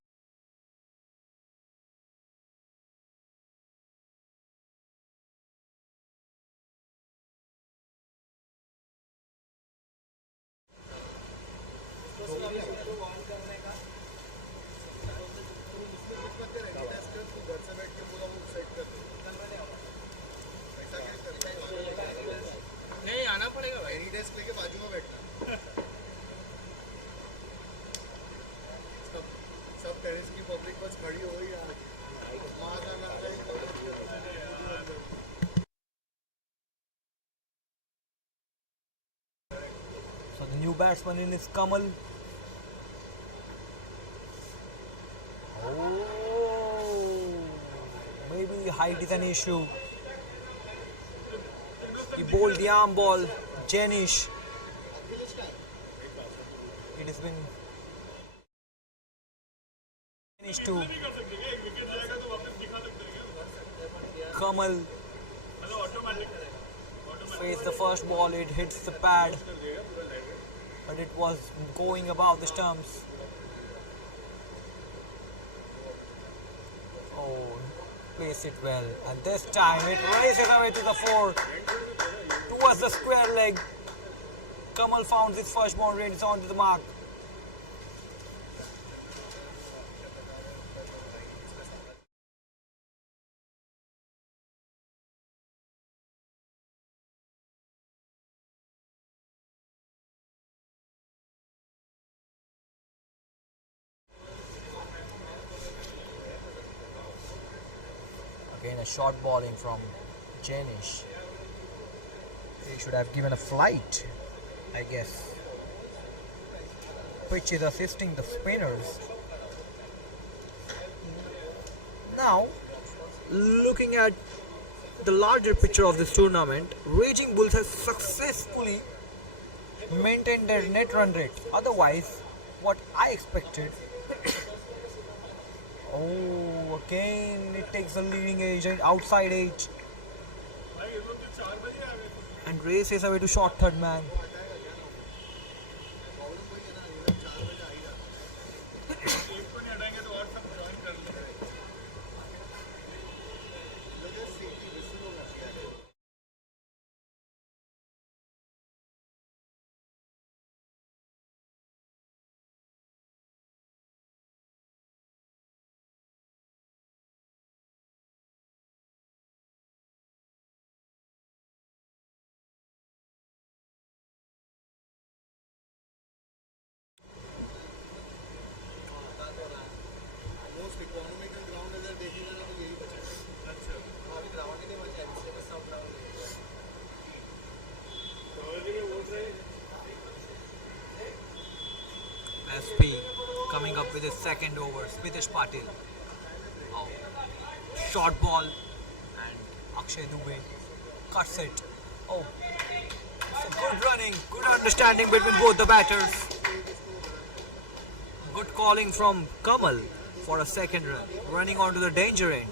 नहीं आना पड़ेगा भाई any desk लेके बाजू में बैठना सब terrace की पब्लिक बस खड़ी हो गई यार माँ का नाम है so the new batsman in is Kamal. Oh, maybe height is an issue. He bowled the arm ball, Janish. It has been Janish to Kamal. Faced the first ball, it hits the pad, but it was going above the stumps. Oh, place it well, and this time it races away to the fore towards the square leg. Kamal found his first boundary and is on to the mark. Again a short bowling from Janish. He should have given a flight, I guess. Pitch is assisting the spinners. Now, looking at the larger picture of this tournament, Raging Bulls has successfully maintained their net run rate. Otherwise, what I expected. Oh, again it takes the leading edge and outside edge and races away to short third man. Most economical ground अगर देखिएगा ना तो यही बचा है अच्छा अभी ground ही नहीं बचा है इसलिए बस सब ground SP coming up with his second over. Smitish Patil. Oh. Short ball and Akshay Dubey cuts it. Oh. So good running, good understanding between both the batters. Good calling from Kamal for a second run, running onto the danger end.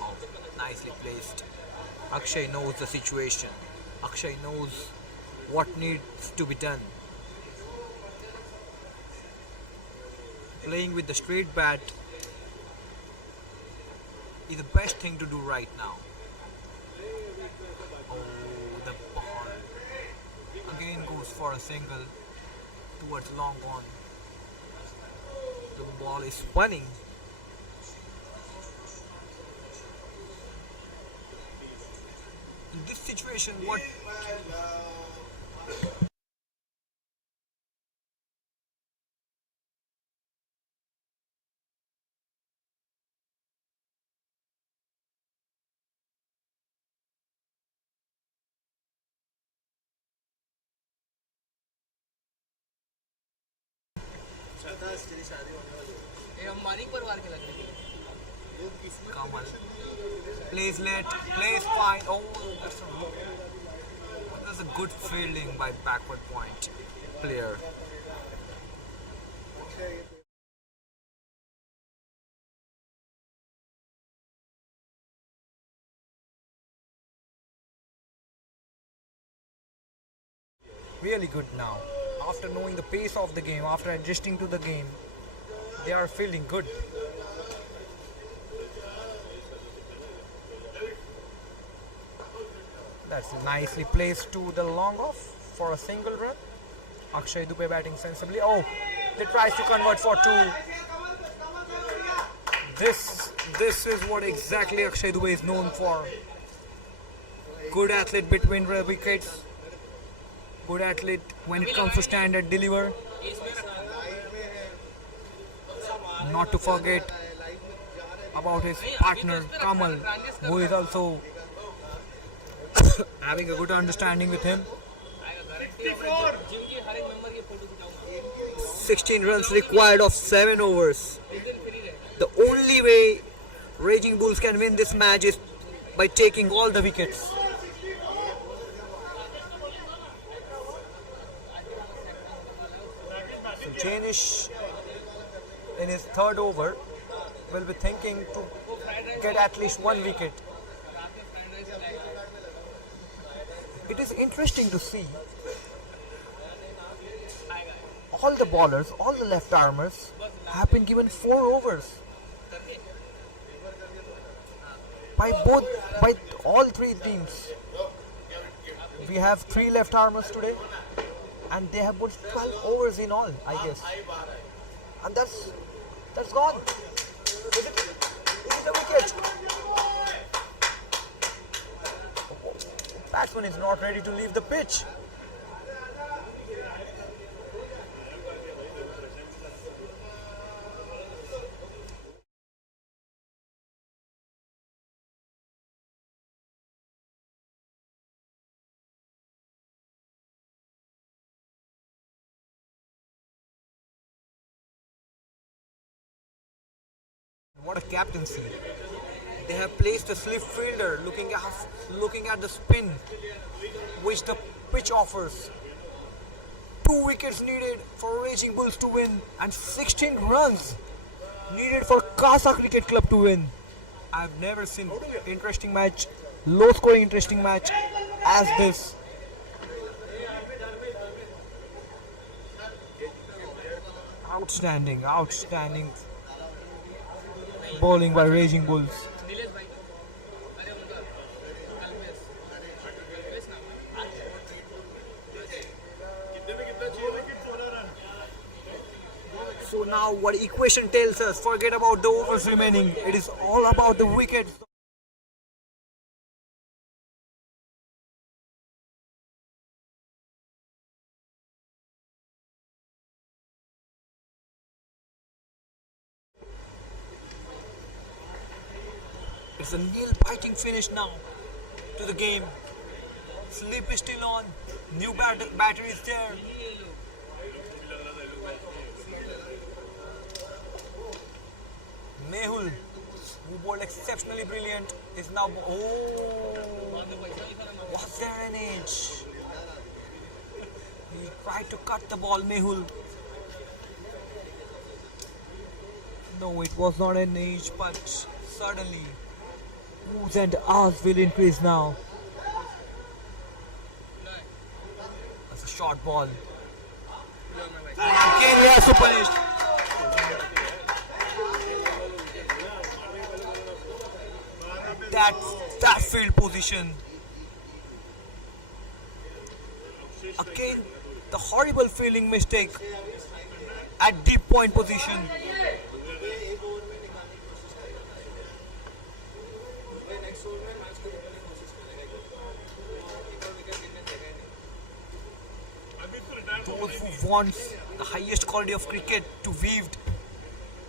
Oh, nicely placed. Akshay knows the situation. Akshay knows what needs to be done. Playing with the straight bat is the best thing to do right now. Oh, the ball again goes for a single towards long on. The ball is spinning. In this situation, what Ambani परिवार के लग रही है. Plays late, plays fine. Oh, that's a good fielding by backward point player. Really good now. After knowing the pace of the game, after adjusting to the game, they are fielding good. That's nicely placed to the long off for a single run. Akshay Dubey batting sensibly. Oh, they tries to convert for two. This is what exactly Akshay Dubey is known for. Good athlete between the wickets. Good athlete when it comes to stand and deliver. Not to forget about his partner Kamal, who is also having a good understanding with him. 16 runs required of 7 overs. The only way Raging Bulls can win this match is by taking all the wickets. So Janish in his third over will be thinking to get at least one wicket. It is interesting to see all the bowlers, all the left armers have been given 4 overs by all 3 teams. We have 3 left armers today and they have put 12 overs in all, I guess. And that's gone. Is it a wicket? Batsman is not ready to leave the pitch. What a captaincy. They have placed a slip fielder looking at the spin which the pitch offers. 2 wickets needed for Raging Bulls to win and 16 runs needed for CASA Cricket Club to win. I've never seen interesting match, low scoring interesting match as this. Outstanding bowling by Raging Bulls. So now what equation tells us, forget about the overs remaining, it is all about the wickets. It's a nail-biting finish now to the game. Sleep is still on. New battery is there. Mehul, who bowled exceptionally brilliant, is now. Oh, was there an edge? He tried to cut the ball, Mehul. No, it was not an edge, but suddenly, oohs and ahs will increase now. That's a short ball. Again, he has to punish. That field position. Again, the horrible fielding mistake at deep point position. those who wants the highest quality of cricket to weave,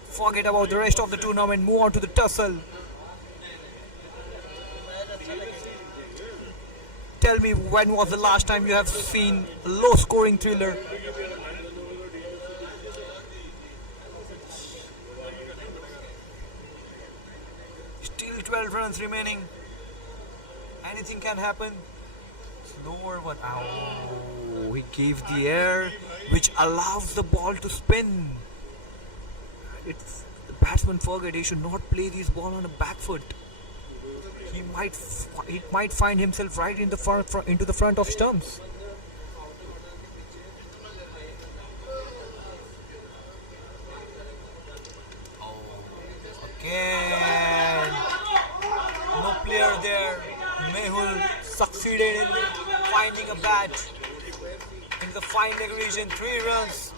forget about the rest of the tournament, move on to the tussle. Tell me, when was the last time you have seen a low scoring thriller? Still 12 runs remaining. Anything can happen. Slower one. Oh, he gave the air which allows the ball to spin. It's the batsman forget he should not play this ball on a back foot. He might find himself right in the into the front of stumps. Oh, again, no player there. Mehul succeeded in finding a bat in the fine leg region. 3 runs,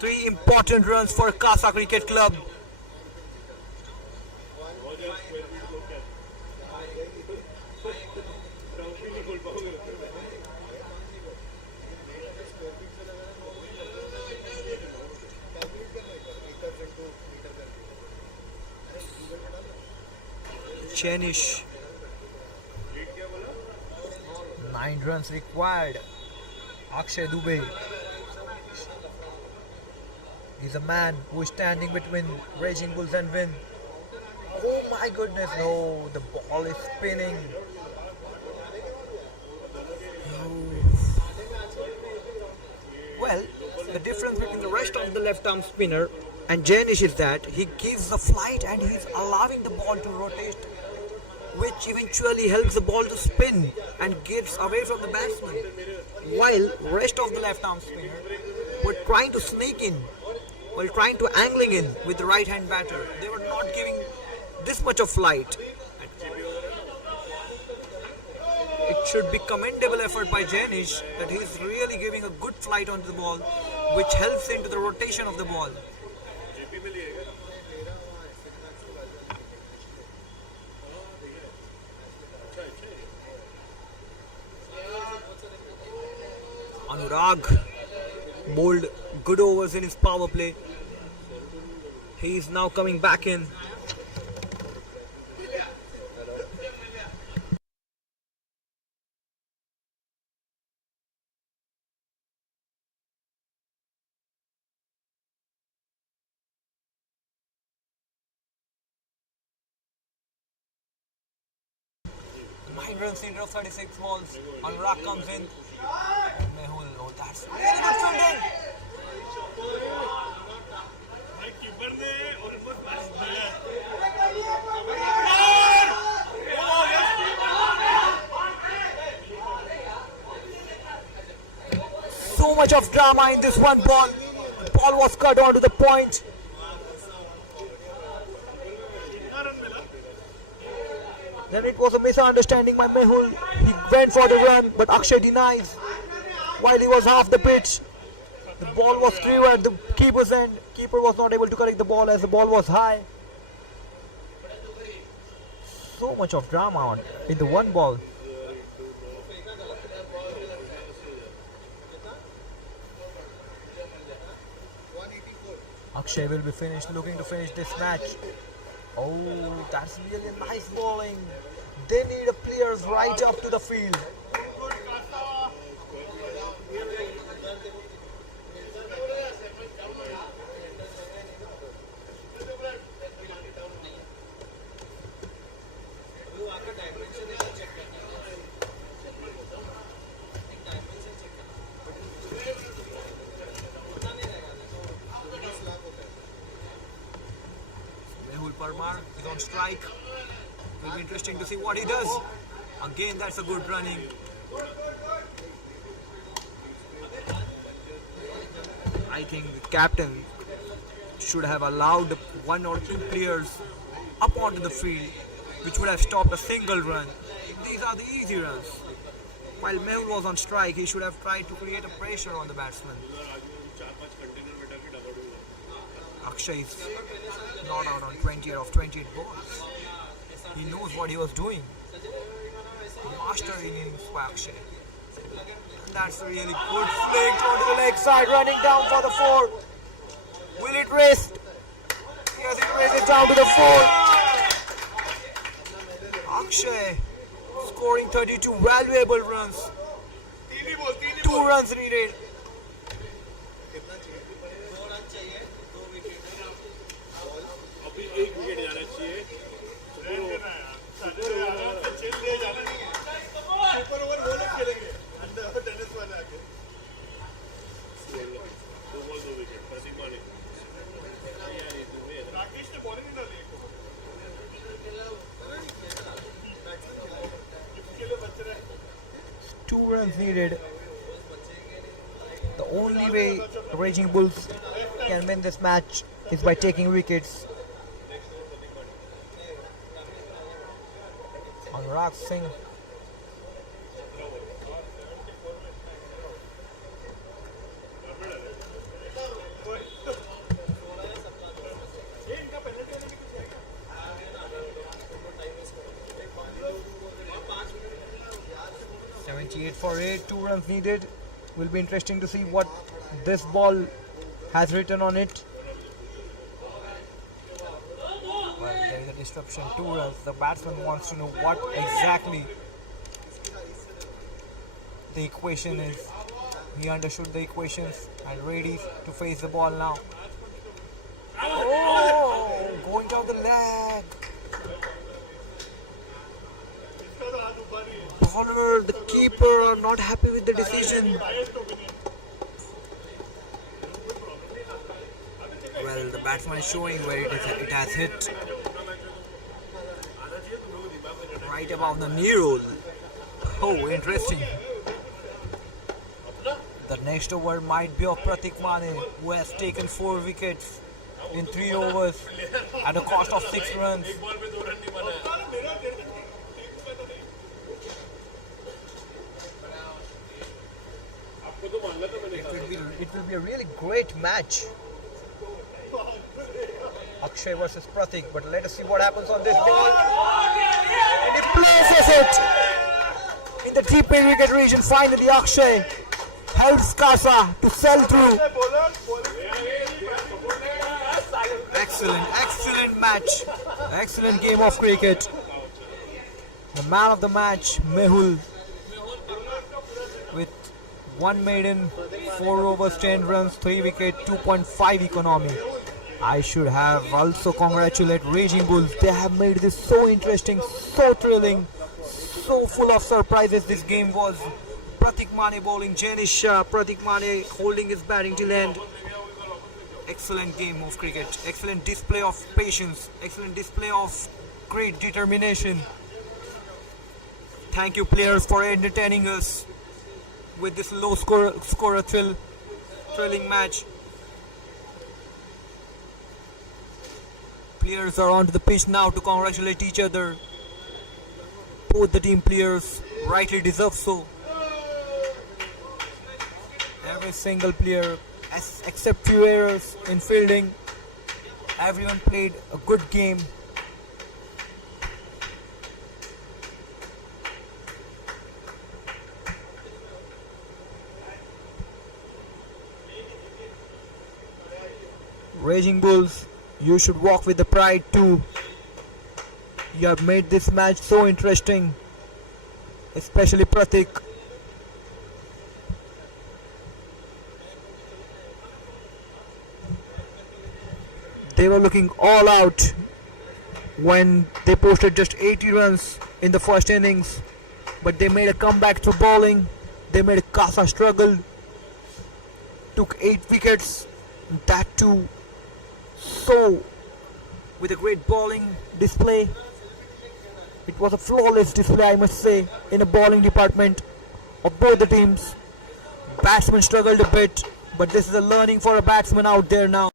3 important runs for CASA Cricket Club. Chenish. 9 runs required. Akshay Dubey is a man who is standing between Raging Bulls and win. Oh my goodness, no, the ball is spinning. Well, the difference between the rest of the left arm spinner and Janish is that he gives the flight and he's allowing the ball to rotate, which eventually helps the ball to spin and gets away from the batsman. While rest of the left arm spinner were trying to sneak in, while trying to angling in with the right hand batter. They were not giving this much of flight. It should be commendable effort by Janish that he is really giving a good flight onto the ball, which helps into the rotation of the ball. Anurag bowled good overs in his power play. He is now coming back in. Nine runs in of 36 balls. Anurag comes in. Mehul, oh, that's really good fielding. So much of drama in this one ball. The ball was cut onto the point. Then it was a misunderstanding by Mehul. He went for the run, but Akshay denies. While he was half the pitch, the ball was through at the keeper's end. Keeper was not able to correct the ball as the ball was high. So much of drama in the one ball. Akshay will be looking to finish this match. Oh, that's really nice bowling. They need a players right up to the field. Parmar is on strike. Will be interesting to see what he does. Again, that's a good running. I think the captain should have allowed 1 or 2 players up onto the field, which would have stopped a single run. These are the easy runs. While Mehul was on strike, he should have tried to create a pressure on the batsman. Akshay is not out on 20 of 28 balls. He knows what he was doing. Master innings by Akshay. And that's a really good flick onto the leg side, running down for the 4. Will it race? Yes, it races down to the 4. Akshay scoring 32 valuable runs. 2 runs needed. अभी एक wicket जाना चाहिए आराम से chill लिए जाना नहीं है सुपर ओवर वो लोग खेलेंगे अंदर टेनिस वाले आके 2 विकेट प्रतीक माने राकेश ने बॉलिंग नहीं डाली इसके लिए बच रहे 2 runs needed. The only way Raging Bulls can win this match is by taking wickets. Anurag Singh. For 8, 2 runs needed. Will be interesting to see what this ball has written on it. Well, there is a disruption, 2 runs. The batsman wants to know what exactly the equation is. He understood the equations and ready to face the ball now. Oh, going down the leg. Bowler, the keeper are not happy with the decision. Well, the batsman is showing where it has hit. Right above the knee roll. Oh, interesting. The next over might be of Pratik Mane, who has taken 4 wickets in 3 overs at a cost of 6 runs. It will be a really great match. Akshay versus Pratik, but let us see what happens on this ball. And he places it in the deep mid-wicket region. Finally, Akshay helps CASA to sell through. Excellent match. Excellent game of cricket. The man of the match, Mehul, with 1 maiden, 4 overs, 10 runs, 3 wicket, 2.5 economy. I should have also congratulate Raging Bulls. They have made this so interesting, so thrilling, so full of surprises this game was. Pratik Mane bowling, Janish Shah, Pratik Mane holding his batting till end. Excellent game of cricket. Excellent display of patience. Excellent display of great determination. Thank you players for entertaining us with this low score thrilling match. Players are onto the pitch now to congratulate each other. Both the team players rightly deserve so. Every single player, except few errors in fielding, everyone played a good game. Raging Bulls, you should walk with the pride too. You have made this match so interesting, especially Pratik. They were looking all out when they posted just 80 runs in the first innings, but they made a comeback through bowling. They made a CASA struggle, took 8 wickets, that too so with a great bowling display. It was a flawless display, I must say, in a bowling department of both the teams. Batsmen struggled a bit, but this is a learning for a batsman out there now.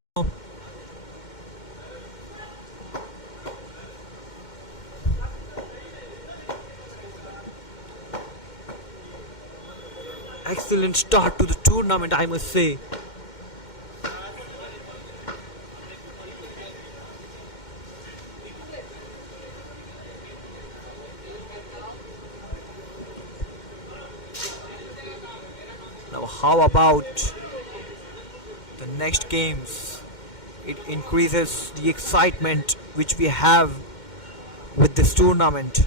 Excellent start to the tournament, I must say. Now how about the next games. It increases the excitement which we have with this tournament.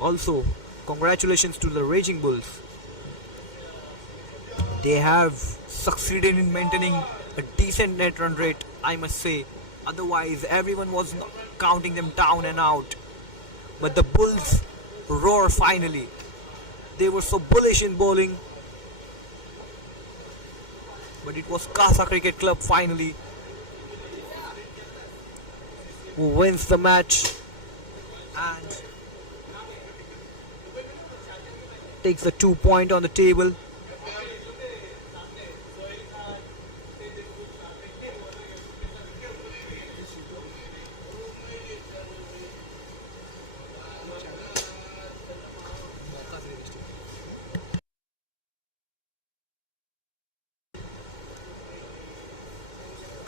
Also, congratulations to the Raging Bulls. They have succeeded in maintaining a decent net run rate, I must say. Otherwise, everyone was counting them down and out. But the Bulls roar finally. They were so bullish in bowling. But it was CASA Cricket Club finally who wins the match and takes the 2 point on the table.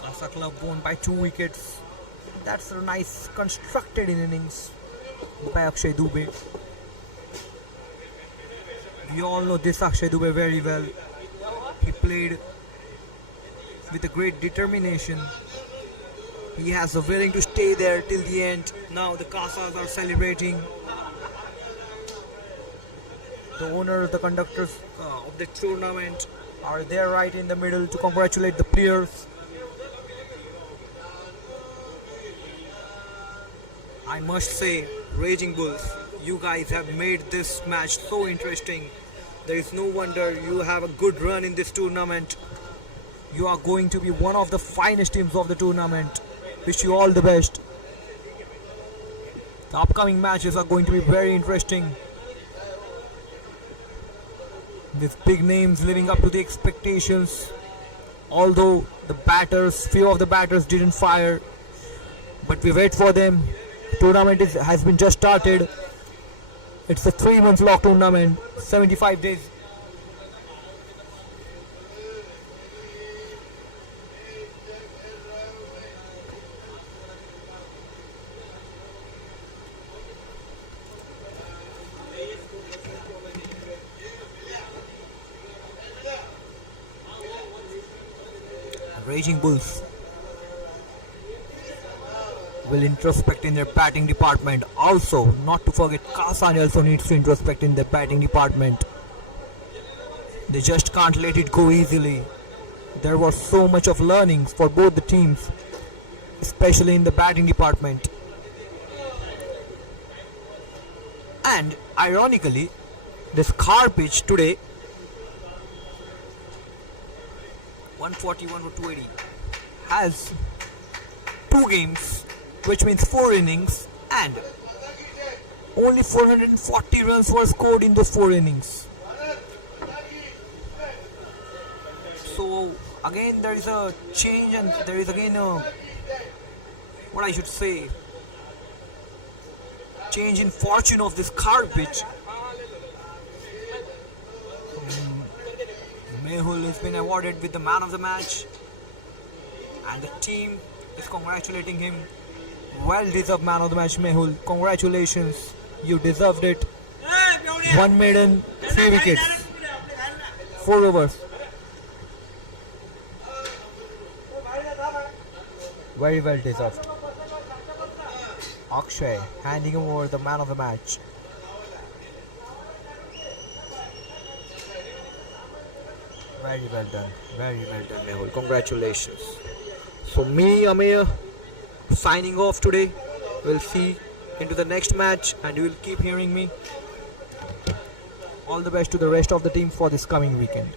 CASA Club won by 2 wickets. That's a nice constructed innings by Akshay Dubey. We all know this Akshay Dubey very well. He played with a great determination. He has a willing to stay there till the end. Now the CASAs are celebrating. The owners, the conductors of the tournament are there right in the middle to congratulate the players. I must say, Raging Bulls, you guys have made this match so interesting. There is no wonder you have a good run in this tournament. You are going to be one of the finest teams of the tournament. Wish you all the best. The upcoming matches are going to be very interesting. With big names living up to the expectations. Although few of the batters didn't fire. But we wait for them. Tournament has been just started. It's a 3-month long tournament, 75 days. Raging Bulls will introspect in their batting department. Also, not to forget, CASA also needs to introspect in their batting department. They just can't let it go easily. There was so much of learnings for both the teams, especially in the batting department. And ironically, this car pitch today, 141 or 280, has 2 games, which means 4 innings, and only 440 runs were scored in those 4 innings. So again there is a change, and there is again what I should say, change in fortune of this card pitch. Mehul has been awarded with the man of the match, and the team is congratulating him. Well deserved man of the match, Mehul. Congratulations, you deserved it. 1 maiden, 3 wickets, 4 overs. Very well deserved. Akshay handing him over the man of the match. Very well done, Mehul. Congratulations. So me, Amir, signing off today. We'll see into the next match, and you will keep hearing me. All the best to the rest of the team for this coming weekend.